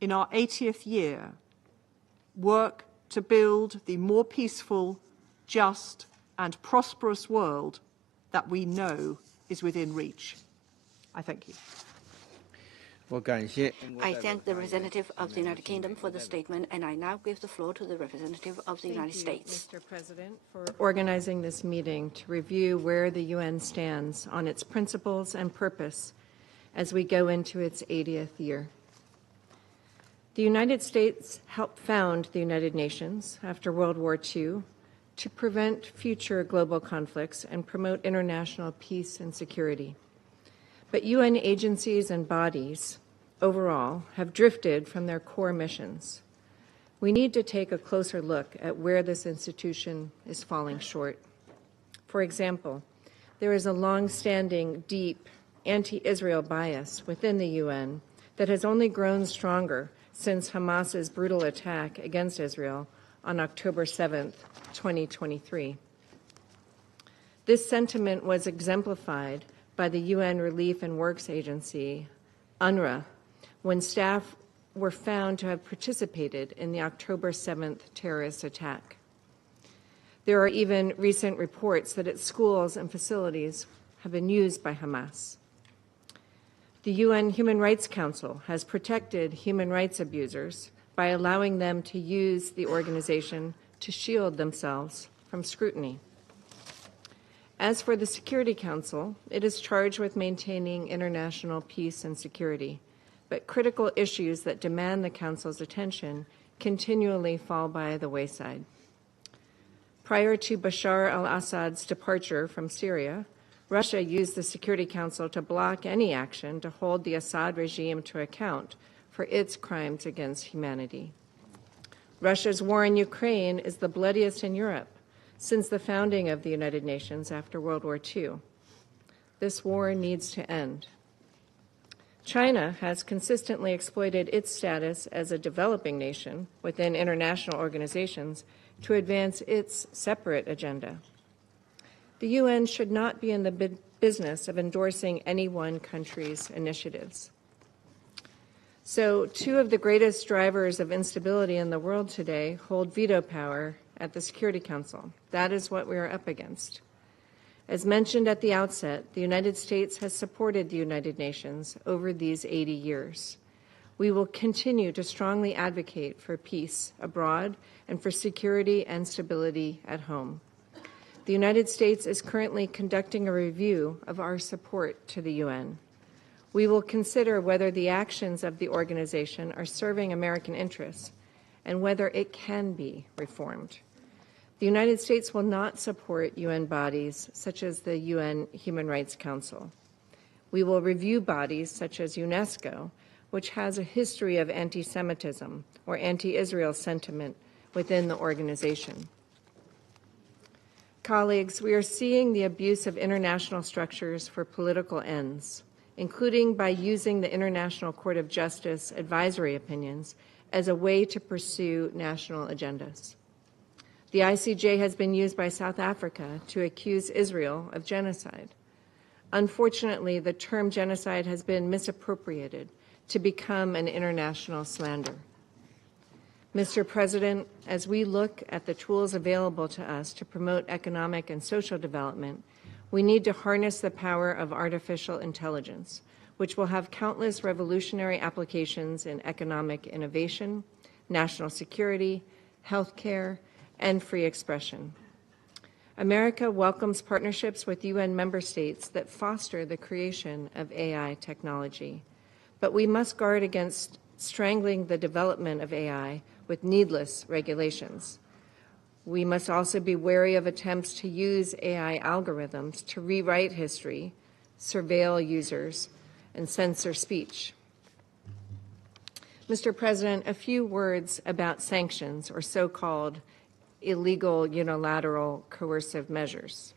in our 80th year, work to build the more peaceful, just and prosperous world that we know is within reach. I thank you. I thank the representative of the United Kingdom for the statement, and I now give the floor to the representative of the United States. Mr. President, for organizing this meeting to review where the UN stands on its principles and purpose as we go into its 80th year. The United States helped found the United Nations after World War II to prevent future global conflicts and promote international peace and security. But UN agencies and bodies overall have drifted from their core missions. We need to take a closer look at where this institution is falling short. For example, there is a long-standing, deep anti-Israel bias within the UN that has only grown stronger since Hamas's brutal attack against Israel on October 7th, 2023. This sentiment was exemplified by the UN Relief and Works Agency, UNRWA, when staff were found to have participated in the October 7th terrorist attack. There are even recent reports that its schools and facilities have been used by Hamas. The UN Human Rights Council has protected human rights abusers by allowing them to use the organization to shield themselves from scrutiny. As for the Security Council, it is charged with maintaining international peace and security, but critical issues that demand the Council's attention continually fall by the wayside. Prior to Bashar al-Assad's departure from Syria, Russia used the Security Council to block any action to hold the Assad regime to account for its crimes against humanity. Russia's war in Ukraine is the bloodiest in Europe, since the founding of the United Nations after World War II. This war needs to end. China has consistently exploited its status as a developing nation within international organizations to advance its separate agenda. The UN should not be in the business of endorsing any one country's initiatives. So, two of the greatest drivers of instability in the world today hold veto power at the Security Council. That is what we are up against. As mentioned at the outset, the United States has supported the United Nations over these 80 years. We will continue to strongly advocate for peace abroad and for security and stability at home. The United States is currently conducting a review of our support to the UN. We will consider whether the actions of the organization are serving American interests and whether it can be reformed. The United States will not support UN bodies such as the UN Human Rights Council. We will review bodies such as UNESCO, which has a history of anti-Semitism or anti-Israel sentiment within the organization. Colleagues, we are seeing the abuse of international structures for political ends, including by using the International Court of Justice advisory opinions as a way to pursue national agendas. The ICJ has been used by South Africa to accuse Israel of genocide. Unfortunately, the term genocide has been misappropriated to become an international slander. Mr. President, as we look at the tools available to us to promote economic and social development, we need to harness the power of artificial intelligence, which will have countless revolutionary applications in economic innovation, national security, healthcare, and free expression. America welcomes partnerships with UN member states that foster the creation of AI technology, but we must guard against strangling the development of AI with needless regulations. We must also be wary of attempts to use AI algorithms to rewrite history, surveil users, and censor speech. Mr. President, a few words about sanctions, or so-called illegal unilateral coercive measures.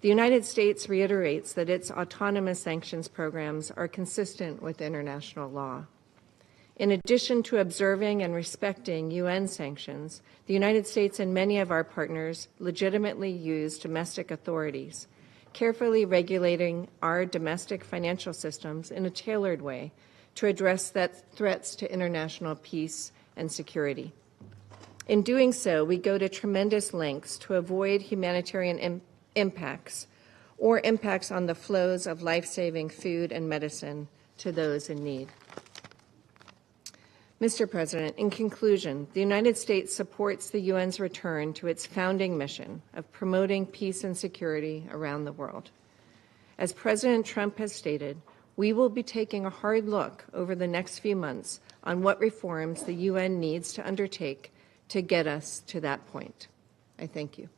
The United States reiterates that its autonomous sanctions programs are consistent with international law. In addition to observing and respecting UN sanctions, the United States and many of our partners legitimately use domestic authorities, carefully regulating our domestic financial systems in a tailored way to address threats to international peace and security. In doing so, we go to tremendous lengths to avoid humanitarian impacts or impacts on the flows of life-saving food and medicine to those in need. Mr. President, in conclusion, the United States supports the UN's return to its founding mission of promoting peace and security around the world. As President Trump has stated, we will be taking a hard look over the next few months on what reforms the UN needs to undertake to get us to that point. I thank you.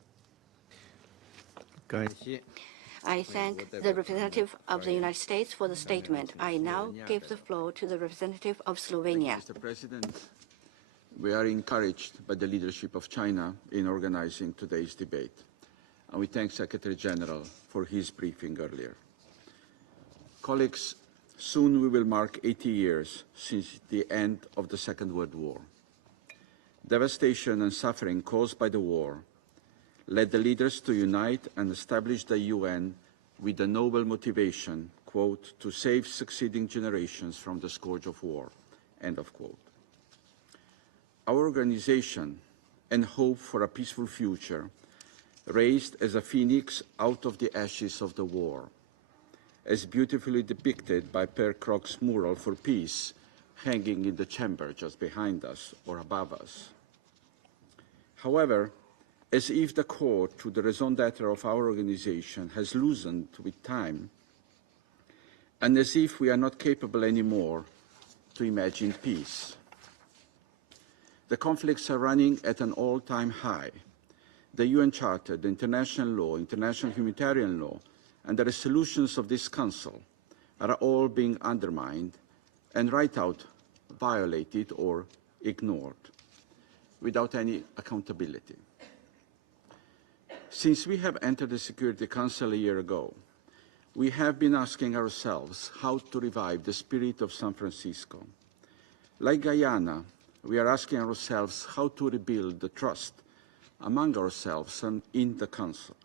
I thank the representative of the United States for the statement. I now give the floor to the representative of Slovenia. Mr. President, we are encouraged by the leadership of China in organizing today's debate, and we thank Secretary-General for his briefing earlier. Colleagues, soon we will mark 80 years since the end of the Second World War. Devastation and suffering caused by the war led the leaders to unite and establish the UN with the noble motivation, quote, to save succeeding generations from the scourge of war, end of quote. Our organization and hope for a peaceful future raised as a phoenix out of the ashes of the war, as beautifully depicted by Per Krog's mural for peace hanging in the chamber just behind us or above us. However, as if the core to the raison d'etre of our organization has loosened with time, and as if we are not capable anymore to imagine peace. The conflicts are running at an all-time high. The UN Charter, the international law, international humanitarian law, and the resolutions of this Council are all being undermined and right out violated or ignored without any accountability. Since we have entered the Security Council a year ago, we have been asking ourselves how to revive the spirit of San Francisco. Like Guyana, we are asking ourselves how to rebuild the trust among ourselves and in the Council.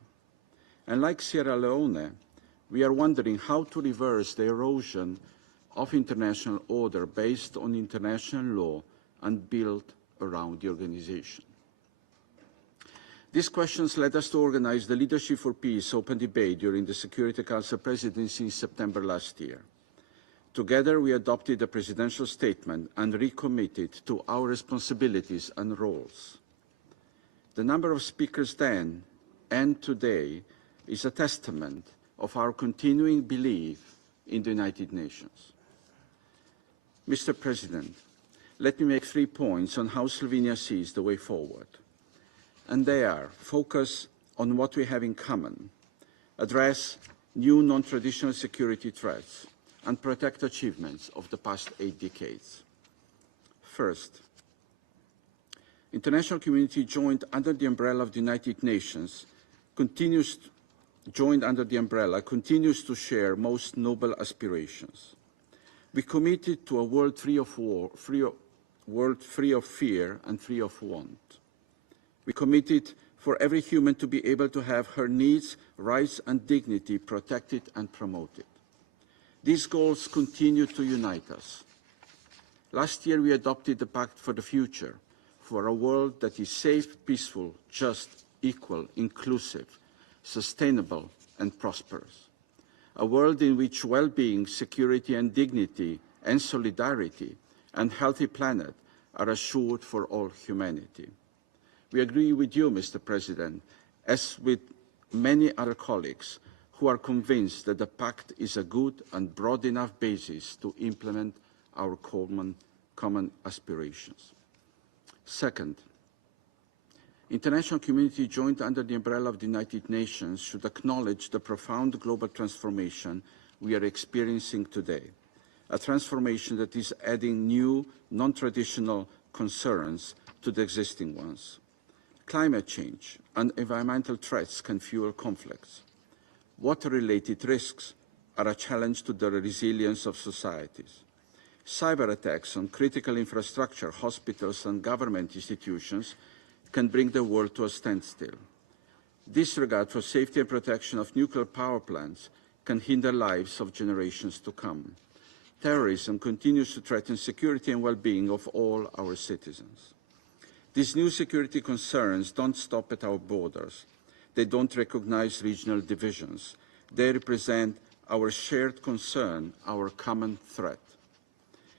And like Sierra Leone, we are wondering how to reverse the erosion of international order based on international law and built around the organization. These questions led us to organize the Leadership for Peace open debate during the Security Council presidency in September last year. Together, we adopted a presidential statement and recommitted to our responsibilities and roles. The number of speakers then and today is a testament of our continuing belief in the United Nations. Mr. President, let me make 3 points on how Slovenia sees the way forward. And they are: focus on what we have in common, address new non-traditional security threats, and protect achievements of the past 8 decades. First, international community joined under the umbrella of the United Nations continues to share most noble aspirations. We committed to a world free of fear and free of want. We committed for every human to be able to have her needs, rights and dignity protected and promoted. These goals continue to unite us. Last year we adopted the Pact for the Future, for a world that is safe, peaceful, just, equal, inclusive, sustainable and prosperous. A world in which well-being, security and dignity and solidarity and healthy planet are assured for all humanity. We agree with you, Mr. President, as with many other colleagues who are convinced that the Pact is a good and broad enough basis to implement our common aspirations. Second, international community joined under the umbrella of the United Nations should acknowledge the profound global transformation we are experiencing today, a transformation that is adding new, non-traditional concerns to the existing ones. Climate change and environmental threats can fuel conflicts. Water-related risks are a challenge to the resilience of societies. Cyber attacks on critical infrastructure, hospitals and government institutions can bring the world to a standstill. Disregard for safety and protection of nuclear power plants can hinder lives of generations to come. Terrorism continues to threaten security and well-being of all our citizens. These new security concerns don't stop at our borders. They don't recognize regional divisions. They represent our shared concern, our common threat.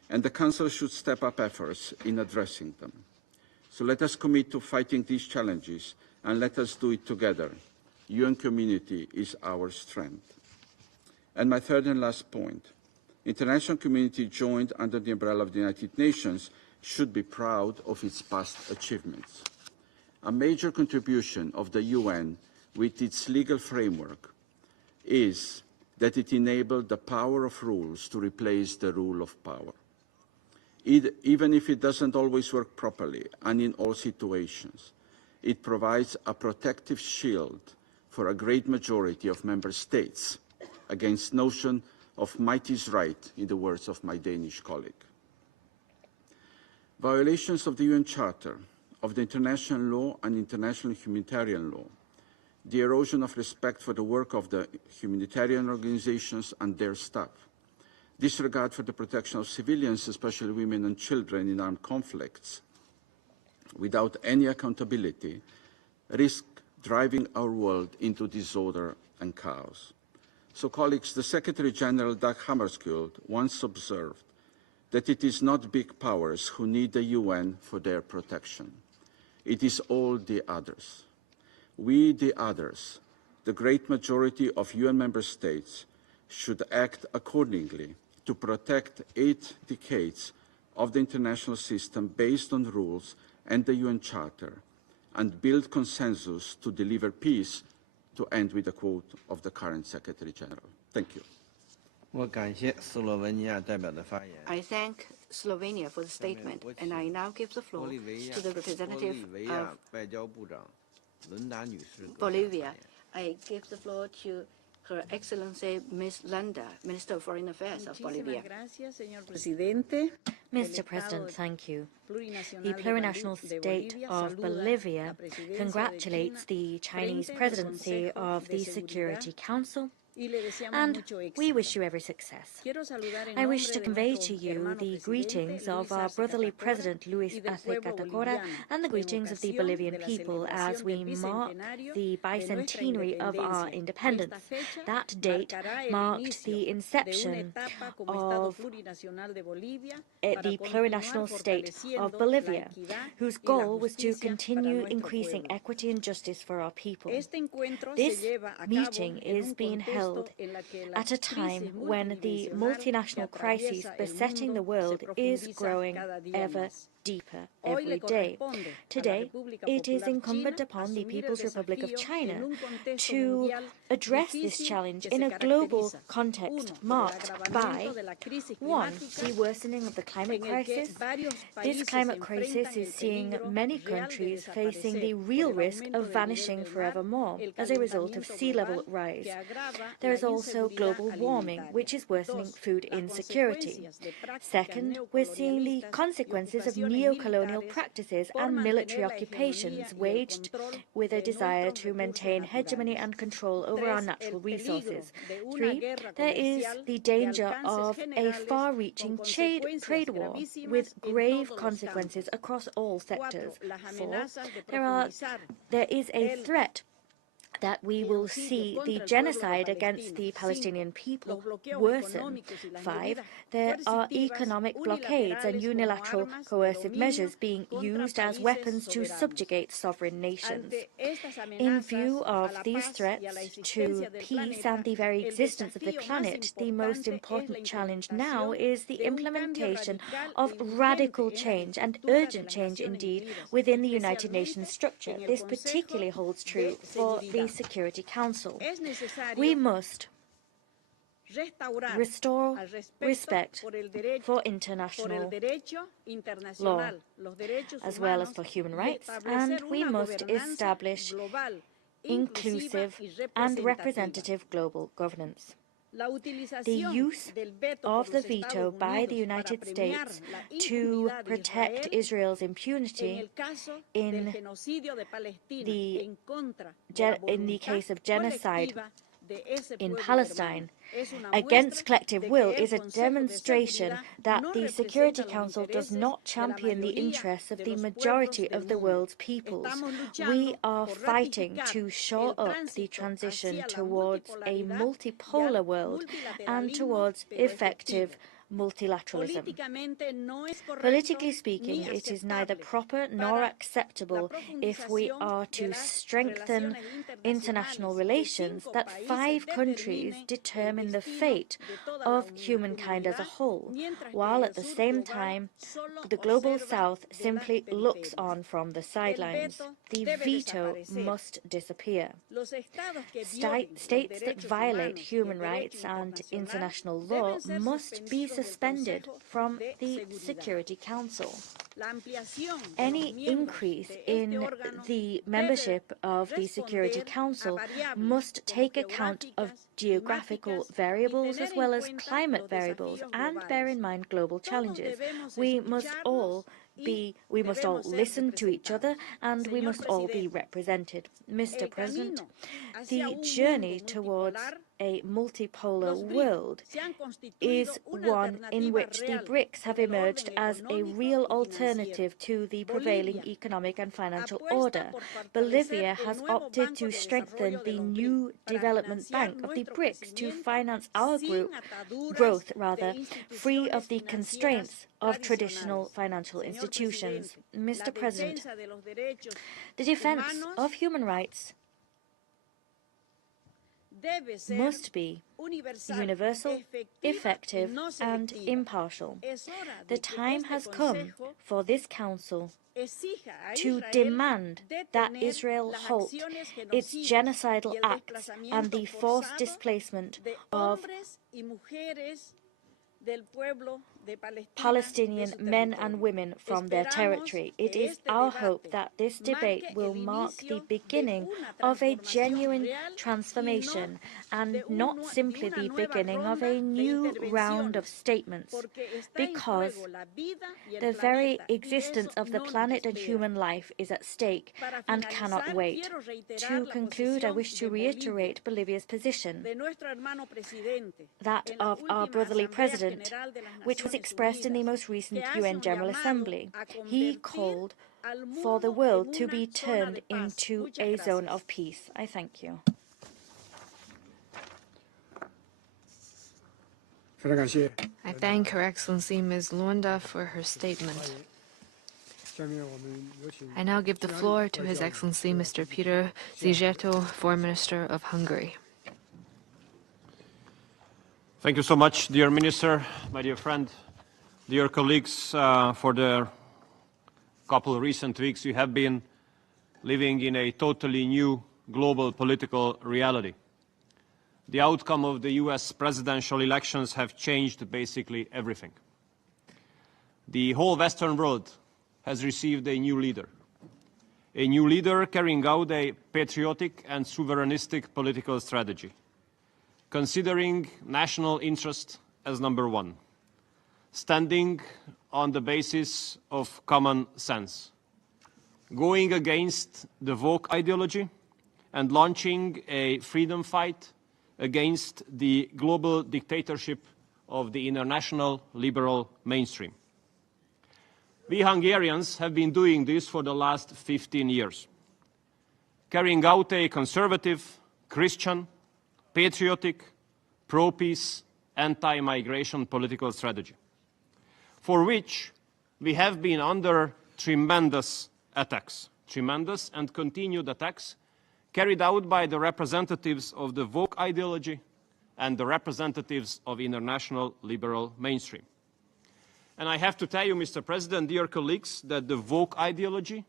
And the Council should step up efforts in addressing them. So let us commit to fighting these challenges and let us do it together. UN community is our strength. And my third and last point, international community joined under the umbrella of the United Nations should be proud of its past achievements. A major contribution of the UN with its legal framework is that it enabled the power of rules to replace the rule of power. Even if it doesn't always work properly and in all situations, it provides a protective shield for a great majority of member states against notion of might is right, in the words of my Danish colleague. Violations of the UN Charter, of the international law and international humanitarian law, the erosion of respect for the work of the humanitarian organizations and their staff, disregard for the protection of civilians, especially women and children in armed conflicts, without any accountability, risk driving our world into disorder and chaos. So, colleagues, the Secretary-General Dag Hammarskjöld once observed that it is not big powers who need the UN for their protection. It is all the others. We, the others, the great majority of UN member states, should act accordingly to protect 8 decades of the international system based on rules and the UN Charter, and build consensus to deliver peace, to end with a quote of the current Secretary-General. Thank you. I thank Slovenia for the statement, and I now give the floor to the representative of Bolivia. I give the floor to Her Excellency Ms. Landa, Minister of Foreign Affairs of Bolivia. Mr. President, thank you. The plurinational state of Bolivia congratulates the Chinese presidency of the Security Council, and we wish you every success. I wish to convey to you the greetings of our brotherly President Luis Arce Catacora and the greetings of the Bolivian people as we mark the bicentenary of our independence. That date marked the inception of the plurinational state of Bolivia, whose goal was to continue increasing equity and justice for our people. This meeting is being held at a time when the multinational crisis besetting the world is growing ever deeper every day. Today, it is incumbent upon the People's Republic of China to address this challenge in a global context marked by, one, the worsening of the climate crisis. This climate crisis is seeing many countries facing the real risk of vanishing forevermore as a result of sea level rise. There is also global warming, which is worsening food insecurity. Second, we're seeing the consequences of neo-colonial practices and military occupations waged with a desire to maintain hegemony and control over our natural resources. Three, there is the danger of a far-reaching trade war with grave consequences across all sectors. Four, there is a threat that we will see the genocide against the Palestinian people worsen. 5, there are economic blockades and unilateral coercive measures being used as weapons to subjugate sovereign nations. In view of these threats to peace and the very existence of the planet, the most important challenge now is the implementation of radical change, and urgent change indeed, within the United Nations structure. This particularly holds true for the Security Council. We must restore respect for international law, as well as for human rights, and we must establish inclusive and representative global governance. The use of the veto by the United States to protect Israel's impunity in the case of genocide in Palestine against collective will is a demonstration that the Security Council does not champion the interests of the majority of the world's peoples. We are fighting to shore up the transition towards a multipolar world and towards effective multilateralism. Politically speaking, it is neither proper nor acceptable if we are to strengthen international relations that 5 countries determine the fate of humankind as a whole, while at the same time the global south simply looks on from the sidelines. The veto must disappear. States that violate human rights and international law must be suspended from the Security Council. Any increase in the membership of the Security Council must take account of geographical variables as well as climate variables and bear in mind global challenges. We must all listen to each other, and we must all be represented. Mr. President, the journey towards a multipolar world is one in which the BRICS have emerged as a real alternative to the prevailing economic and financial order. Bolivia has opted to strengthen the new development bank of the BRICS to finance our growth, free of the constraints of traditional financial institutions. Mr. President, the defense of human rights must be universal, effective, and impartial. The time has come for this Council to demand that Israel halt its genocidal acts and the forced displacement of Palestinian men and women from their territory. It is our hope that this debate will mark the beginning of a genuine transformation and not simply the beginning of a new round of statements, because the very existence of the planet and human life is at stake and cannot wait. To conclude, I wish to reiterate Bolivia's position, that of our brotherly president, which was expressed in the most recent UN General Assembly. He called for the world to be turned into a zone of peace. I thank you. I thank Her Excellency Ms. Luanda for her statement. I now give the floor to His Excellency Mr. Peter Szijjártó, Foreign Minister of Hungary. Thank you so much, dear Minister, my dear friend, dear colleagues. For the couple of recent weeks, we have been living in a totally new global political reality. The outcome of the US presidential elections have changed basically everything. The whole Western world has received a new leader carrying out a patriotic and sovereignistic political strategy, considering national interest as number one, standing on the basis of common sense, going against the woke ideology and launching a freedom fight against the global dictatorship of the international liberal mainstream. We Hungarians have been doing this for the last 15 years, carrying out a conservative, Christian, patriotic, pro-peace, anti-migration political strategy, for which we have been under tremendous attacks, tremendous and continued attacks carried out by the representatives of the woke ideology and the representatives of international liberal mainstream. And I have to tell you, Mr. President, dear colleagues, that the woke ideology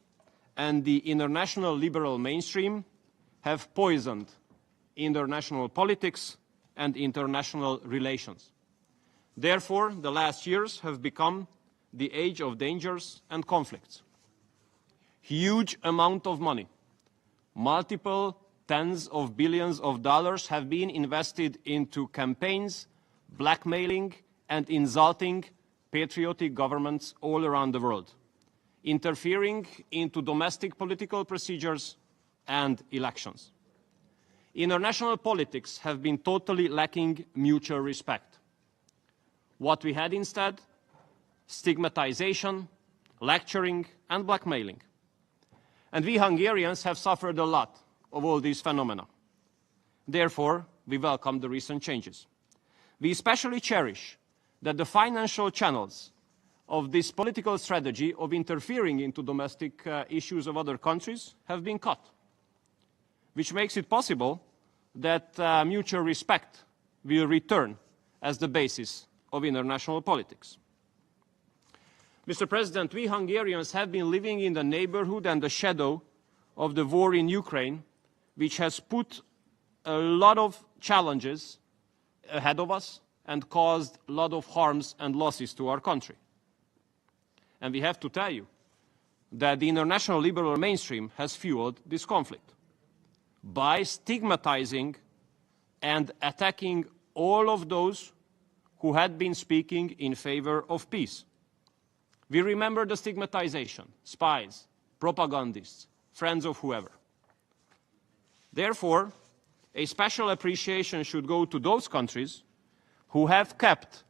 and the international liberal mainstream have poisoned international politics and international relations. Therefore, the last years have become the age of dangers and conflicts. Huge amount of money, multiple tens of billions of dollars have been invested into campaigns, blackmailing and insulting patriotic governments all around the world, interfering into domestic political procedures and elections. International politics have been totally lacking mutual respect. What we had instead? Stigmatization, lecturing, and blackmailing. And we Hungarians have suffered a lot of all these phenomena. Therefore, we welcome the recent changes. We especially cherish that the financial channels of this political strategy of interfering into domestic issues of other countries have been cut, which makes it possible that mutual respect will return as the basis of international politics. Mr. President, we Hungarians have been living in the neighborhood and the shadow of the war in Ukraine, which has put a lot of challenges ahead of us and caused a lot of harms and losses to our country. And we have to tell you that the international liberal mainstream has fueled this conflict by stigmatizing and attacking all of those who had been speaking in favor of peace. We remember the stigmatization, spies, propagandists, friends of whoever. Therefore, a special appreciation should go to those countries who have kept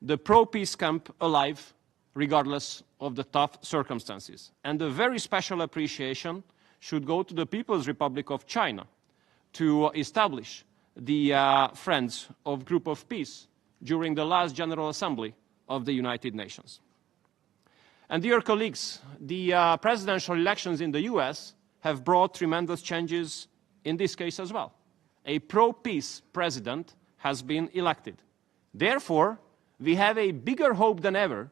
the pro-peace camp alive regardless of the tough circumstances. And a very special appreciation should go to the People's Republic of China to establish the Friends of Group of Peace during the last General Assembly of the United Nations. And dear colleagues, the presidential elections in the US have brought tremendous changes in this case as well. A pro-peace president has been elected. Therefore, we have a bigger hope than ever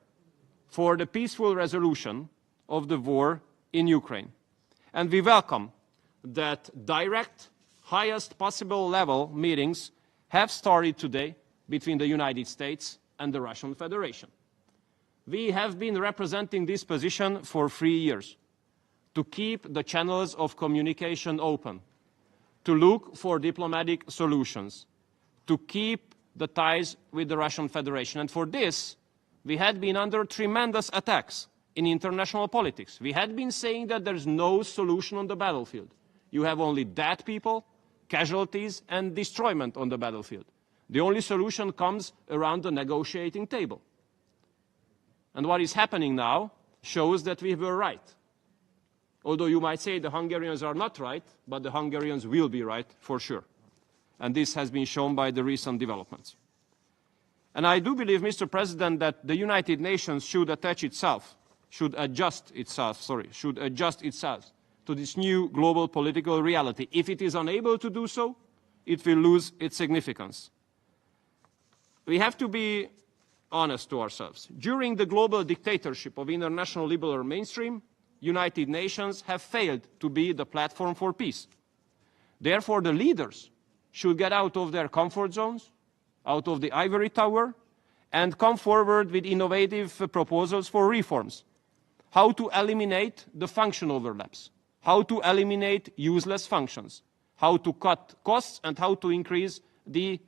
for the peaceful resolution of the war in Ukraine. And we welcome that direct, highest possible level meetings have started today between the United States and the Russian Federation. We have been representing this position for 3 years, to keep the channels of communication open, to look for diplomatic solutions, to keep the ties with the Russian Federation. And for this, we had been under tremendous attacks in international politics. We had been saying that there's no solution on the battlefield. You have only dead people, casualties, and destroyment on the battlefield. The only solution comes around the negotiating table. And what is happening now shows that we were right. Although you might say the Hungarians are not right, but the Hungarians will be right for sure. And this has been shown by the recent developments. And I do believe, Mr. President, that the United Nations should adjust itself to this new global political reality. If it is unable to do so, it will lose its significance. We have to be honest to ourselves. During the global dictatorship of international liberal mainstream, United Nations have failed to be the platform for peace. Therefore, the leaders should get out of their comfort zones, out of the ivory tower, and come forward with innovative proposals for reforms. How to eliminate the function overlaps, how to eliminate useless functions, how to cut costs, and how to increase the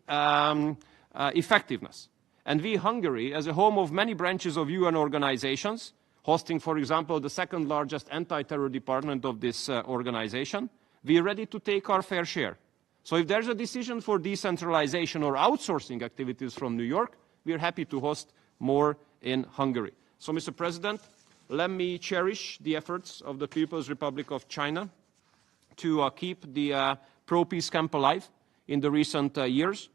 effectiveness. And we, Hungary, as a home of many branches of UN organizations, hosting, for example, the second largest anti-terror department of this organization, we are ready to take our fair share. So if there's a decision for decentralization or outsourcing activities from New York, we are happy to host more in Hungary. So, Mr. President, let me cherish the efforts of the People's Republic of China to keep the pro-peace camp alive in the recent years.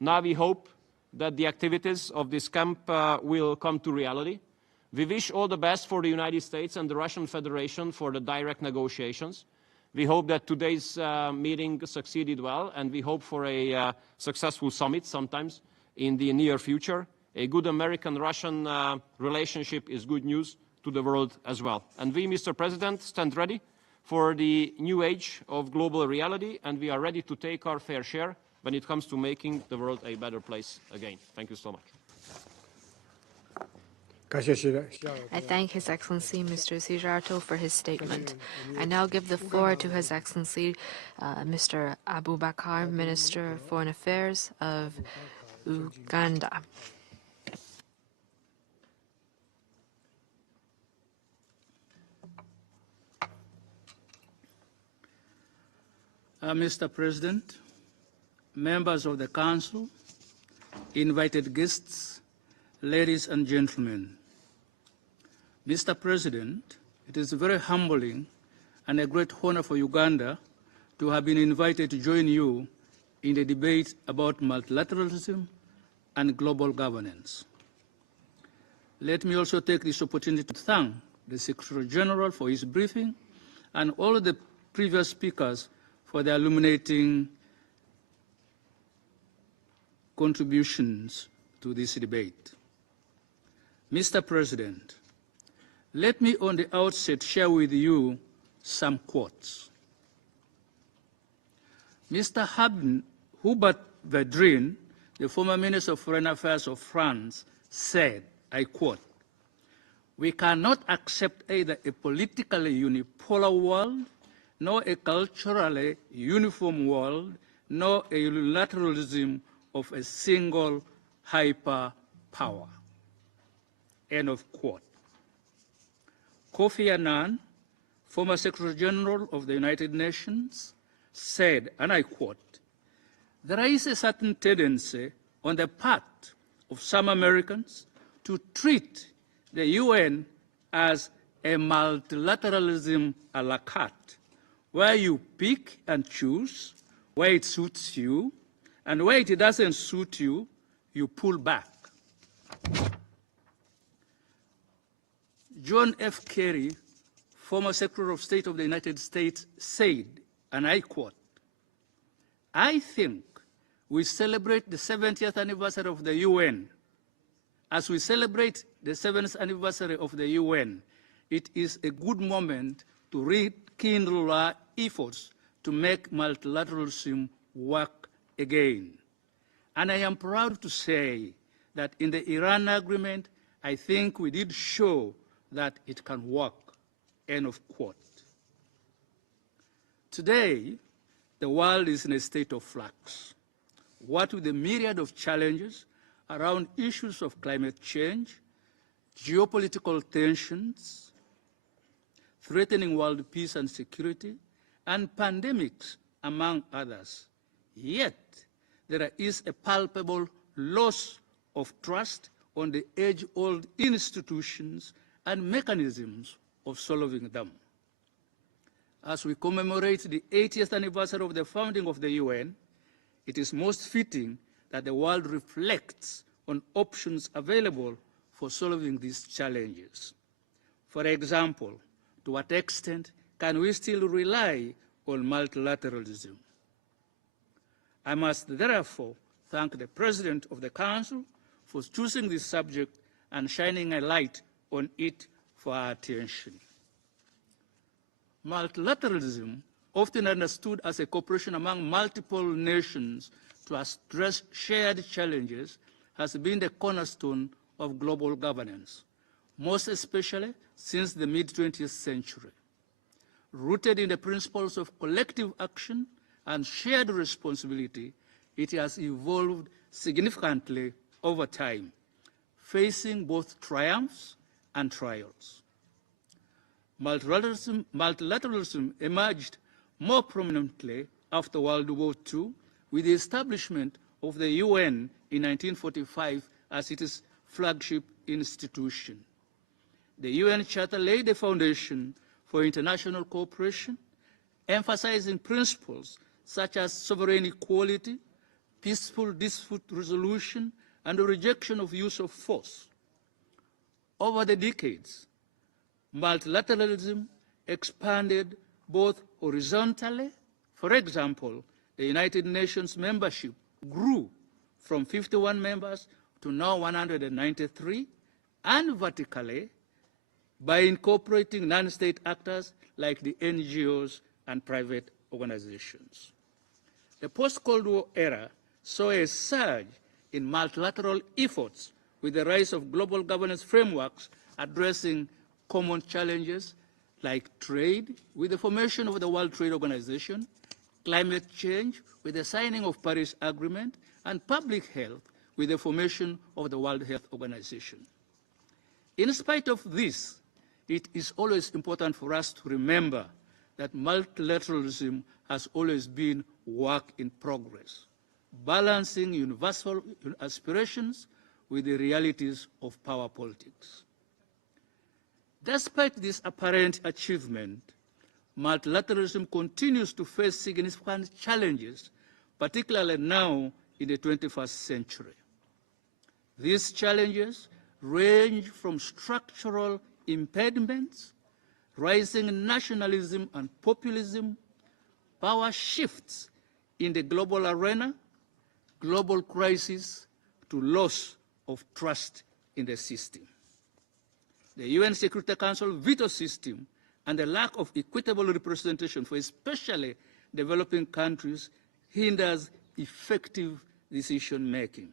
Now we hope that the activities of this camp will come to reality. We wish all the best for the United States and the Russian Federation for the direct negotiations. We hope that today's meeting succeeded well, and we hope for a successful summit sometimes in the near future. A good American-Russian relationship is good news to the world as well. And we, Mr. President, stand ready for the new age of global reality, and we are ready to take our fair share when it comes to making the world a better place again. Thank you so much. I thank His Excellency Mr. Sijarto for his statement. I now give the floor to His Excellency Mr. Abubakar, Minister of Foreign Affairs of Uganda. Mr. President, members of the Council, invited guests, ladies and gentlemen. Mr. President, it is very humbling and a great honor for Uganda to have been invited to join you in the debate about multilateralism and global governance. Let me also take this opportunity to thank the Secretary-General for his briefing and all the previous speakers for their illuminating contributions to this debate. Mr. President, let me on the outset share with you some quotes. Mr. Hubert Védrine, the former Minister of Foreign Affairs of France, said, I quote, "We cannot accept either a politically unipolar world, nor a culturally uniform world, nor a unilateralism of a single hyperpower." End of quote. Kofi Annan, former Secretary-General of the United Nations, said, and I quote, "There is a certain tendency on the part of some Americans to treat the UN as a multilateralism a la carte, where you pick and choose where it suits you, and where it doesn't suit you, you pull back." John F. Kerry, former Secretary of State of the United States, said, and I quote, "I think we celebrate the 70th anniversary of the UN. As we celebrate the 7th anniversary of the UN, it is a good moment to rekindle our efforts to make multilateralism work again. And I am proud to say that in the Iran agreement, I think we did show that it can work, end of quote. Today, the world is in a state of flux. What with the myriad of challenges around issues of climate change, geopolitical tensions, threatening world peace and security, and pandemics, among others. Yet, there is a palpable loss of trust on the age-old institutions and mechanisms of solving them. As we commemorate the 80th anniversary of the founding of the UN, it is most fitting that the world reflects on options available for solving these challenges. For example, to what extent can we still rely on multilateralism? I must therefore thank the President of the Council for choosing this subject and shining a light on it for our attention. Multilateralism, often understood as a cooperation among multiple nations to address shared challenges, has been the cornerstone of global governance, most especially since the mid-20th century. Rooted in the principles of collective action and shared responsibility, it has evolved significantly over time, facing both triumphs and trials. Multilateralism emerged more prominently after World War II with the establishment of the UN in 1945 as its flagship institution. The UN Charter laid the foundation for international cooperation, emphasizing principles such as sovereign equality, peaceful dispute resolution, and the rejection of use of force. Over the decades, multilateralism expanded both horizontally. For example, the United Nations membership grew from 51 members to now 193, and vertically by incorporating non-state actors like the NGOs and private organizations. The post-Cold War era saw a surge in multilateral efforts with the rise of global governance frameworks addressing common challenges like trade with the formation of the World Trade Organization, climate change with the signing of Paris Agreement, and public health with the formation of the World Health Organization. In spite of this, it is always important for us to remember that multilateralism has always been work in progress, balancing universal aspirations with the realities of power politics. Despite this apparent achievement, multilateralism continues to face significant challenges, particularly now in the 21st century. These challenges range from structural impediments, rising nationalism and populism, power shifts in the global arena, global crisis, to loss of trust in the system. The UN Security Council veto system and the lack of equitable representation for especially developing countries hinders effective decision-making.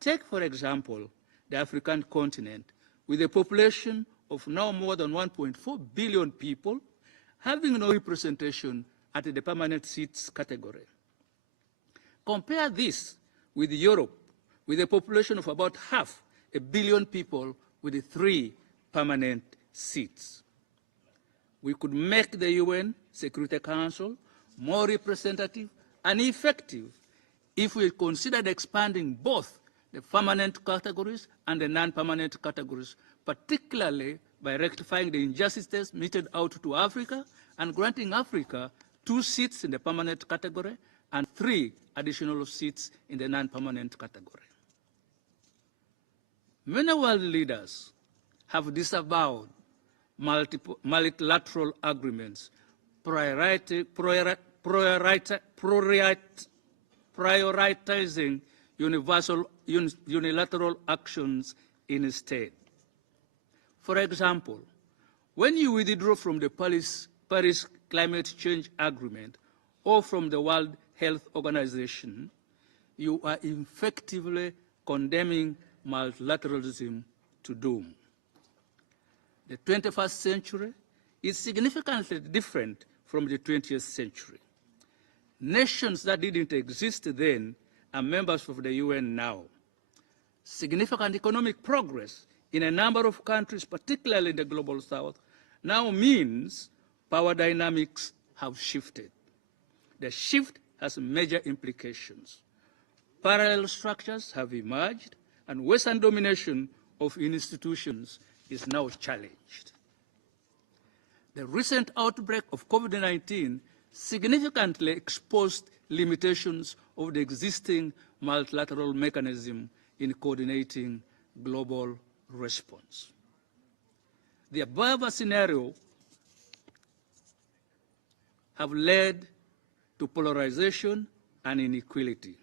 Take, for example, the African continent, with a population of now more than 1.4 billion people, having no representation at the permanent seats category. Compare this with Europe, with a population of about 500 million people with 3 permanent seats. We could make the UN Security Council more representative and effective if we considered expanding both the permanent categories and the non-permanent categories, particularly by rectifying the injustices meted out to Africa and granting Africa 2 seats in the permanent category and 3 additional seats in the non-permanent category. Many world leaders have disavowed multilateral agreements, prioritizing unilateral actions instead. For example, when you withdraw from the Paris Climate Change Agreement or from the World Health Organization, you are effectively condemning multilateralism to doom. The 21st century is significantly different from the 20th century. Nations that didn't exist then are members of the UN now. Significant economic progress in a number of countries, particularly in the global south, now means power dynamics have shifted. The shift has major implications. Parallel structures have emerged, and Western domination of institutions is now challenged. The recent outbreak of COVID-19 significantly exposed limitations of the existing multilateral mechanism in coordinating global response. The above scenario have led to polarization and inequality,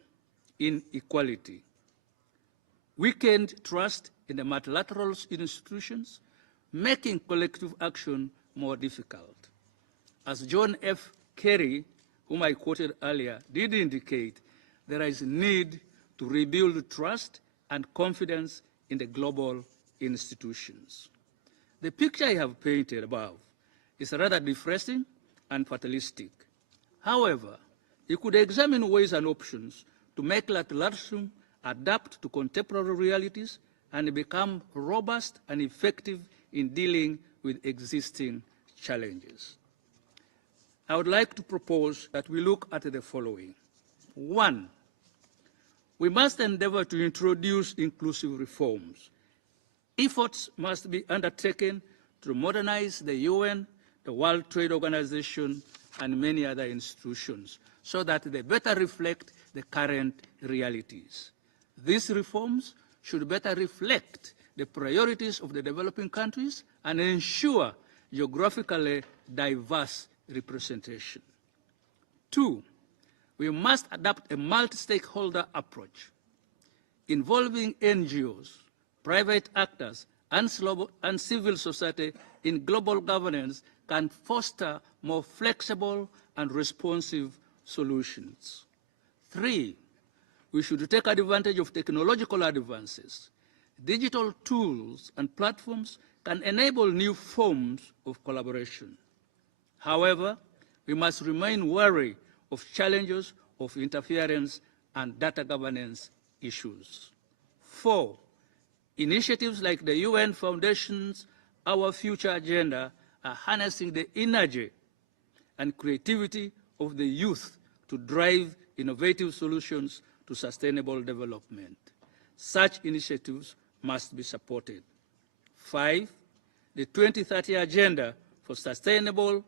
weakened trust in the multilateral institutions, making collective action more difficult. As John F. Kerry, whom I quoted earlier, did indicate, there is a need to rebuild trust and confidence in the global institutions. The picture I have painted above is rather depressing and fatalistic. However, you could examine ways and options to make multilateralism adapt to contemporary realities and become robust and effective in dealing with existing challenges. I would like to propose that we look at the following. 1, we must endeavor to introduce inclusive reforms. Efforts must be undertaken to modernize the UN, the World Trade Organization, and many other institutions so that they better reflect the current realities. These reforms should better reflect the priorities of the developing countries and ensure geographically diverse representation. 2, we must adopt a multi-stakeholder approach involving NGOs, private actors, and civil society in global governance can foster more flexible and responsive solutions. 3, we should take advantage of technological advances. Digital tools and platforms can enable new forms of collaboration. However, we must remain wary of challenges of interference and data governance issues. 4, initiatives like the UN Foundation's Our Future Agenda are harnessing the energy and creativity of the youth to drive innovative solutions to sustainable development. Such initiatives must be supported. 5, the 2030 Agenda for Sustainable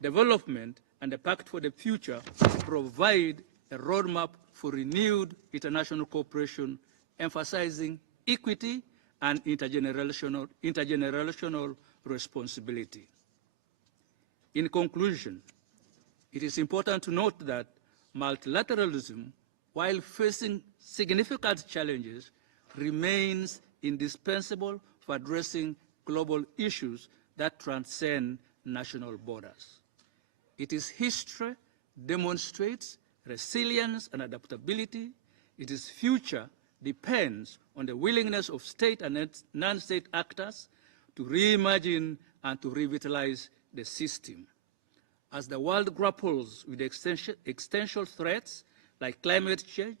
Development and the Pact for the Future provide a roadmap for renewed international cooperation, emphasizing equity and intergenerational responsibility. In conclusion, it is important to note that multilateralism, while facing significant challenges, remains indispensable for addressing global issues that transcend national borders. Its history demonstrates resilience and adaptability. Its future depends on the willingness of state and non-state actors to reimagine and to revitalize the system. As the world grapples with existential threats like climate change,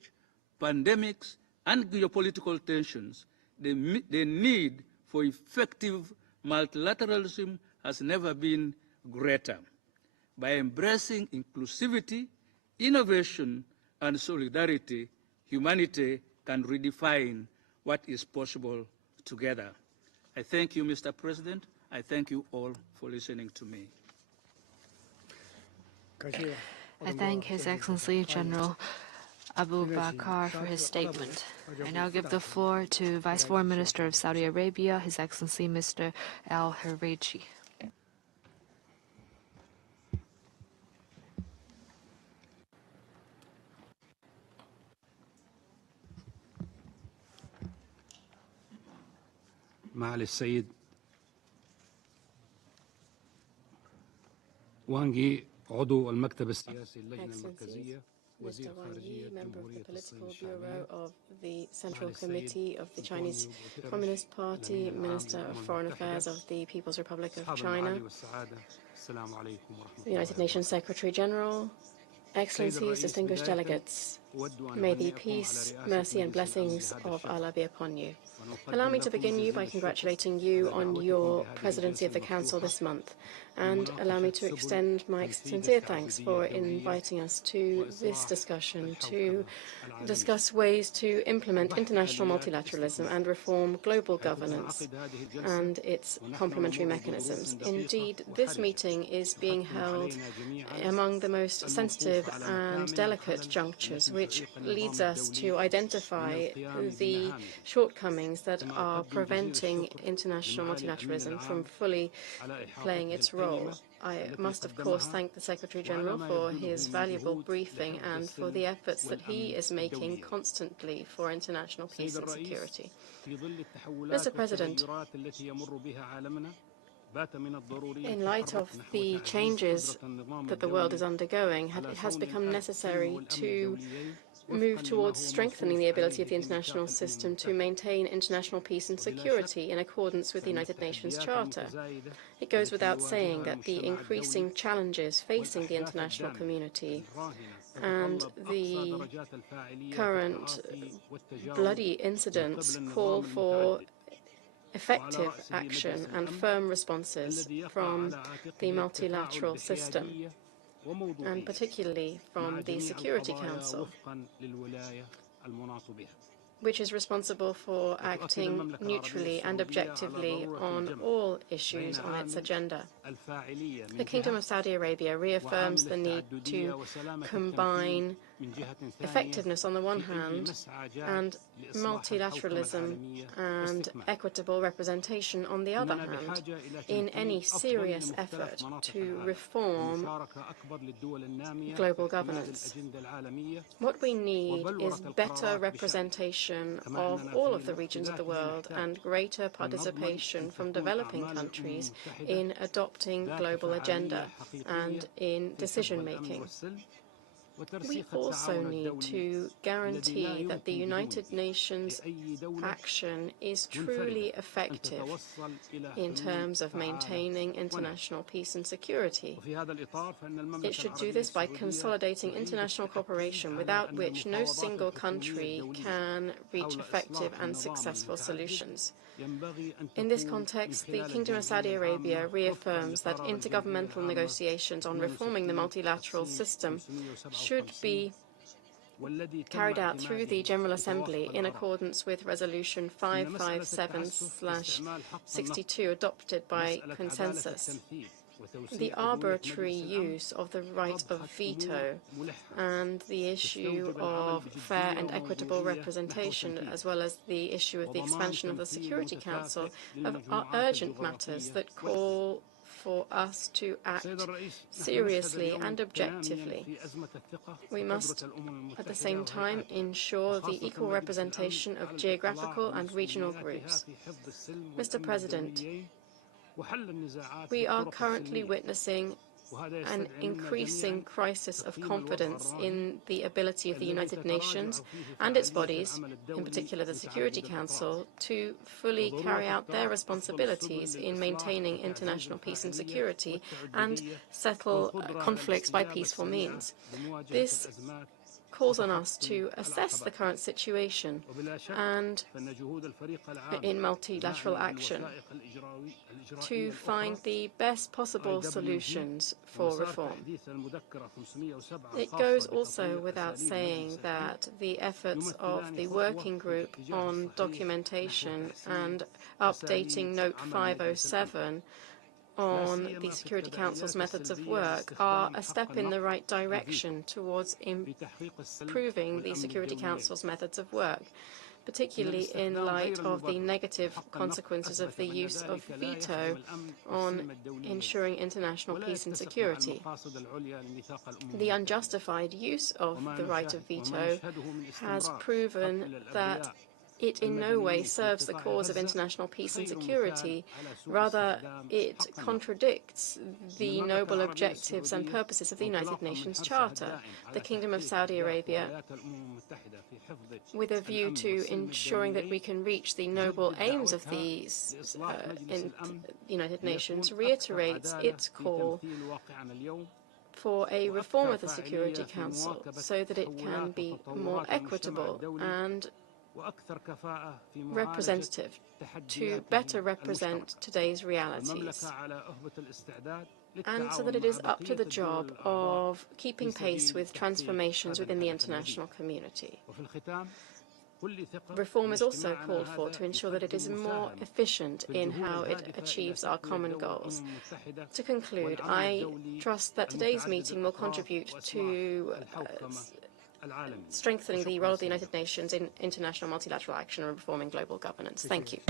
pandemics, and geopolitical tensions, the need for effective multilateralism has never been greater. By embracing inclusivity, innovation, and solidarity, humanity can redefine what is possible together. I thank you, Mr. President. I thank you all for listening to me. I thank His Excellency General Abu Bakr for his statement. I now give the floor to Vice Foreign Minister of Saudi Arabia, His Excellency Mr. Al-Hariji. معالي السيد وانغي عضو المكتب السياسي اللجنة المركزية Mr. Wang Yi, member of the Political Bureau of the Central Committee of the Chinese Communist Party, Minister of Foreign Affairs of the People's Republic of China, the United Nations Secretary-General, Excellencies, distinguished delegates, may the peace, mercy and blessings of Allah be upon you. Allow me to begin by congratulating you on your presidency of the Council this month, and allow me to extend my sincere thanks for inviting us to this discussion to discuss ways to implement international multilateralism and reform global governance and its complementary mechanisms. Indeed, this meeting is being held among the most sensitive and delicate junctures, which leads us to identify the shortcomings that are preventing international multilateralism from fully playing its role. I must, of course, thank the Secretary-General for his valuable briefing and for the efforts that he is making constantly for international peace and security. Mr. President, in light of the changes that the world is undergoing, it has become necessary to move towards strengthening the ability of the international system to maintain international peace and security in accordance with the United Nations Charter. It goes without saying that the increasing challenges facing the international community and the current bloody incidents call for effective action and firm responses from the multilateral system, and particularly from the Security Council, which is responsible for acting neutrally and objectively on all issues on its agenda. The Kingdom of Saudi Arabia reaffirms the need to combine effectiveness on the one hand and multilateralism and equitable representation on the other hand in any serious effort to reform global governance. What we need is better representation of all of the regions of the world and greater participation from developing countries in adopting global agenda and in decision-making. We also need to guarantee that the United Nations action is truly effective in terms of maintaining international peace and security. It should do this by consolidating international cooperation, without which no single country can reach effective and successful solutions. In this context, the Kingdom of Saudi Arabia reaffirms that intergovernmental negotiations on reforming the multilateral system should be carried out through the General Assembly in accordance with Resolution 557/62 adopted by consensus. The arbitrary use of the right of veto and the issue of fair and equitable representation, as well as the issue of the expansion of the Security Council, are urgent matters that call for us to act seriously and objectively. We must, at the same time, ensure the equal representation of geographical and regional groups. Mr. President, we are currently witnessing an increasing crisis of confidence in the ability of the United Nations and its bodies, in particular the Security Council, to fully carry out their responsibilities in maintaining international peace and security and settle conflicts by peaceful means. This calls on us to assess the current situation and, in multilateral action, to find the best possible solutions for reform. It goes also without saying that the efforts of the Working Group on Documentation and updating Note 507 on the Security Council's methods of work are a step in the right direction towards improving the Security Council's methods of work, particularly in light of the negative consequences of the use of veto on ensuring international peace and security. The unjustified use of the right of veto has proven that it in no way serves the cause of international peace and security. Rather, it contradicts the noble objectives and purposes of the United Nations Charter. The Kingdom of Saudi Arabia, with a view to ensuring that we can reach the noble aims of these in the United Nations, reiterates its call for a reform of the Security Council so that it can be more equitable and representative, to better represent today's realities, and so that it is up to the job of keeping pace with transformations within the international community. Reform is also called for to ensure that it is more efficient in how it achieves our common goals. To conclude, I trust that today's meeting will contribute to strengthening the role of the United Nations in international multilateral action and reforming global governance. Thank you.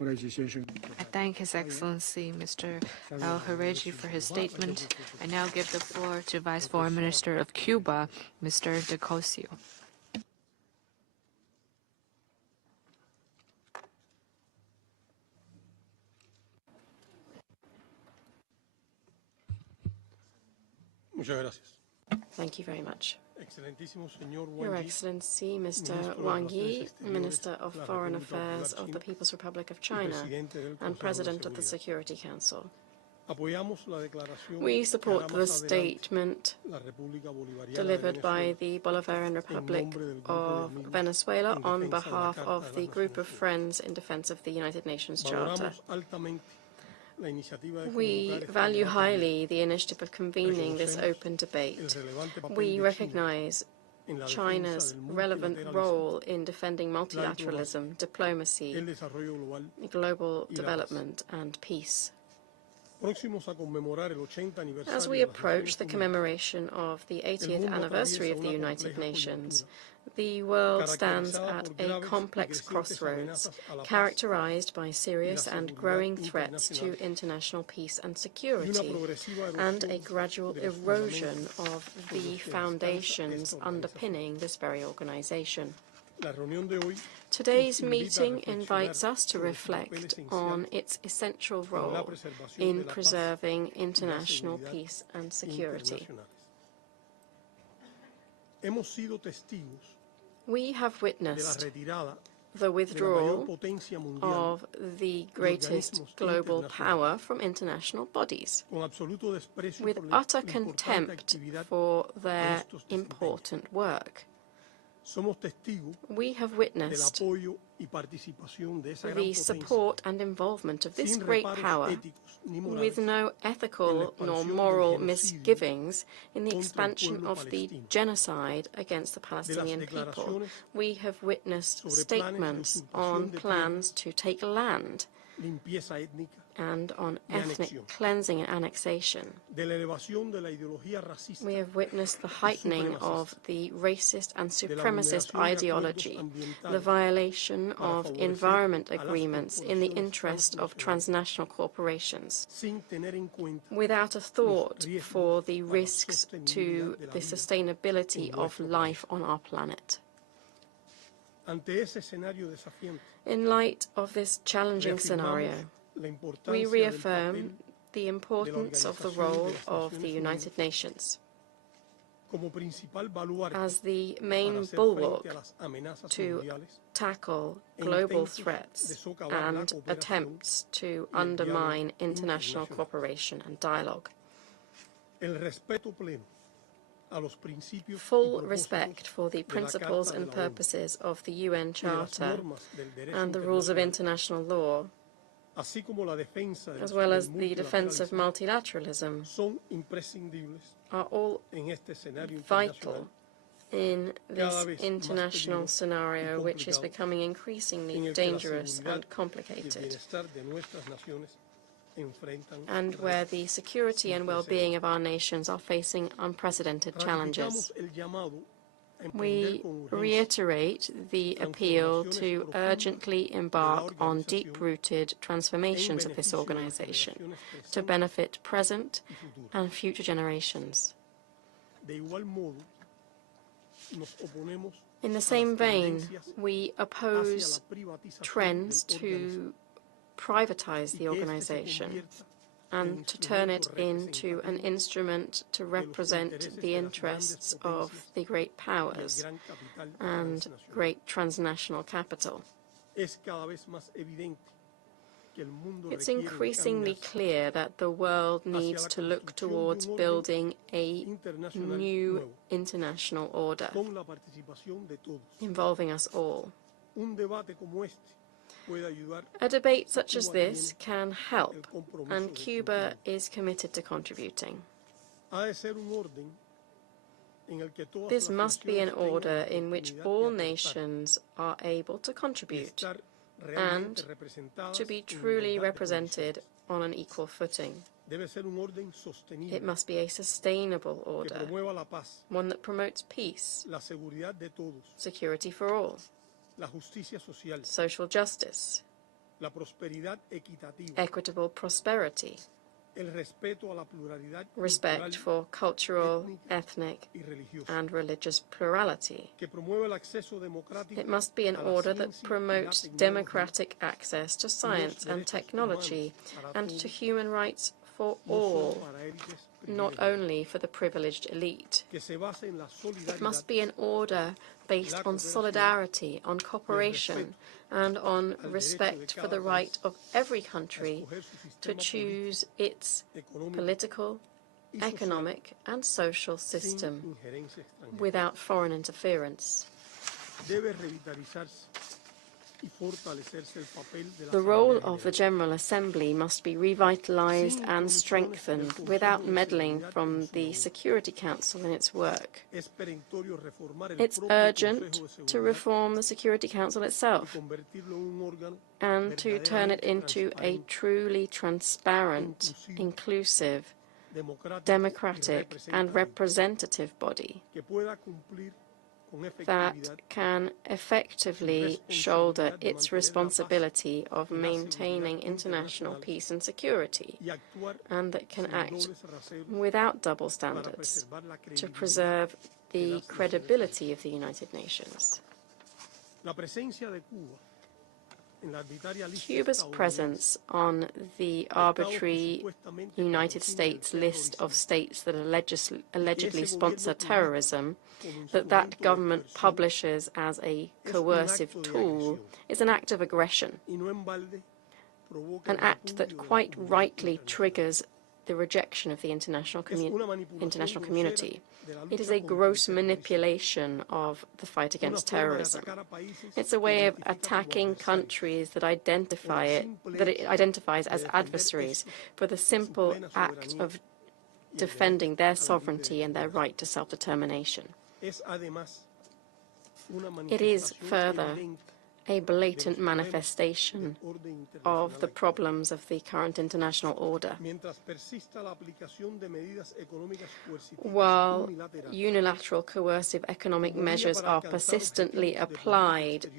I thank His Excellency Mr. El-Hareji for his statement. I now give the floor to Vice Foreign Minister of Cuba, Mr. de Cosio. Thank you very much. Your Excellency, Mr. Wang, Minister of Foreign Affairs of the People's Republic of China and President of the Security Council. We support the statement delivered by the Bolivarian Republic of Venezuela on behalf of the Group of Friends in Defense of the United Nations Charter. We value highly the initiative of convening this open debate. We recognize China's relevant role in defending multilateralism, diplomacy, global development, and peace. As we approach the commemoration of the 80th anniversary of the United Nations, the world stands at a complex crossroads, characterized by serious and growing threats to international peace and security, and a gradual erosion of the foundations underpinning this very organization. Today's meeting invites us to reflect on its essential role in preserving international peace and security. We have witnessed the withdrawal of the greatest global power from international bodies, with utter contempt for their important work. We have witnessed the support and involvement of this great power with no ethical nor moral misgivings in the expansion of the genocide against the Palestinian people. We have witnessed statements on plans to take land and on ethnic cleansing and annexation. We have witnessed the heightening of the racist and supremacist ideology, the violation of environment agreements in the interest of transnational corporations, without a thought for the risks to the sustainability of life on our planet. In light of this challenging scenario, we reaffirm the importance of the role of the United Nations as the main bulwark to tackle global threats and attempts to undermine international cooperation and dialogue. Full respect for the principles and purposes of the UN Charter and the rules of international law, as well as the defense of multilateralism, are all vital in this international scenario, which is becoming increasingly dangerous and complicated, and where the security and well-being of our nations are facing unprecedented challenges. We reiterate the appeal to urgently embark on deep-rooted transformations of this organization to benefit present and future generations. In the same vein, we oppose trends to privatize the organization and to turn it into an instrument to represent the interests of the great powers and great transnational capital. It's increasingly clear that the world needs to look towards building a new international order involving us all. A debate such as this can help, and Cuba is committed to contributing. This must be an order in which all nations are able to contribute and to be truly represented on an equal footing. It must be a sustainable order, one that promotes peace, security for all, social justice, equitable prosperity, respect for cultural, ethnic, and religious plurality. It must be an order that promotes democratic access to science and technology and to human rights for all, not only for the privileged elite. It must be an order based on solidarity, on cooperation, and on respect for the right of every country to choose its political, economic, and social system without foreign interference. The role of the General Assembly must be revitalized and strengthened without meddling from the Security Council in its work. It's urgent to reform the Security Council itself and to turn it into a truly transparent, inclusive, democratic, and representative body that can effectively shoulder its responsibility of maintaining international peace and security, and that can act without double standards to preserve the credibility of the United Nations. Cuba's presence on the arbitrary United States list of states that allegedly sponsor terrorism, that government publishes as a coercive tool, is an act of aggression, an act that quite rightly triggers the rejection of the international community. It is a gross manipulation of the fight against terrorism. It's a way of attacking countries that it identifies as adversaries for the simple act of defending their sovereignty and their right to self-determination. It is, further, a blatant manifestation of the problems of the current international order. While unilateral coercive economic measures are persistently applied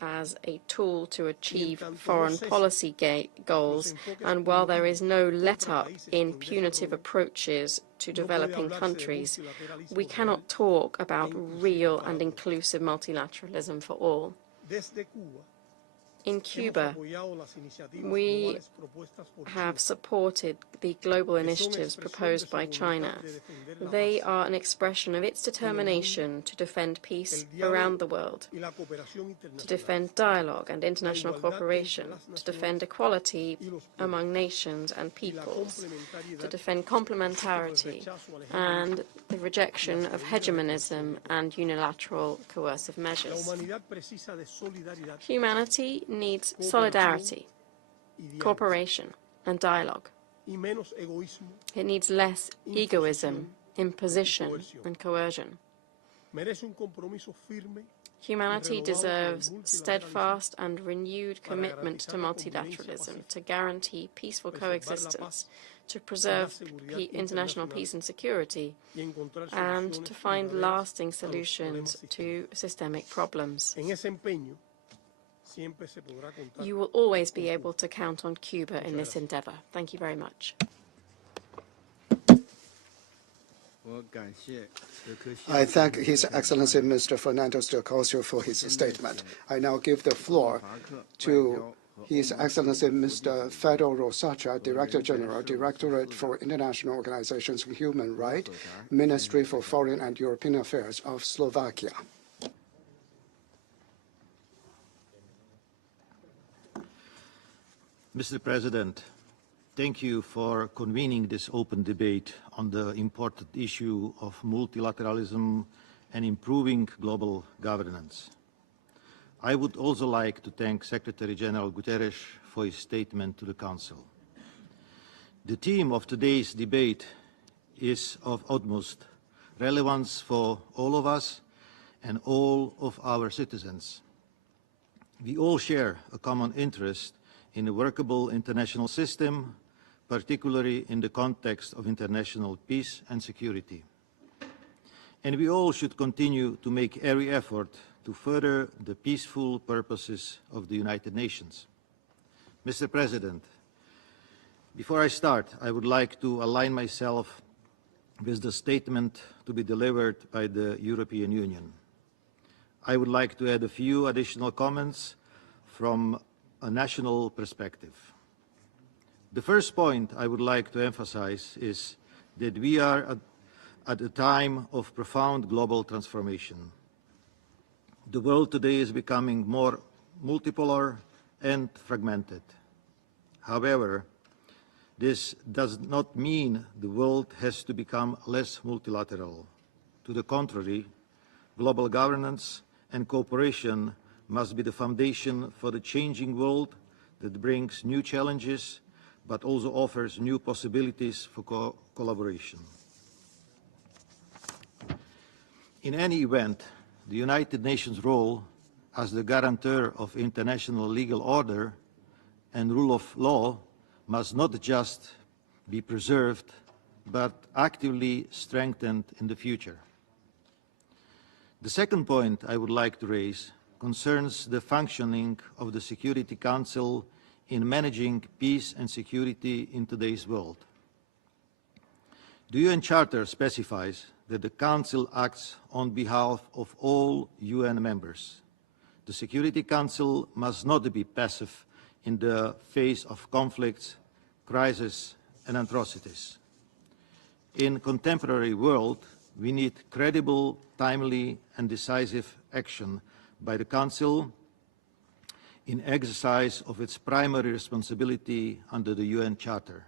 as a tool to achieve foreign policy goals, and while there is no let-up in punitive approaches to developing countries, we cannot talk about real and inclusive multilateralism for all. In Cuba, we have supported the global initiatives proposed by China. They are an expression of its determination to defend peace around the world, to defend dialogue and international cooperation, to defend equality among nations and peoples, to defend complementarity and the rejection of hegemonism and unilateral coercive measures. Humanity needs solidarity, cooperation, and dialogue. It needs less egoism, imposition, and coercion. Humanity deserves steadfast and renewed commitment to multilateralism, to guarantee peaceful coexistence, to preserve international peace and security, and to find lasting solutions to systemic problems. You will always be able to count on Cuba in this endeavor. Thank you very much. I thank His Excellency Mr. Fernando Stocosio for his statement. I now give the floor to His Excellency Mr. Fedor Rosacha, Director General, Directorate for International Organizations of Human Rights, Ministry for Foreign and European Affairs of Slovakia. Mr. President, thank you for convening this open debate on the important issue of multilateralism and improving global governance. I would also like to thank Secretary-General Guterres for his statement to the Council. The theme of today's debate is of utmost relevance for all of us and all of our citizens. We all share a common interest in a workable international system, particularly in the context of international peace and security. And we all should continue to make every effort to further the peaceful purposes of the United Nations. Mr. President, before I start, I would like to align myself with the statement to be delivered by the European Union. I would like to add a few additional comments from a national perspective. The first point I would like to emphasize is that we are at a time of profound global transformation. The world today is becoming more multipolar and fragmented. However, this does not mean the world has to become less multilateral. To the contrary, global governance and cooperation must be the foundation for the changing world that brings new challenges but also offers new possibilities for collaboration. In any event, the United Nations' role as the guarantor of international legal order and rule of law must not just be preserved, but actively strengthened in the future. The second point I would like to raise concerns the functioning of the Security Council in managing peace and security in today's world. The UN Charter specifies that the Council acts on behalf of all UN members. The Security Council must not be passive in the face of conflicts, crises, and atrocities. In a contemporary world, we need credible, timely, and decisive action by the Council in exercise of its primary responsibility under the UN Charter.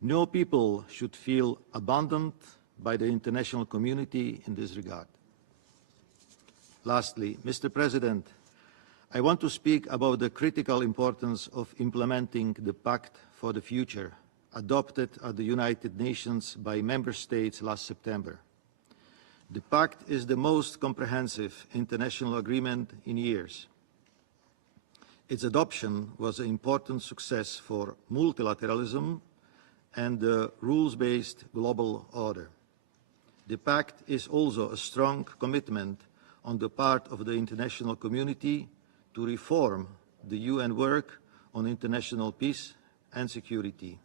No people should feel abandoned by the international community in this regard. Lastly, Mr. President, I want to speak about the critical importance of implementing the Pact for the Future, adopted at the United Nations by member states last September. The Pact is the most comprehensive international agreement in years. Its adoption was an important success for multilateralism and the rules-based global order. The Pact is also a strong commitment on the part of the international community to reform the UN work on international peace and security.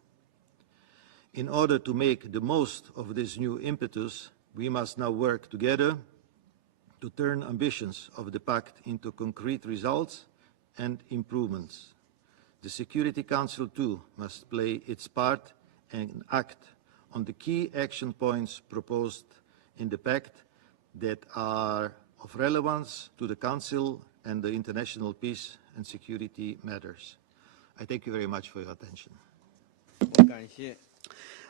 In order to make the most of this new impetus, we must now work together to turn ambitions of the Pact into concrete results and improvements. The Security Council too must play its part and act on the key action points proposed in the Pact that are of relevance to the Council and the international peace and security matters. I thank you very much for your attention.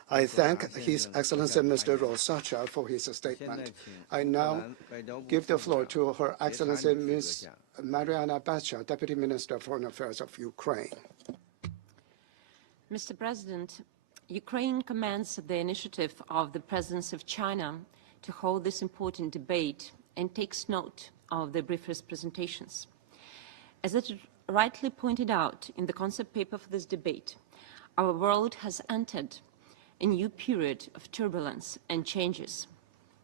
I thank His Excellency Mr. Rosacha for his statement. I now give the floor to Her Excellency Ms. Mariana Bacha, Deputy Minister of Foreign Affairs of Ukraine. Mr. President, Ukraine commends the initiative of the Presidency of China to hold this important debate and takes note of the briefers' presentations. As it rightly pointed out in the concept paper for this debate, our world has entered a new period of turbulence and changes.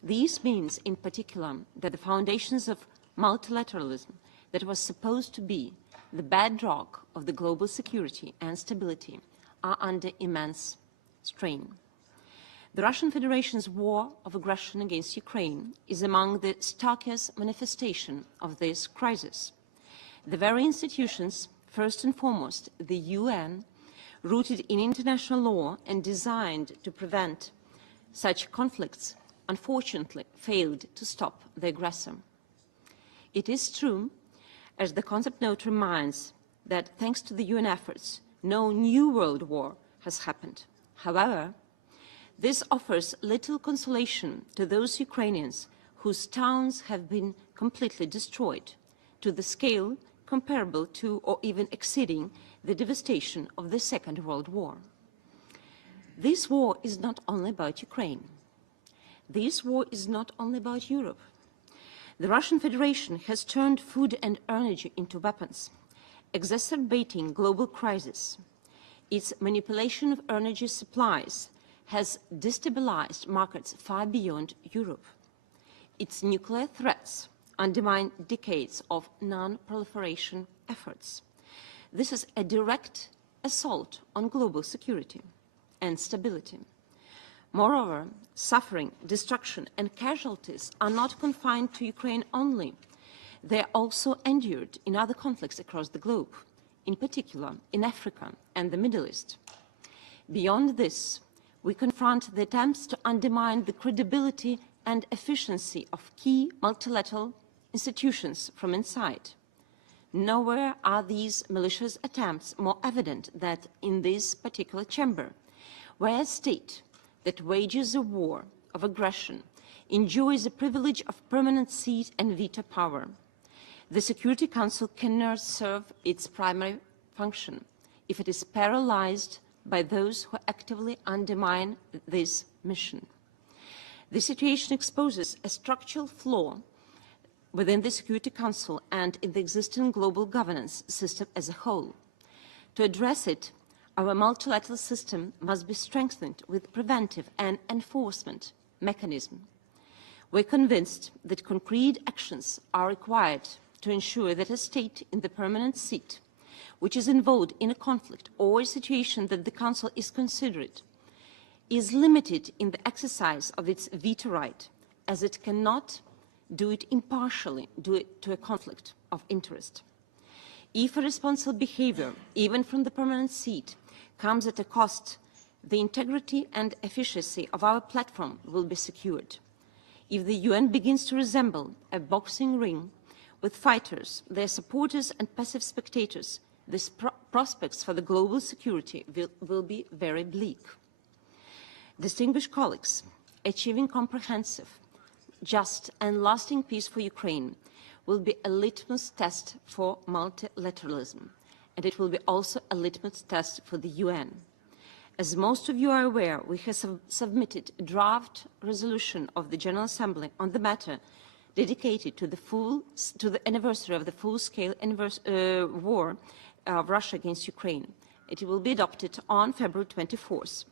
This means, in particular, that the foundations of multilateralism that was supposed to be the bedrock of the global security and stability are under immense strain. The Russian Federation's war of aggression against Ukraine is among the starkest manifestation of this crisis. The very institutions, first and foremost the UN, rooted in international law and designed to prevent such conflicts, unfortunately failed to stop the aggressor. It is true, as the concept note reminds, that thanks to the UN efforts, no new world war has happened. However, this offers little consolation to those Ukrainians whose towns have been completely destroyed, to the scale comparable to or even exceeding the devastation of the Second World War. This war is not only about Ukraine. This war is not only about Europe. The Russian Federation has turned food and energy into weapons, exacerbating global crisis. Its manipulation of energy supplies has destabilized markets far beyond Europe. Its nuclear threats undermine decades of non-proliferation efforts. This is a direct assault on global security and stability. Moreover, suffering, destruction, and casualties are not confined to Ukraine only. They are also endured in other conflicts across the globe, in particular in Africa and the Middle East. Beyond this, we confront the attempts to undermine the credibility and efficiency of key multilateral institutions from inside. Nowhere are these malicious attempts more evident than in this particular chamber, where a state that wages a war of aggression enjoys the privilege of permanent seat and veto power. The Security Council cannot serve its primary function if it is paralyzed by those who actively undermine this mission. The situation exposes a structural flaw within the Security Council and in the existing global governance system as a whole. To address it, our multilateral system must be strengthened with preventive and enforcement mechanism. We're convinced that concrete actions are required to ensure that a state in the permanent seat, which is involved in a conflict or a situation that the Council is considered, is limited in the exercise of its veto right, as it cannot do it impartially due to a conflict of interest. If irresponsible behavior, even from the permanent seat, comes at a cost, the integrity and efficiency of our platform will be secured. If the UN begins to resemble a boxing ring with fighters, their supporters and passive spectators, the prospects for the global security will be very bleak. Distinguished colleagues, achieving comprehensive, just and lasting peace for Ukraine will be a litmus test for multilateralism, and it will be also a litmus test for the UN. As most of you are aware, we have submitted a draft resolution of the General Assembly on the matter dedicated to the anniversary of the full-scale war of Russia against Ukraine. It will be adopted on February 24th.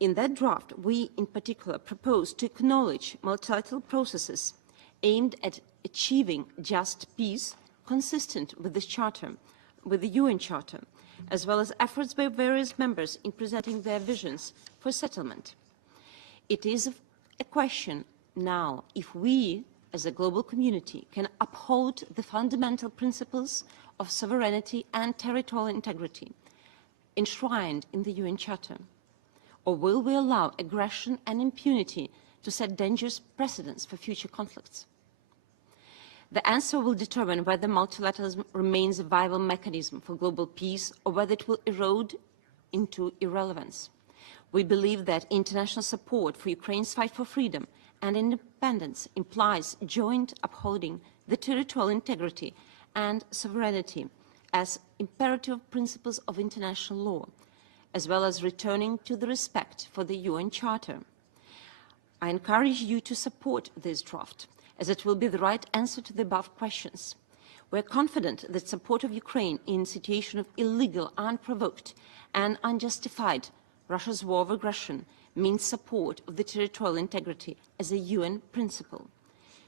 In that draft, we in particular propose to acknowledge multilateral processes aimed at achieving just peace consistent with this charter, with the UN Charter, as well as efforts by various members in presenting their visions for settlement. It is a question now if we, as a global community, can uphold the fundamental principles of sovereignty and territorial integrity enshrined in the UN Charter, or will we allow aggression and impunity to set dangerous precedents for future conflicts? The answer will determine whether multilateralism remains a viable mechanism for global peace or whether it will erode into irrelevance. We believe that international support for Ukraine's fight for freedom and independence implies joint upholding the territorial integrity and sovereignty as imperative principles of international law, as well as returning to the respect for the UN Charter. I encourage you to support this draft, as it will be the right answer to the above questions. We are confident that support of Ukraine in a situation of illegal, unprovoked, and unjustified Russia's war of aggression means support of the territorial integrity as a UN principle.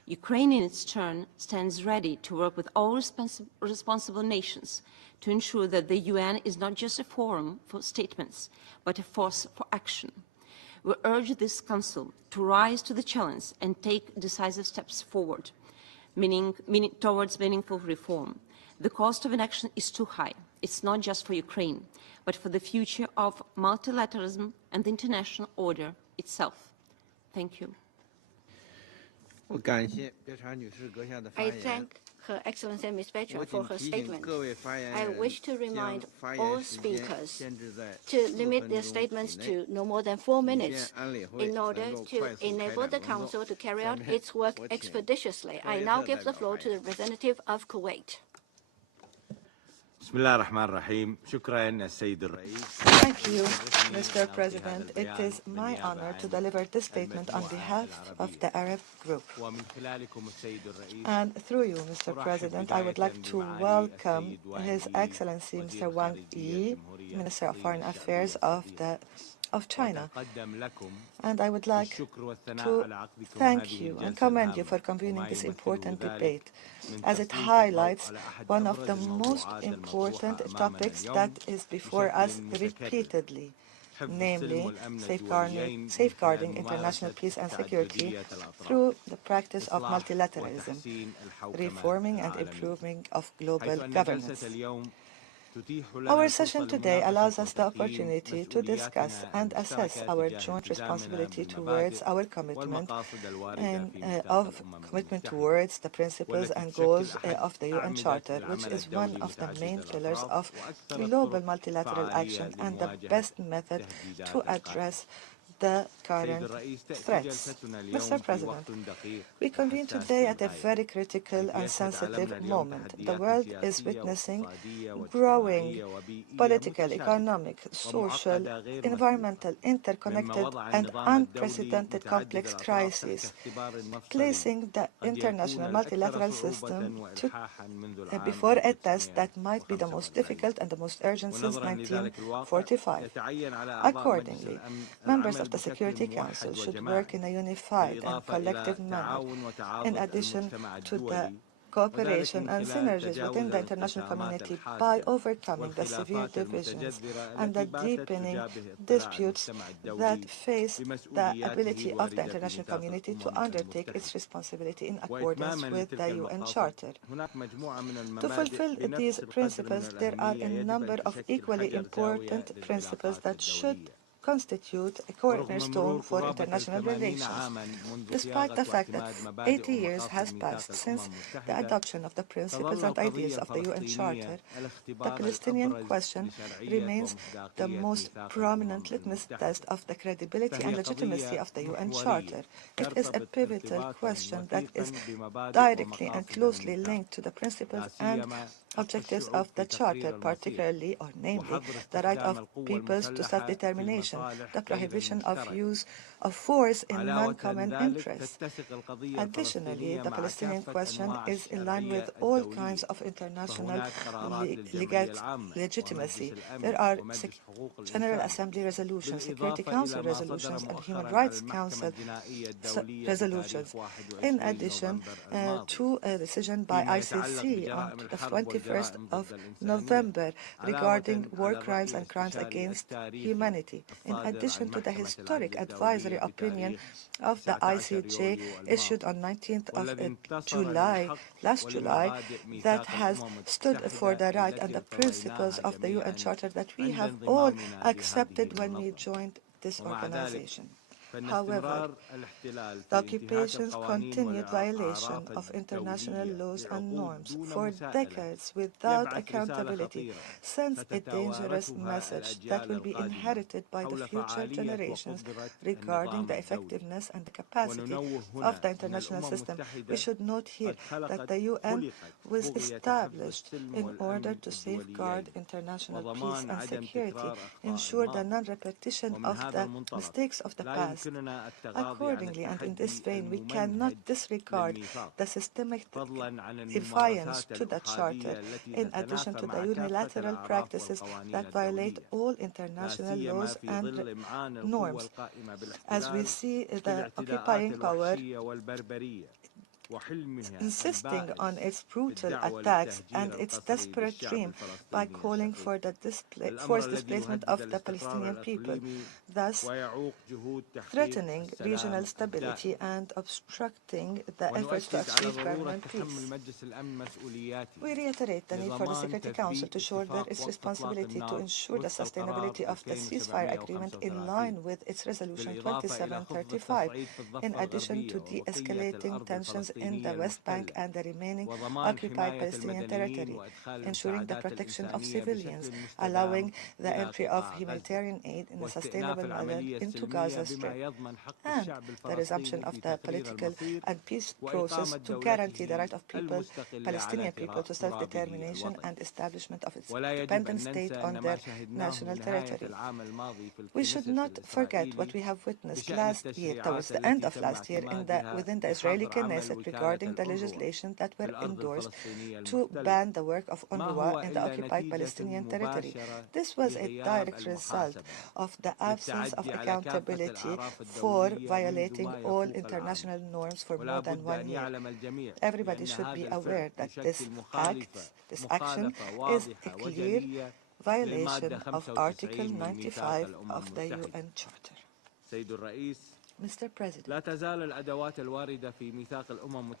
Ukraine, in its turn, stands ready to work with all responsible nations to ensure that the UN is not just a forum for statements, but a force for action. We urge this Council to rise to the challenge and take decisive steps forward, towards meaningful reform. The cost of inaction is too high. It's not just for Ukraine, but for the future of multilateralism and the international order itself. Thank you. I thank Her Excellency Ms. Becher for her statement. I wish to remind all speakers to limit their statements to no more than 4 minutes in order to enable the Council to carry out its work expeditiously. I now give the floor to the representative of Kuwait. Thank you, Mr. President. It is my honor to deliver this statement on behalf of the Arab Group. And through you, Mr. President, I would like to welcome His Excellency Mr. Wang, Minister of Foreign Affairs of China. And I would like to thank you and commend you for convening this important debate, as it highlights one of the most important topics that is before us repeatedly, namely safeguarding international peace and security through the practice of multilateralism, reforming and improving of global governance. Our session today allows us the opportunity to discuss and assess our joint responsibility towards our commitment towards the principles and goals of the UN Charter, which is one of the main pillars of global multilateral action and the best method to address the current threats. Mr. President, we convene today at a very critical and sensitive moment. The world is witnessing growing political, economic, social, environmental, interconnected, and unprecedented complex crises, placing the international multilateral system before a test that might be the most difficult and the most urgent since 1945. Accordingly, members of the Security Council should work in a unified and collective manner, in addition to the cooperation and synergies within the international community by overcoming the severe divisions and the deepening disputes that face the ability of the international community to undertake its responsibility in accordance with the UN Charter. To fulfill these principles, there are a number of equally important principles that should constitute a cornerstone for international relations. Despite the fact that 80 years has passed since the adoption of the principles and ideas of the UN Charter, the Palestinian question remains the most prominent litmus test of the credibility and legitimacy of the UN Charter. It is a pivotal question that is directly and closely linked to the principles and objectives of the Charter, particularly, or namely, the right of peoples to self-determination, the prohibition of use of force in non-common interests. Additionally, the Palestinian question is in line with all kinds of international legal legitimacy. There are General Assembly resolutions, Security Council resolutions, and Human Rights Council resolutions, in addition to a decision by ICC on the 21st of November regarding war crimes and crimes against humanity, in addition to the historic advisory opinion of the ICJ issued on 19th of July, last July, that has stood for the right and the principles of the UN Charter that we have all accepted when we joined this organization. However, the occupation's continued violation of international laws and norms for decades without accountability sends a dangerous message that will be inherited by the future generations regarding the effectiveness and the capacity of the international system. We should note here that the UN was established in order to safeguard international peace and security, ensure the non-repetition of the mistakes of the past. Accordingly, and in this vein, we cannot disregard the systemic defiance to the Charter, in addition to the unilateral practices that violate all international laws and norms. As we see the occupying power insisting on its brutal attacks and its desperate dream by calling for the forced displacement of the Palestinian people, thus threatening regional stability and obstructing the efforts to achieve permanent peace. We reiterate the need for the Security Council to shoulder its responsibility to ensure the sustainability of the ceasefire agreement in line with its Resolution 2735, in addition to de-escalating tensions in the West Bank and the remaining occupied Palestinian territory, ensuring the protection of civilians, allowing the entry of humanitarian aid in a sustainable manner into Gaza Strip, and the resumption of the political and peace process to guarantee the right of Palestinian people to self-determination and establishment of its independent state on their national territory. We should not forget what we have witnessed last year, towards the end of last year, within the Israeli Knesset regarding the legislation that were endorsed to ban the work of UNRWA in the occupied Palestinian territory. This was a direct result of the absence of accountability for violating all international norms for more than 1 year. Everybody should be aware that this action is a clear violation of Article 95 of the UN Charter. Mr. President,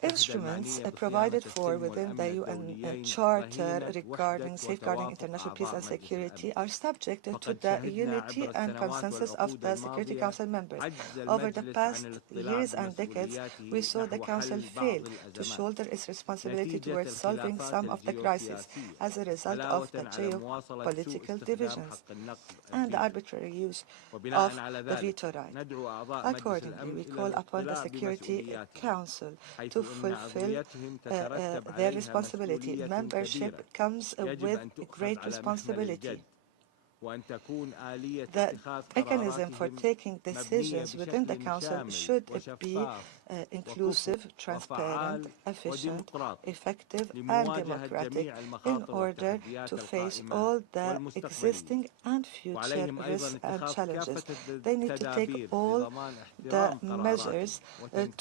instruments provided for within the UN Charter regarding safeguarding international peace and security are subject to the unity and consensus of the Security Council members. Over the past years and decades, we saw the Council fail to shoulder its responsibility towards solving some of the crises as a result of the geopolitical divisions and the arbitrary use of the veto right. Accordingly, we call upon the Security Council to fulfill their responsibility. Membership comes with great responsibility. The mechanism for taking decisions within the Council should be inclusive, transparent, efficient, effective, and democratic in order to face all the existing and future risks and challenges. They need to take all the measures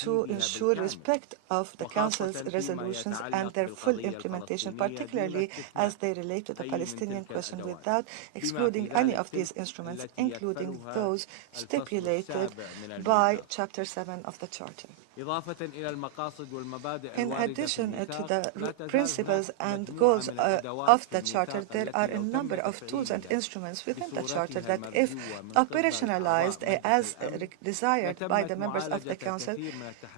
to ensure respect of the Council's resolutions and their full implementation, particularly as they relate to the Palestinian question, without excluding any of these instruments, including those stipulated by Chapter 7 of the Charter. In addition to the principles and goals of the Charter, there are a number of tools and instruments within the Charter that, if operationalized as desired by the members of the Council,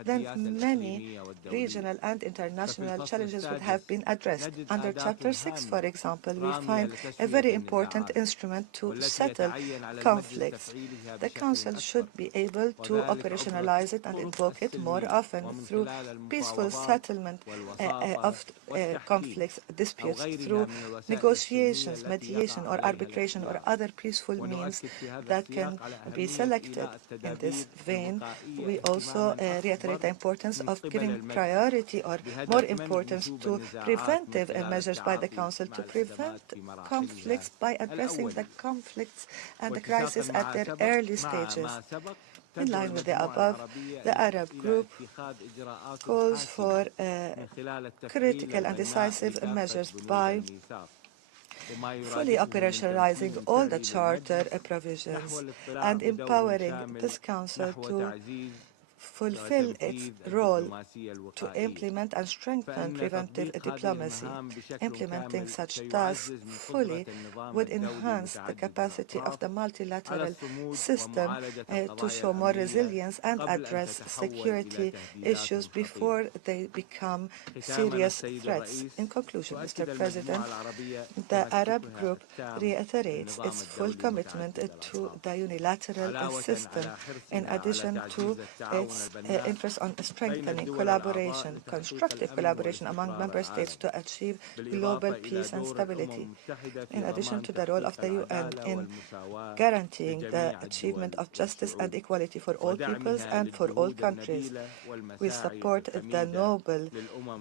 then many regional and international challenges would have been addressed. Under Chapter 6, for example, we find a very important instrument to settle conflicts. The Council should be able to operationalize it and invoke it more often through peaceful settlement of conflicts, disputes, through negotiations, mediation, or arbitration, or other peaceful means that can be selected. In this vein, we also reiterate the importance of giving priority or more importance to preventive measures by the Council to prevent conflicts by addressing the conflicts and the crisis at their early stages. In line with the above, the Arab group calls for critical and decisive measures by fully operationalizing all the Charter provisions and empowering this Council to fulfill its role to implement and strengthen preventive diplomacy. Implementing such tasks fully would enhance the capacity of the multilateral system to show more resilience and address security issues before they become serious threats. In conclusion, Mr. President, the Arab group reiterates its full commitment to the unilateral system, in addition to its interest on strengthening collaboration, constructive collaboration among member states to achieve global peace and stability. In addition to the role of the UN in guaranteeing the achievement of justice and equality for all peoples and for all countries, we support the noble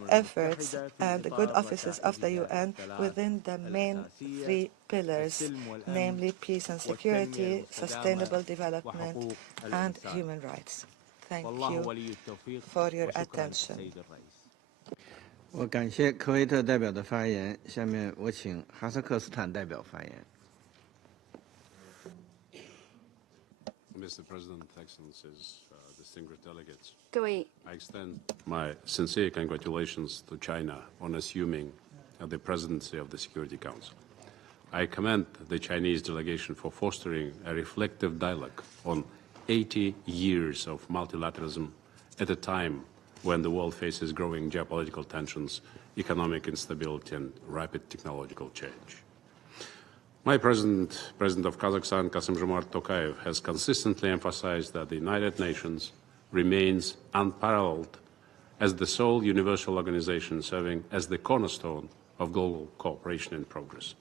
efforts and the good offices of the UN within the main 3 pillars, namely peace and security, sustainable development, and human rights. Thank you for your attention. 我感谢科威特代表的发言。下面我请哈萨克斯坦代表发言。Mr. President, Excellencies, distinguished delegates, Gui. I extend my sincere congratulations to China on assuming the presidency of the Security Council. I commend the Chinese delegation for fostering a reflective dialogue on 80 years of multilateralism at a time when the world faces growing geopolitical tensions, economic instability, and rapid technological change. My President of Kazakhstan, Kassym-Jomart Tokayev, has consistently emphasized that the United Nations remains unparalleled as the sole universal organization serving as the cornerstone of global cooperation and progress.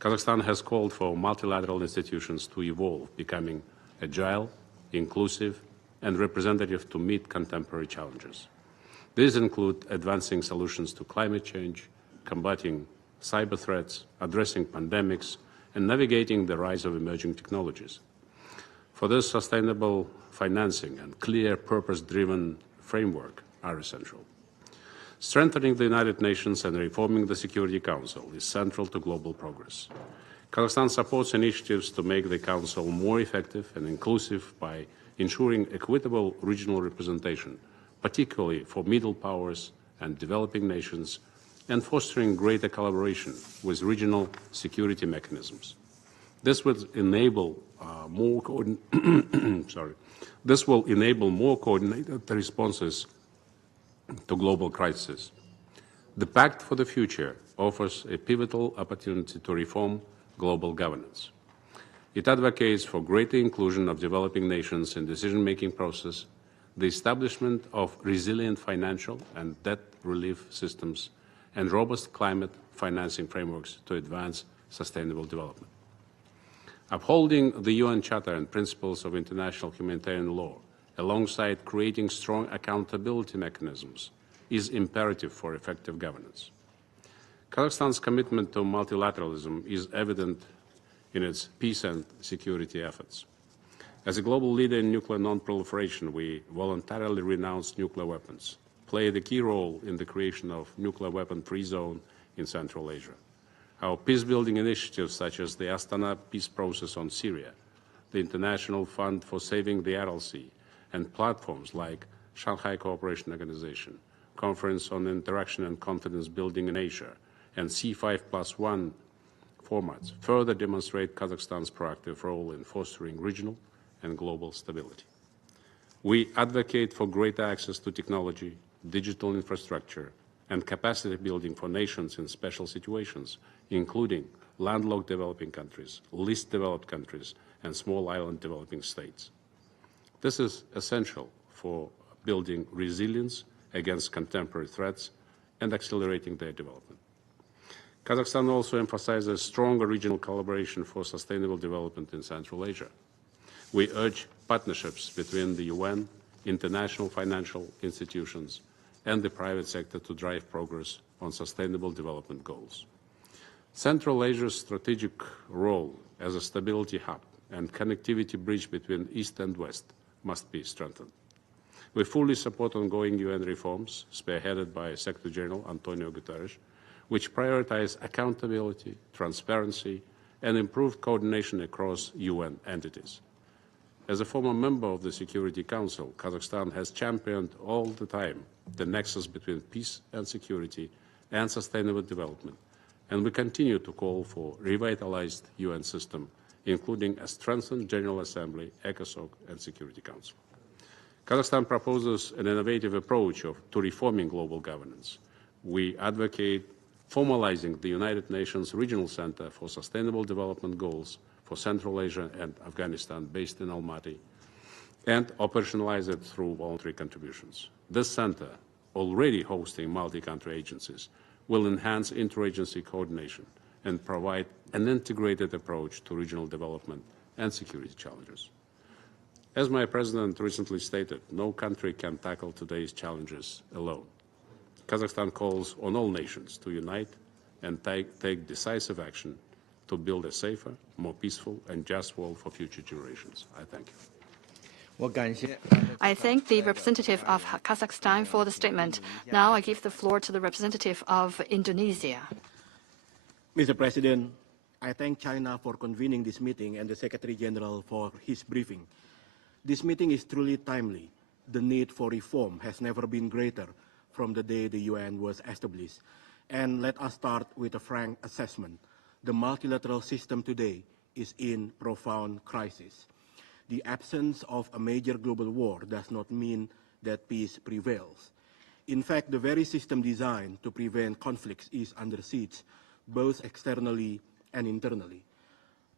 Kazakhstan has called for multilateral institutions to evolve, becoming agile, inclusive, and representative to meet contemporary challenges. These include advancing solutions to climate change, combating cyber threats, addressing pandemics, and navigating the rise of emerging technologies. For this, sustainable financing and clear purpose-driven framework are essential. Strengthening the United Nations and reforming the Security Council is central to global progress. Kazakhstan supports initiatives to make the Council more effective and inclusive by ensuring equitable regional representation, particularly for middle powers and developing nations, and fostering greater collaboration with regional security mechanisms. This will enable more coordinated responses to global crises. The Pact for the Future offers a pivotal opportunity to reform global governance. It advocates for greater inclusion of developing nations in decision-making process, the establishment of resilient financial and debt relief systems, and robust climate financing frameworks to advance sustainable development. Upholding the UN Charter and principles of international humanitarian law, alongside creating strong accountability mechanisms, is imperative for effective governance. Kazakhstan's commitment to multilateralism is evident in its peace and security efforts. As a global leader in nuclear non-proliferation, we voluntarily renounced nuclear weapons, played a key role in the creation of nuclear weapon-free zone in Central Asia. Our peace-building initiatives, such as the Astana peace process on Syria, the International Fund for Saving the Aral Sea, and platforms like Shanghai Cooperation Organization, Conference on Interaction and Confidence Building in Asia, and C5+1 formats further demonstrate Kazakhstan's proactive role in fostering regional and global stability. We advocate for greater access to technology, digital infrastructure, and capacity building for nations in special situations, including landlocked developing countries, least developed countries, and small island developing states. This is essential for building resilience against contemporary threats and accelerating their development. Kazakhstan also emphasizes stronger regional collaboration for sustainable development in Central Asia. We urge partnerships between the UN, international financial institutions, and the private sector to drive progress on sustainable development goals. Central Asia's strategic role as a stability hub and connectivity bridge between East and West must be strengthened. We fully support ongoing UN reforms, spearheaded by Secretary-General António Guterres, which prioritize accountability, transparency, and improved coordination across UN entities. As a former member of the Security Council, Kazakhstan has championed all the time the nexus between peace and security and sustainable development, and we continue to call for a revitalized UN system, including a strengthened General Assembly, ECOSOC, and Security Council. Kazakhstan proposes an innovative approach to reforming global governance. We advocate formalizing the United Nations Regional Center for Sustainable Development Goals for Central Asia and Afghanistan, based in Almaty, and operationalize it through voluntary contributions. This center, already hosting multi-country agencies, will enhance interagency coordination and provide an integrated approach to regional development and security challenges. As my president recently stated, no country can tackle today's challenges alone. Kazakhstan calls on all nations to unite and take decisive action to build a safer, more peaceful and just world for future generations. I thank you. I thank the representative of Kazakhstan for the statement. Now I give the floor to the representative of Indonesia. Mr. President, I thank China for convening this meeting and the Secretary-General for his briefing. This meeting is truly timely. The need for reform has never been greater from the day the UN was established. And let us start with a frank assessment. The multilateral system today is in profound crisis. The absence of a major global war does not mean that peace prevails. In fact, the very system designed to prevent conflicts is under siege, both externally and internally.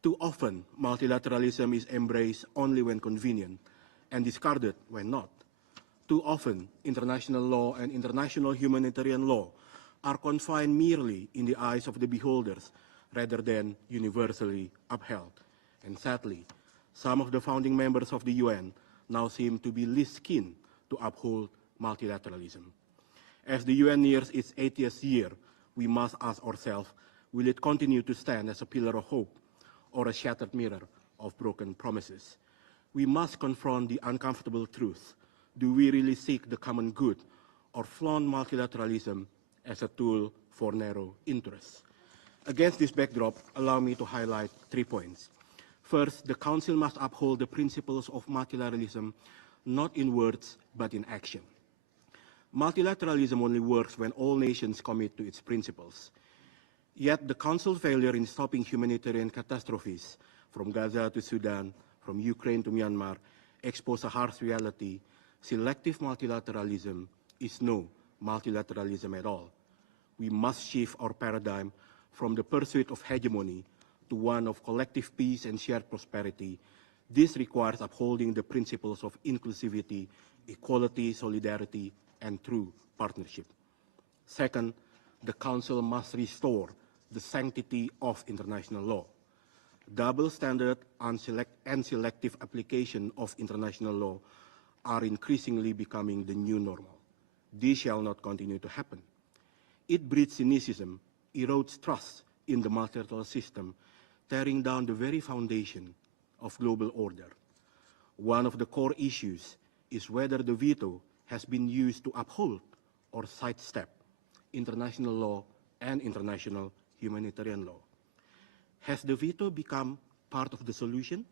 Too often, multilateralism is embraced only when convenient and discarded when not. Too often, international law and international humanitarian law are confined merely in the eyes of the beholders rather than universally upheld. And sadly, some of the founding members of the UN now seem to be least keen to uphold multilateralism. As the UN nears its 80th year, we must ask ourselves, will it continue to stand as a pillar of hope or a shattered mirror of broken promises? We must confront the uncomfortable truth. Do we really seek the common good or flaunt multilateralism as a tool for narrow interests? Against this backdrop, allow me to highlight 3 points. First, the Council must uphold the principles of multilateralism, not in words, but in action. Multilateralism only works when all nations commit to its principles. Yet the Council's failure in stopping humanitarian catastrophes, from Gaza to Sudan, from Ukraine to Myanmar, expose a harsh reality. Selective multilateralism is no multilateralism at all. We must shift our paradigm from the pursuit of hegemony to one of collective peace and shared prosperity. This requires upholding the principles of inclusivity, equality, solidarity, and true partnership. Second, the Council must restore the sanctity of international law. Double standard and selective application of international law are increasingly becoming the new normal. This shall not continue to happen. It breeds cynicism, erodes trust in the multilateral system, tearing down the very foundation of global order. One of the core issues is whether the veto has been used to uphold or sidestep international law and international humanitarian law. Has the veto become part of the solution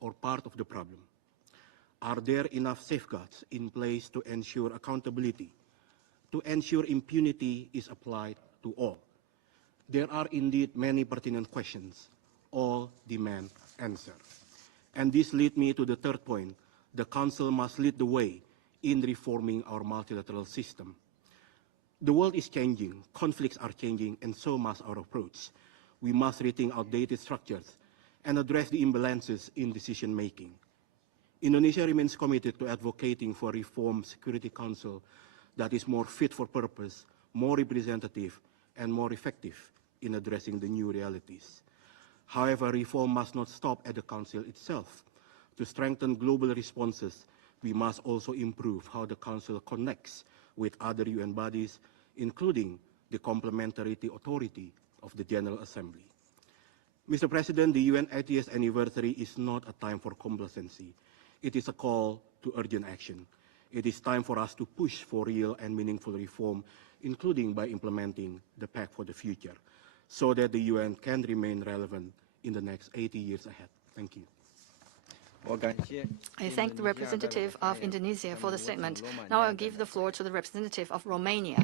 or part of the problem? Are there enough safeguards in place to ensure accountability, to ensure impunity is applied to all? There are indeed many pertinent questions. All demand answers. And this leads me to the third point. The Council must lead the way in reforming our multilateral system. The world is changing, conflicts are changing, and so must our approach. We must rethink outdated structures and address the imbalances in decision-making. Indonesia remains committed to advocating for a reformed Security Council that is more fit for purpose, more representative, and more effective in addressing the new realities. However, reform must not stop at the Council itself. To strengthen global responses, we must also improve how the Council connects with other UN bodies, including the complementarity authority of the General Assembly. Mr. President, the UN 80th anniversary is not a time for complacency. It is a call to urgent action. It is time for us to push for real and meaningful reform, including by implementing the Pact for the Future, so that the UN can remain relevant in the next 80 years ahead. Thank you. I thank the representative of Indonesia for the statement. Now I'll give the floor to the representative of Romania.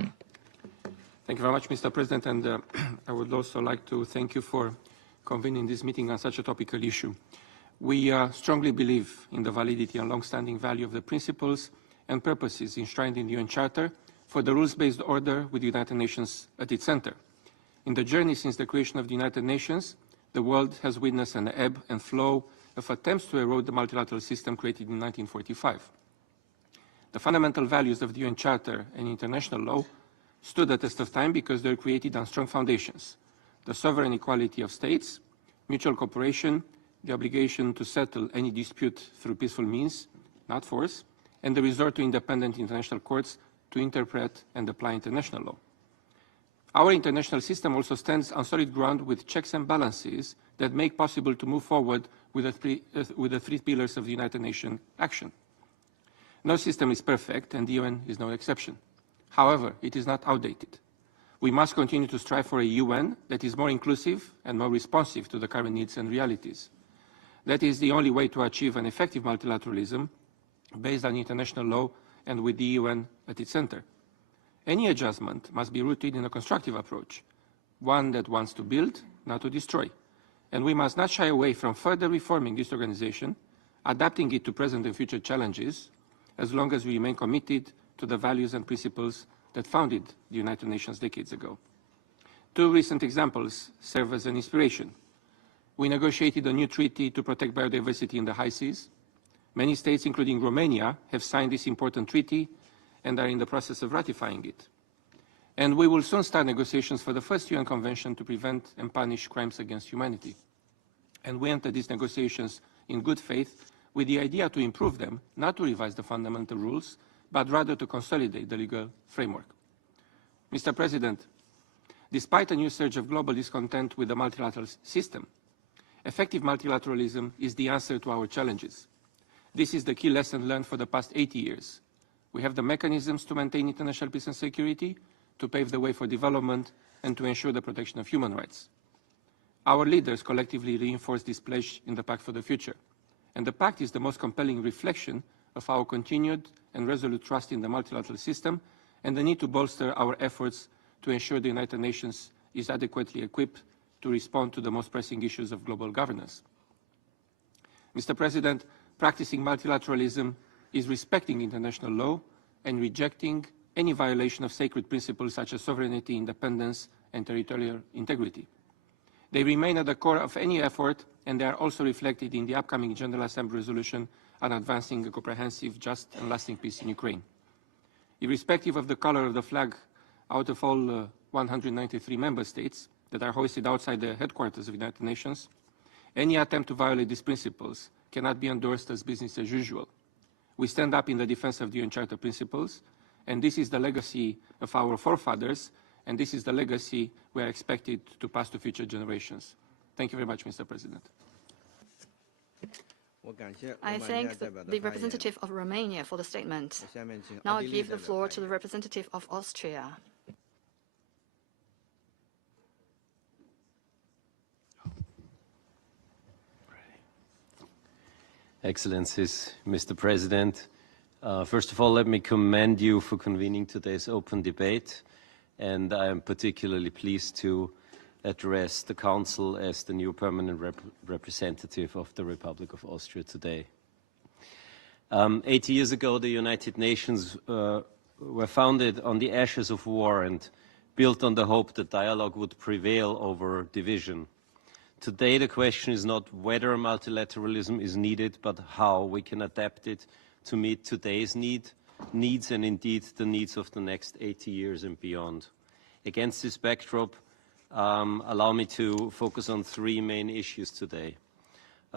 Thank you very much, Mr. President, and I would also like to thank you for convening this meeting on such a topical issue. We strongly believe in the validity and long-standing value of the principles and purposes enshrined in the UN Charter for the rules-based order with the United Nations at its center. In the journey since the creation of the United Nations, the world has witnessed an ebb and flow of attempts to erode the multilateral system created in 1945. The fundamental values of the UN Charter and international law stood the test of time because they were created on strong foundations: the sovereign equality of states, mutual cooperation, the obligation to settle any dispute through peaceful means, not force, and the resort to independent international courts to interpret and apply international law. Our international system also stands on solid ground with checks and balances that make possible to move forward with the three pillars of the United Nations action. No system is perfect, and the UN is no exception. However, it is not outdated. We must continue to strive for a UN that is more inclusive and more responsive to the current needs and realities. That is the only way to achieve an effective multilateralism based on international law and with the UN at its center. Any adjustment must be rooted in a constructive approach, one that wants to build, not to destroy. And we must not shy away from further reforming this organization, adapting it to present and future challenges, as long as we remain committed to the values and principles that founded the United Nations decades ago. Two recent examples serve as an inspiration. We negotiated a new treaty to protect biodiversity in the high seas. Many states, including Romania, have signed this important treaty and are in the process of ratifying it. And we will soon start negotiations for the first UN Convention to prevent and punish crimes against humanity. And we entered these negotiations in good faith with the idea to improve them, not to revise the fundamental rules, but rather to consolidate the legal framework. Mr. President, despite a new surge of global discontent with the multilateral system, effective multilateralism is the answer to our challenges. This is the key lesson learned for the past 80 years. We have the mechanisms to maintain international peace and security, to pave the way for development, and to ensure the protection of human rights. Our leaders collectively reinforced this pledge in the Pact for the Future, and the Pact is the most compelling reflection of our continued and resolute trust in the multilateral system and the need to bolster our efforts to ensure the United Nations is adequately equipped to respond to the most pressing issues of global governance. Mr. President, practicing multilateralism is respecting international law and rejecting any violation of sacred principles such as sovereignty, independence, and territorial integrity. They remain at the core of any effort, and they are also reflected in the upcoming General Assembly resolution on advancing a comprehensive, just, and lasting peace in Ukraine. Irrespective of the color of the flag, out of all 193 member states that are hoisted outside the headquarters of the United Nations, any attempt to violate these principles cannot be endorsed as business as usual. We stand up in the defense of the UN Charter principles, and this is the legacy of our forefathers, and this is the legacy we are expected to pass to future generations. Thank you very much, Mr. President. I thank the representative of Romania for the statement. Now I give the floor to the representative of Austria. Excellencies, Mr. President, first of all, let me commend you for convening today's open debate, and I am particularly pleased to address the Council as the new permanent representative of the Republic of Austria today. 80 years ago, the United Nations were founded on the ashes of war and built on the hope that dialogue would prevail over division. Today, the question is not whether multilateralism is needed, but how we can adapt it to meet today's needs and indeed the needs of the next 80 years and beyond. Against this backdrop, allow me to focus on three main issues today.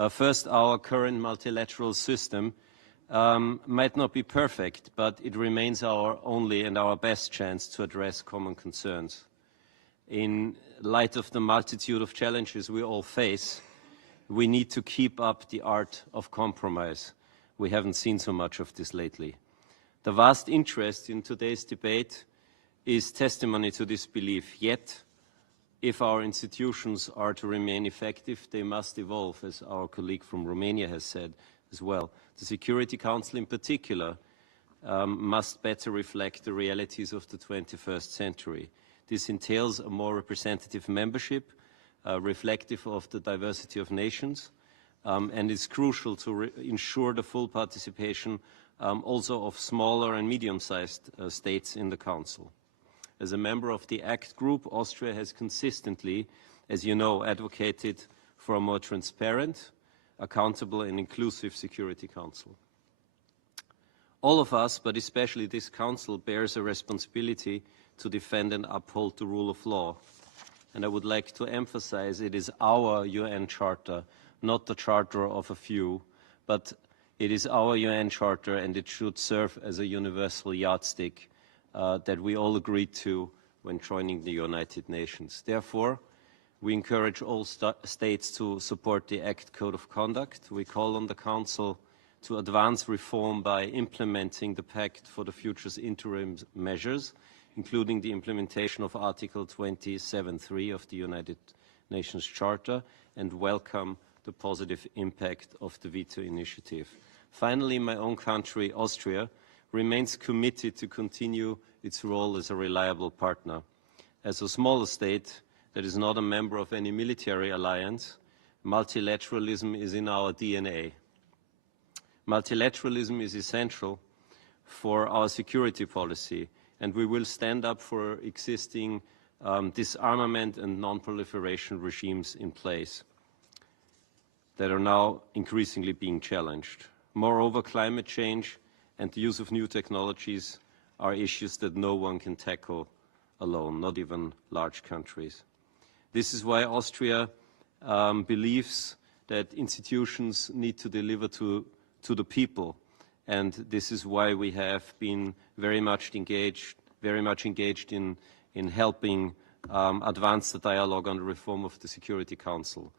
First, our current multilateral system might not be perfect, but it remains our only and our best chance to address common concerns. In light of the multitude of challenges we all face, we need to keep up the art of compromise. We haven't seen so much of this lately. The vast interest in today's debate is testimony to this belief. Yet, if our institutions are to remain effective, they must evolve, as our colleague from Romania has said as well. The Security Council in particular must better reflect the realities of the 21st century. This entails a more representative membership, reflective of the diversity of nations, and is crucial to ensure the full participation also of smaller and medium-sized states in the Council. As a member of the ACT group, Austria has consistently, as you know, advocated for a more transparent, accountable and inclusive Security Council. All of us, but especially this Council, bears a responsibility to defend and uphold the rule of law. And I would like to emphasize it is our UN Charter, not the charter of a few, but it is our UN Charter, and it should serve as a universal yardstick that we all agreed to when joining the United Nations. Therefore, we encourage all states to support the ACT Code of Conduct. We call on the Council to advance reform by implementing the Pact for the Future's interim measures, including the implementation of Article 27.3 of the United Nations Charter, and welcome the positive impact of the veto initiative. Finally, my own country, Austria, remains committed to continue its role as a reliable partner. As a smaller state that is not a member of any military alliance, multilateralism is in our DNA. Multilateralism is essential for our security policy, and we will stand up for existing disarmament and non-proliferation regimes in place that are now increasingly being challenged. Moreover, climate change and the use of new technologies are issues that no one can tackle alone, not even large countries. This is why Austria believes that institutions need to deliver to the people, and this is why we have been very much engaged in helping advance the dialogue on the reform of the Security Council.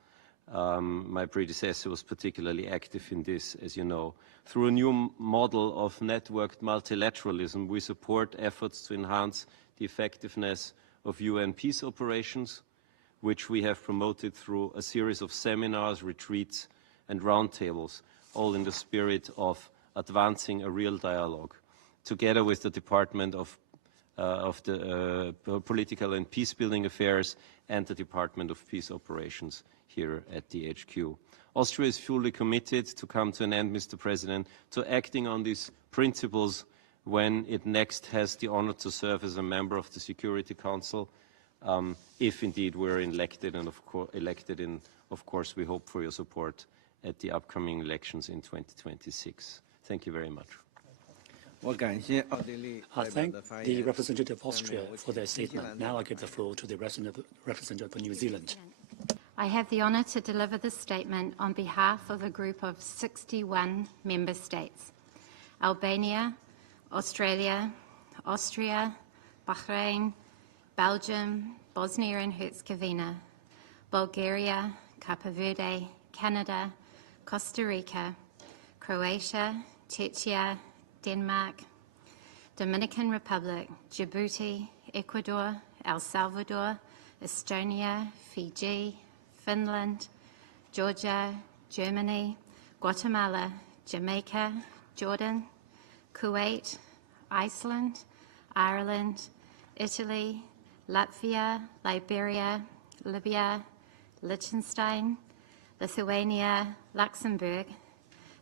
My predecessor was particularly active in this, as you know. Through a new model of networked multilateralism, we support efforts to enhance the effectiveness of UN peace operations, which we have promoted through a series of seminars, retreats, and roundtables, all in the spirit of advancing a real dialogue, together with the Department of Political and Peacebuilding Affairs and the Department of Peace Operations here at the HQ. Austria is fully committed to come to an end, Mr. President, to acting on these principles when it next has the honor to serve as a member of the Security Council, if indeed we're elected, and of course we hope for your support at the upcoming elections in 2026. Thank you very much. I thank the representative of Austria for their statement. Now I give the floor to the representative of New Zealand. I have the honour to deliver this statement on behalf of a group of 61 member states: Albania, Australia, Austria, Bahrain, Belgium, Bosnia and Herzegovina, Bulgaria, Cape Verde, Canada, Costa Rica, Croatia, Czechia, Denmark, Dominican Republic, Djibouti, Ecuador, El Salvador, Estonia, Fiji, Finland, Georgia, Germany, Guatemala, Jamaica, Jordan, Kuwait, Iceland, Ireland, Italy, Latvia, Liberia, Libya, Liechtenstein, Lithuania, Luxembourg,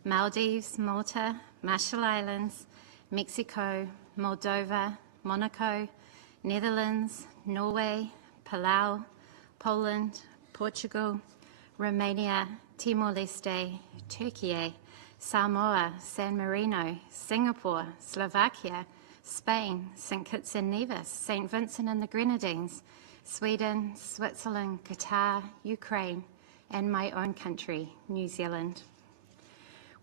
Maldives, Malta, Marshall Islands, Mexico, Moldova, Monaco, Netherlands, Norway, Palau, Poland, Portugal, Romania, Timor-Leste, Turkey, Samoa, San Marino, Singapore, Slovakia, Spain, St. Kitts and Nevis, St. Vincent and the Grenadines, Sweden, Switzerland, Qatar, Ukraine, and my own country, New Zealand.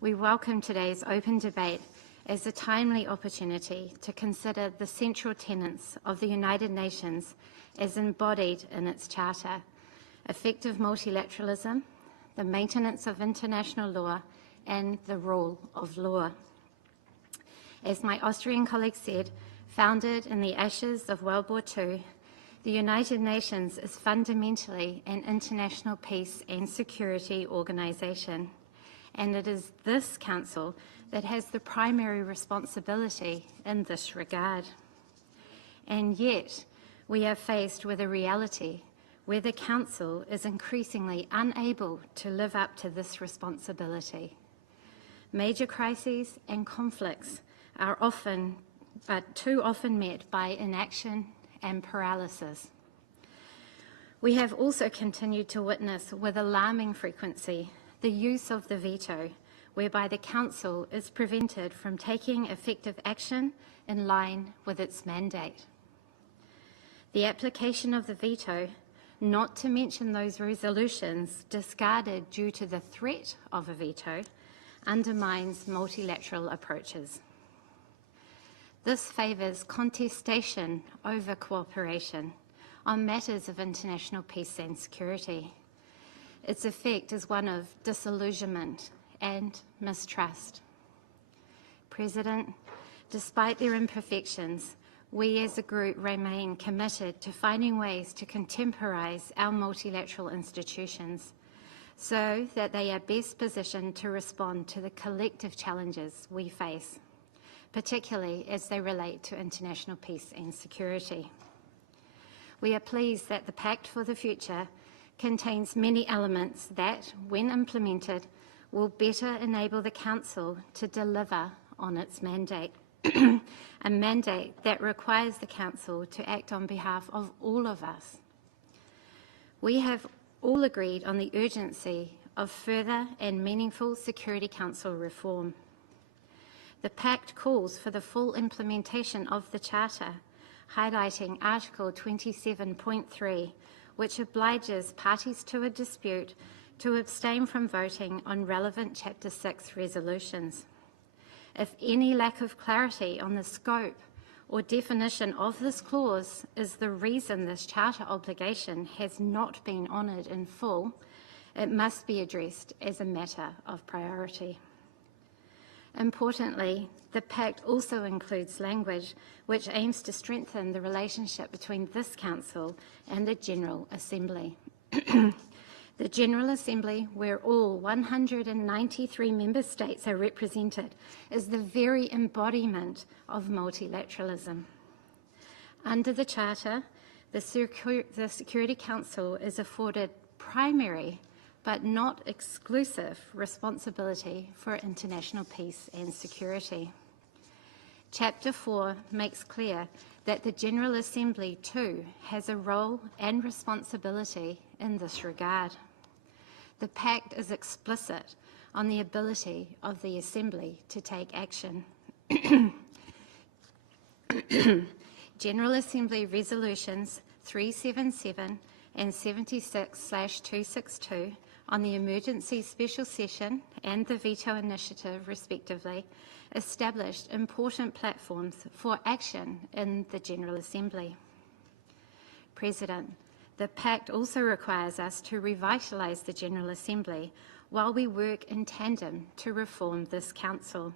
We welcome today's open debate as a timely opportunity to consider the central tenets of the United Nations as embodied in its charter: effective multilateralism, the maintenance of international law, and the rule of law. As my Austrian colleague said, founded in the ashes of World War II, the United Nations is fundamentally an international peace and security organization, and it is this Council that has the primary responsibility in this regard. And yet, we are faced with a reality where the Council is increasingly unable to live up to this responsibility. Major crises and conflicts are too often met by inaction and paralysis. We have also continued to witness with alarming frequency the use of the veto, whereby the Council is prevented from taking effective action in line with its mandate. The application of the veto, not to mention those resolutions discarded due to the threat of a veto, undermines multilateral approaches. This favours contestation over cooperation on matters of international peace and security. Its effect is one of disillusionment and mistrust. President, despite their imperfections, we as a group remain committed to finding ways to contemporise our multilateral institutions so that they are best positioned to respond to the collective challenges we face, particularly as they relate to international peace and security. We are pleased that the Pact for the Future contains many elements that, when implemented, will better enable the Council to deliver on its mandate, a mandate that requires the Council to act on behalf of all of us. We have all agreed on the urgency of further and meaningful Security Council reform. The Pact calls for the full implementation of the Charter, highlighting Article 27.3, which obliges parties to a dispute to abstain from voting on relevant Chapter 6 resolutions. If any lack of clarity on the scope or definition of this clause is the reason this Charter obligation has not been honoured in full, it must be addressed as a matter of priority. Importantly, the Pact also includes language which aims to strengthen the relationship between this Council and the General Assembly. The General Assembly, where all 193 member states are represented, is the very embodiment of multilateralism. Under the Charter, the Security Council is afforded primary but not exclusive responsibility for international peace and security. Chapter 4 makes clear that the General Assembly too has a role and responsibility in this regard. The Pact is explicit on the ability of the Assembly to take action. General Assembly Resolutions 377 and 76/262 on the Emergency Special Session and the Veto Initiative, respectively, established important platforms for action in the General Assembly. President, the Pact also requires us to revitalise the General Assembly while we work in tandem to reform this Council.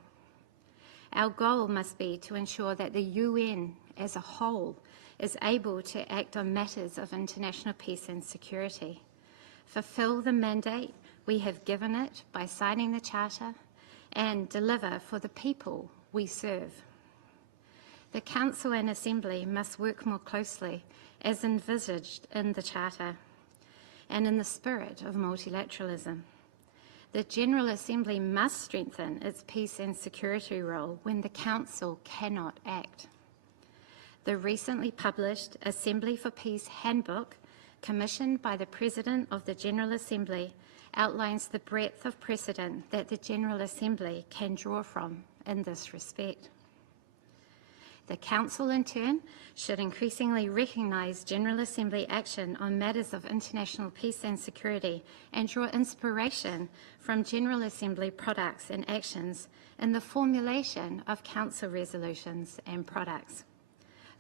Our goal must be to ensure that the UN as a whole is able to act on matters of international peace and security, fulfil the mandate we have given it by signing the Charter, and deliver for the people we serve. The Council and Assembly must work more closely as envisaged in the Charter and in the spirit of multilateralism. The General Assembly must strengthen its peace and security role when the Council cannot act. The recently published Assembly for Peace Handbook, commissioned by the President of the General Assembly, outlines the breadth of precedent that the General Assembly can draw from in this respect. The Council, in turn, should increasingly recognise General Assembly action on matters of international peace and security and draw inspiration from General Assembly products and actions in the formulation of Council resolutions and products.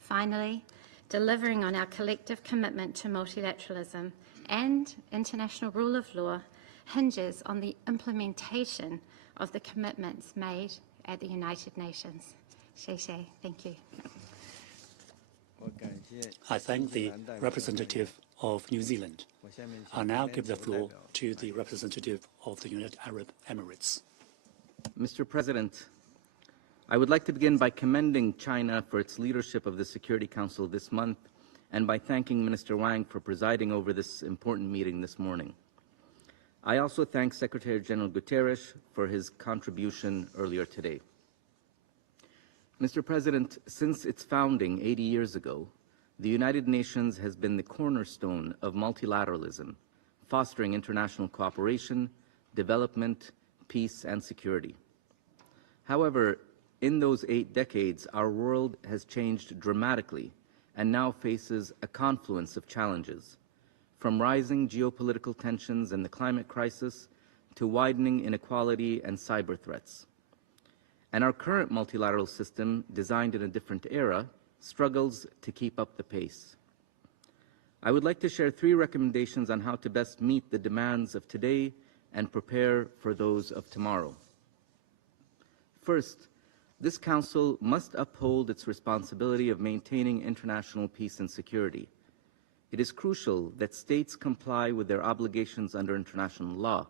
Finally, delivering on our collective commitment to multilateralism and international rule of law hinges on the implementation of the commitments made at the United Nations. Thank you. I thank the representative of New Zealand. I now give the floor to the representative of the United Arab Emirates. Mr. President, I would like to begin by commending China for its leadership of the Security Council this month and by thanking Minister Wang for presiding over this important meeting this morning. I also thank Secretary-General Guterres for his contribution earlier today. Mr. President, since its founding 80 years ago, the United Nations has been the cornerstone of multilateralism, fostering international cooperation, development, peace, and security. However, in those 8 decades, our world has changed dramatically and now faces a confluence of challenges, from rising geopolitical tensions and the climate crisis to widening inequality and cyber threats. and our current multilateral system, designed in a different era, struggles to keep up the pace. I would like to share 3 recommendations on how to best meet the demands of today and prepare for those of tomorrow. First, this Council must uphold its responsibility of maintaining international peace and security. It is crucial that states comply with their obligations under international law,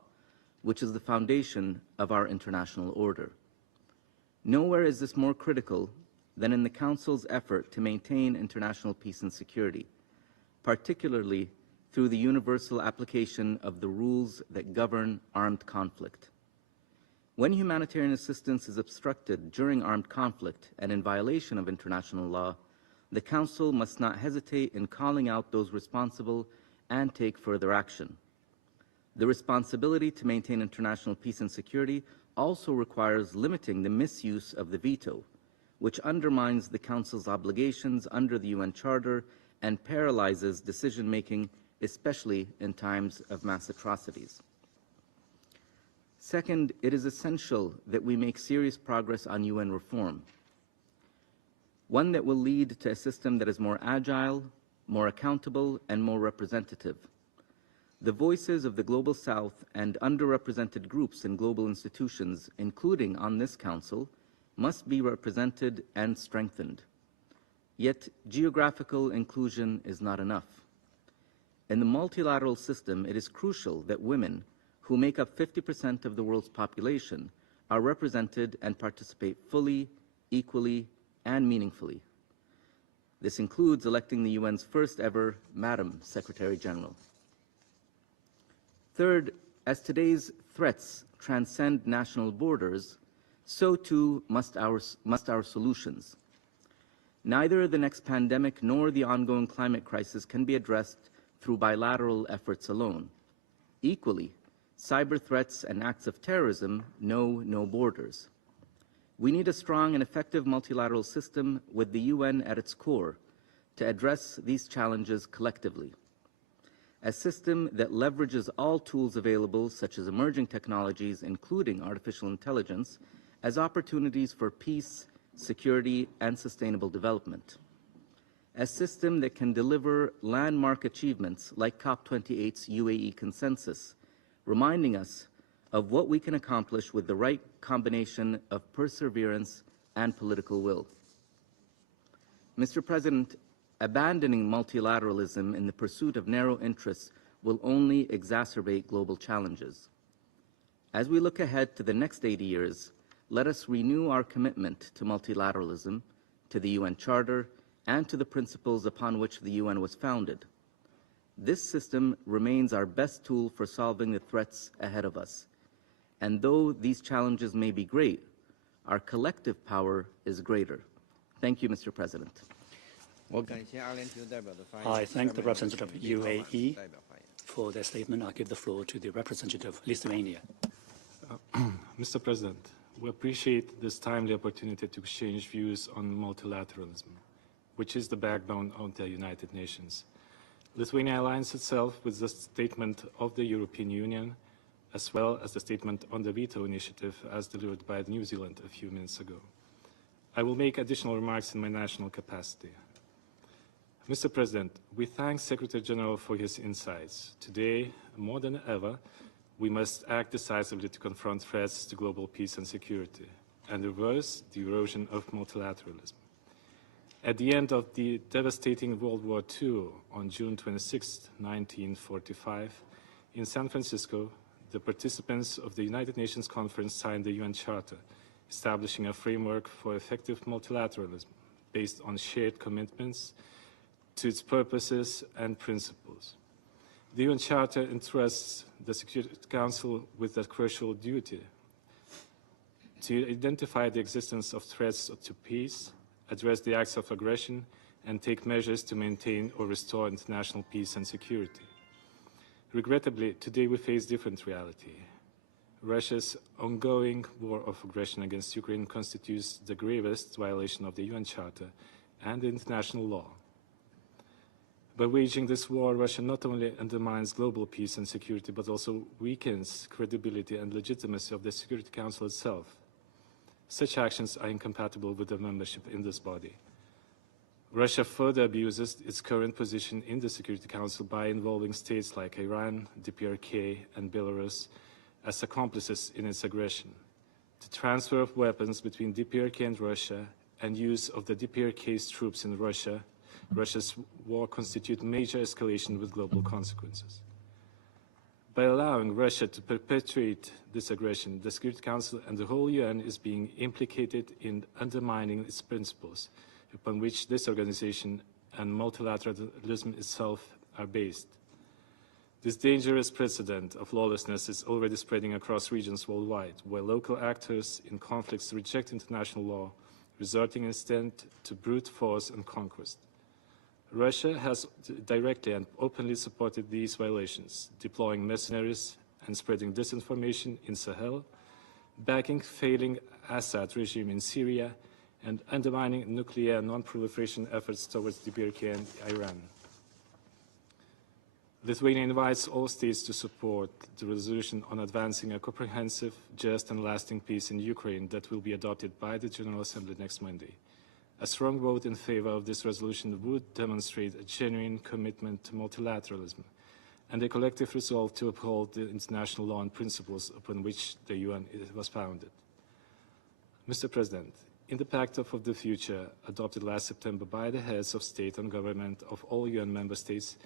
which is the foundation of our international order. Nowhere is this more critical than in the Council's effort to maintain international peace and security, particularly through the universal application of the rules that govern armed conflict. When humanitarian assistance is obstructed during armed conflict and in violation of international law, the Council must not hesitate in calling out those responsible and take further action. The responsibility to maintain international peace and security also requires limiting the misuse of the veto, which undermines the Council's obligations under the UN Charter and paralyzes decision-making, especially in times of mass atrocities. Second, it is essential that we make serious progress on UN reform, one that will lead to a system that is more agile, more accountable, and more representative. The voices of the Global South and underrepresented groups in global institutions, including on this Council, must be represented and strengthened. Yet, geographical inclusion is not enough. In the multilateral system, it is crucial that women, who make up 50% of the world's population, are represented and participate fully, equally, and meaningfully. This includes electing the UN's first ever Madam Secretary-General. Third, as today's threats transcend national borders, so too must our solutions. Neither the next pandemic nor the ongoing climate crisis can be addressed through bilateral efforts alone. Equally, cyber threats and acts of terrorism know no borders. We need a strong and effective multilateral system with the UN at its core to address these challenges collectively. A system that leverages all tools available, such as emerging technologies, including artificial intelligence, as opportunities for peace, security, and sustainable development. A system that can deliver landmark achievements like COP28's UAE consensus, reminding us of what we can accomplish with the right combination of perseverance and political will. Mr. President, abandoning multilateralism in the pursuit of narrow interests will only exacerbate global challenges. As we look ahead to the next 80 years, let us renew our commitment to multilateralism, to the UN Charter, and to the principles upon which the UN was founded. This system remains our best tool for solving the threats ahead of us. And though these challenges may be great, our collective power is greater. Thank you, Mr. President. I thank the representative of UAE for their statement. I give the floor to the representative of Lithuania. Mr. President, we appreciate this timely opportunity to exchange views on multilateralism, which is the backbone of the United Nations. Lithuania aligns itself with the statement of the European Union, as well as the statement on the veto initiative as delivered by New Zealand a few minutes ago. I will make additional remarks in my national capacity. Mr. President, we thank Secretary-General for his insights. Today, more than ever, we must act decisively to confront threats to global peace and security and reverse the erosion of multilateralism. At the end of the devastating World War II, on June 26, 1945, in San Francisco, the participants of the United Nations Conference signed the UN Charter, establishing a framework for effective multilateralism based on shared commitments to its purposes and principles. The UN Charter entrusts the Security Council with the crucial duty to identify the existence of threats to peace, address the acts of aggression, and take measures to maintain or restore international peace and security. Regrettably, today we face different reality. Russia's ongoing war of aggression against Ukraine constitutes the gravest violation of the UN Charter and the international law. By waging this war, Russia not only undermines global peace and security, but also weakens credibility and legitimacy of the Security Council itself. Such actions are incompatible with the membership in this body. Russia further abuses its current position in the Security Council by involving states like Iran, DPRK, and Belarus as accomplices in its aggression. The transfer of weapons between DPRK and Russia and use of the DPRK's troops in Russia's war constitute major escalation with global consequences. By allowing Russia to perpetuate this aggression, the Security Council and the whole UN is being implicated in undermining its principles, upon which this organization and multilateralism itself are based. This dangerous precedent of lawlessness is already spreading across regions worldwide, where local actors in conflicts reject international law, resorting instead to brute force and conquest. Russia has directly and openly supported these violations, deploying mercenaries and spreading disinformation in Sahel, backing failing Assad regime in Syria, and undermining nuclear non-proliferation efforts towards DPRK and Iran. Lithuania invites all states to support the resolution on advancing a comprehensive, just and lasting peace in Ukraine that will be adopted by the General Assembly next Monday. A strong vote in favor of this resolution would demonstrate a genuine commitment to multilateralism and a collective resolve to uphold the international law and principles upon which the UN was founded. Mr. President, in the Pact of the Future, adopted last September by the heads of state and government of all UN member states,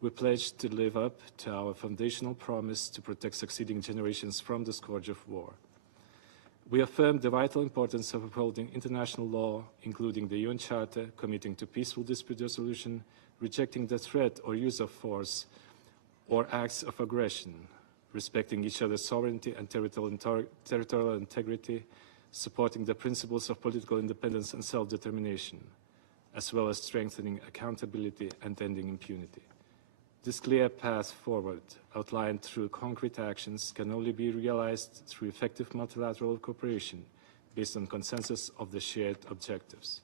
we pledged to live up to our foundational promise to protect succeeding generations from the scourge of war. We affirmed the vital importance of upholding international law, including the UN Charter, committing to peaceful dispute resolution, rejecting the threat or use of force or acts of aggression, respecting each other's sovereignty and territorial integrity, supporting the principles of political independence and self-determination, as well as strengthening accountability and ending impunity. This clear path forward, outlined through concrete actions, can only be realized through effective multilateral cooperation based on consensus of the shared objectives.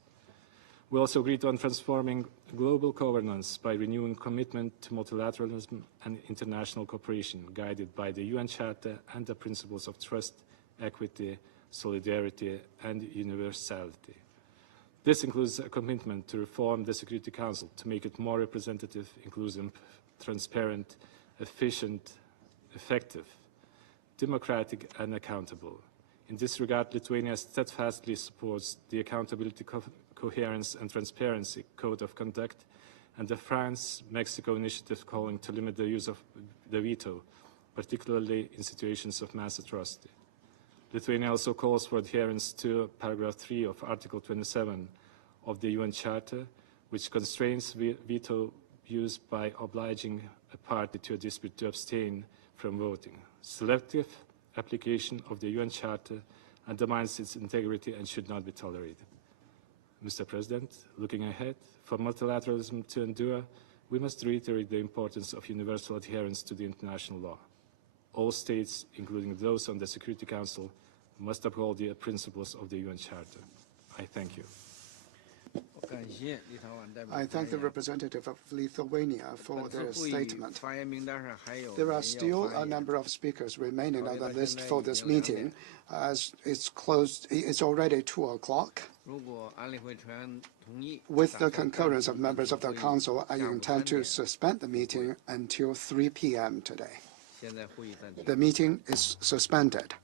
We also agreed on transforming global governance by renewing commitment to multilateralism and international cooperation, guided by the UN Charter and the principles of trust, equity, solidarity, and universality. This includes a commitment to reform the Security Council to make it more representative, inclusive, transparent, efficient, effective, democratic, and accountable. In this regard, Lithuania steadfastly supports the Accountability, Coherence and Transparency Code of Conduct and the France-Mexico initiative calling to limit the use of the veto, particularly in situations of mass atrocity. Lithuania also calls for adherence to paragraph 3 of Article 27 of the UN Charter, which constrains veto use by obliging a party to a dispute to abstain from voting. Selective application of the UN Charter undermines its integrity and should not be tolerated. Mr. President, looking ahead, for multilateralism to endure, we must reiterate the importance of universal adherence to the international law. All states, including those on the Security Council, must uphold the principles of the UN Charter. I thank you. I thank the representative of Lithuania for their statement. There are still a number of speakers remaining on the list for this meeting, as it's already 2 o'clock. With the concurrence of members of the Council, I intend to suspend the meeting until 3 p.m. today. The meeting is suspended.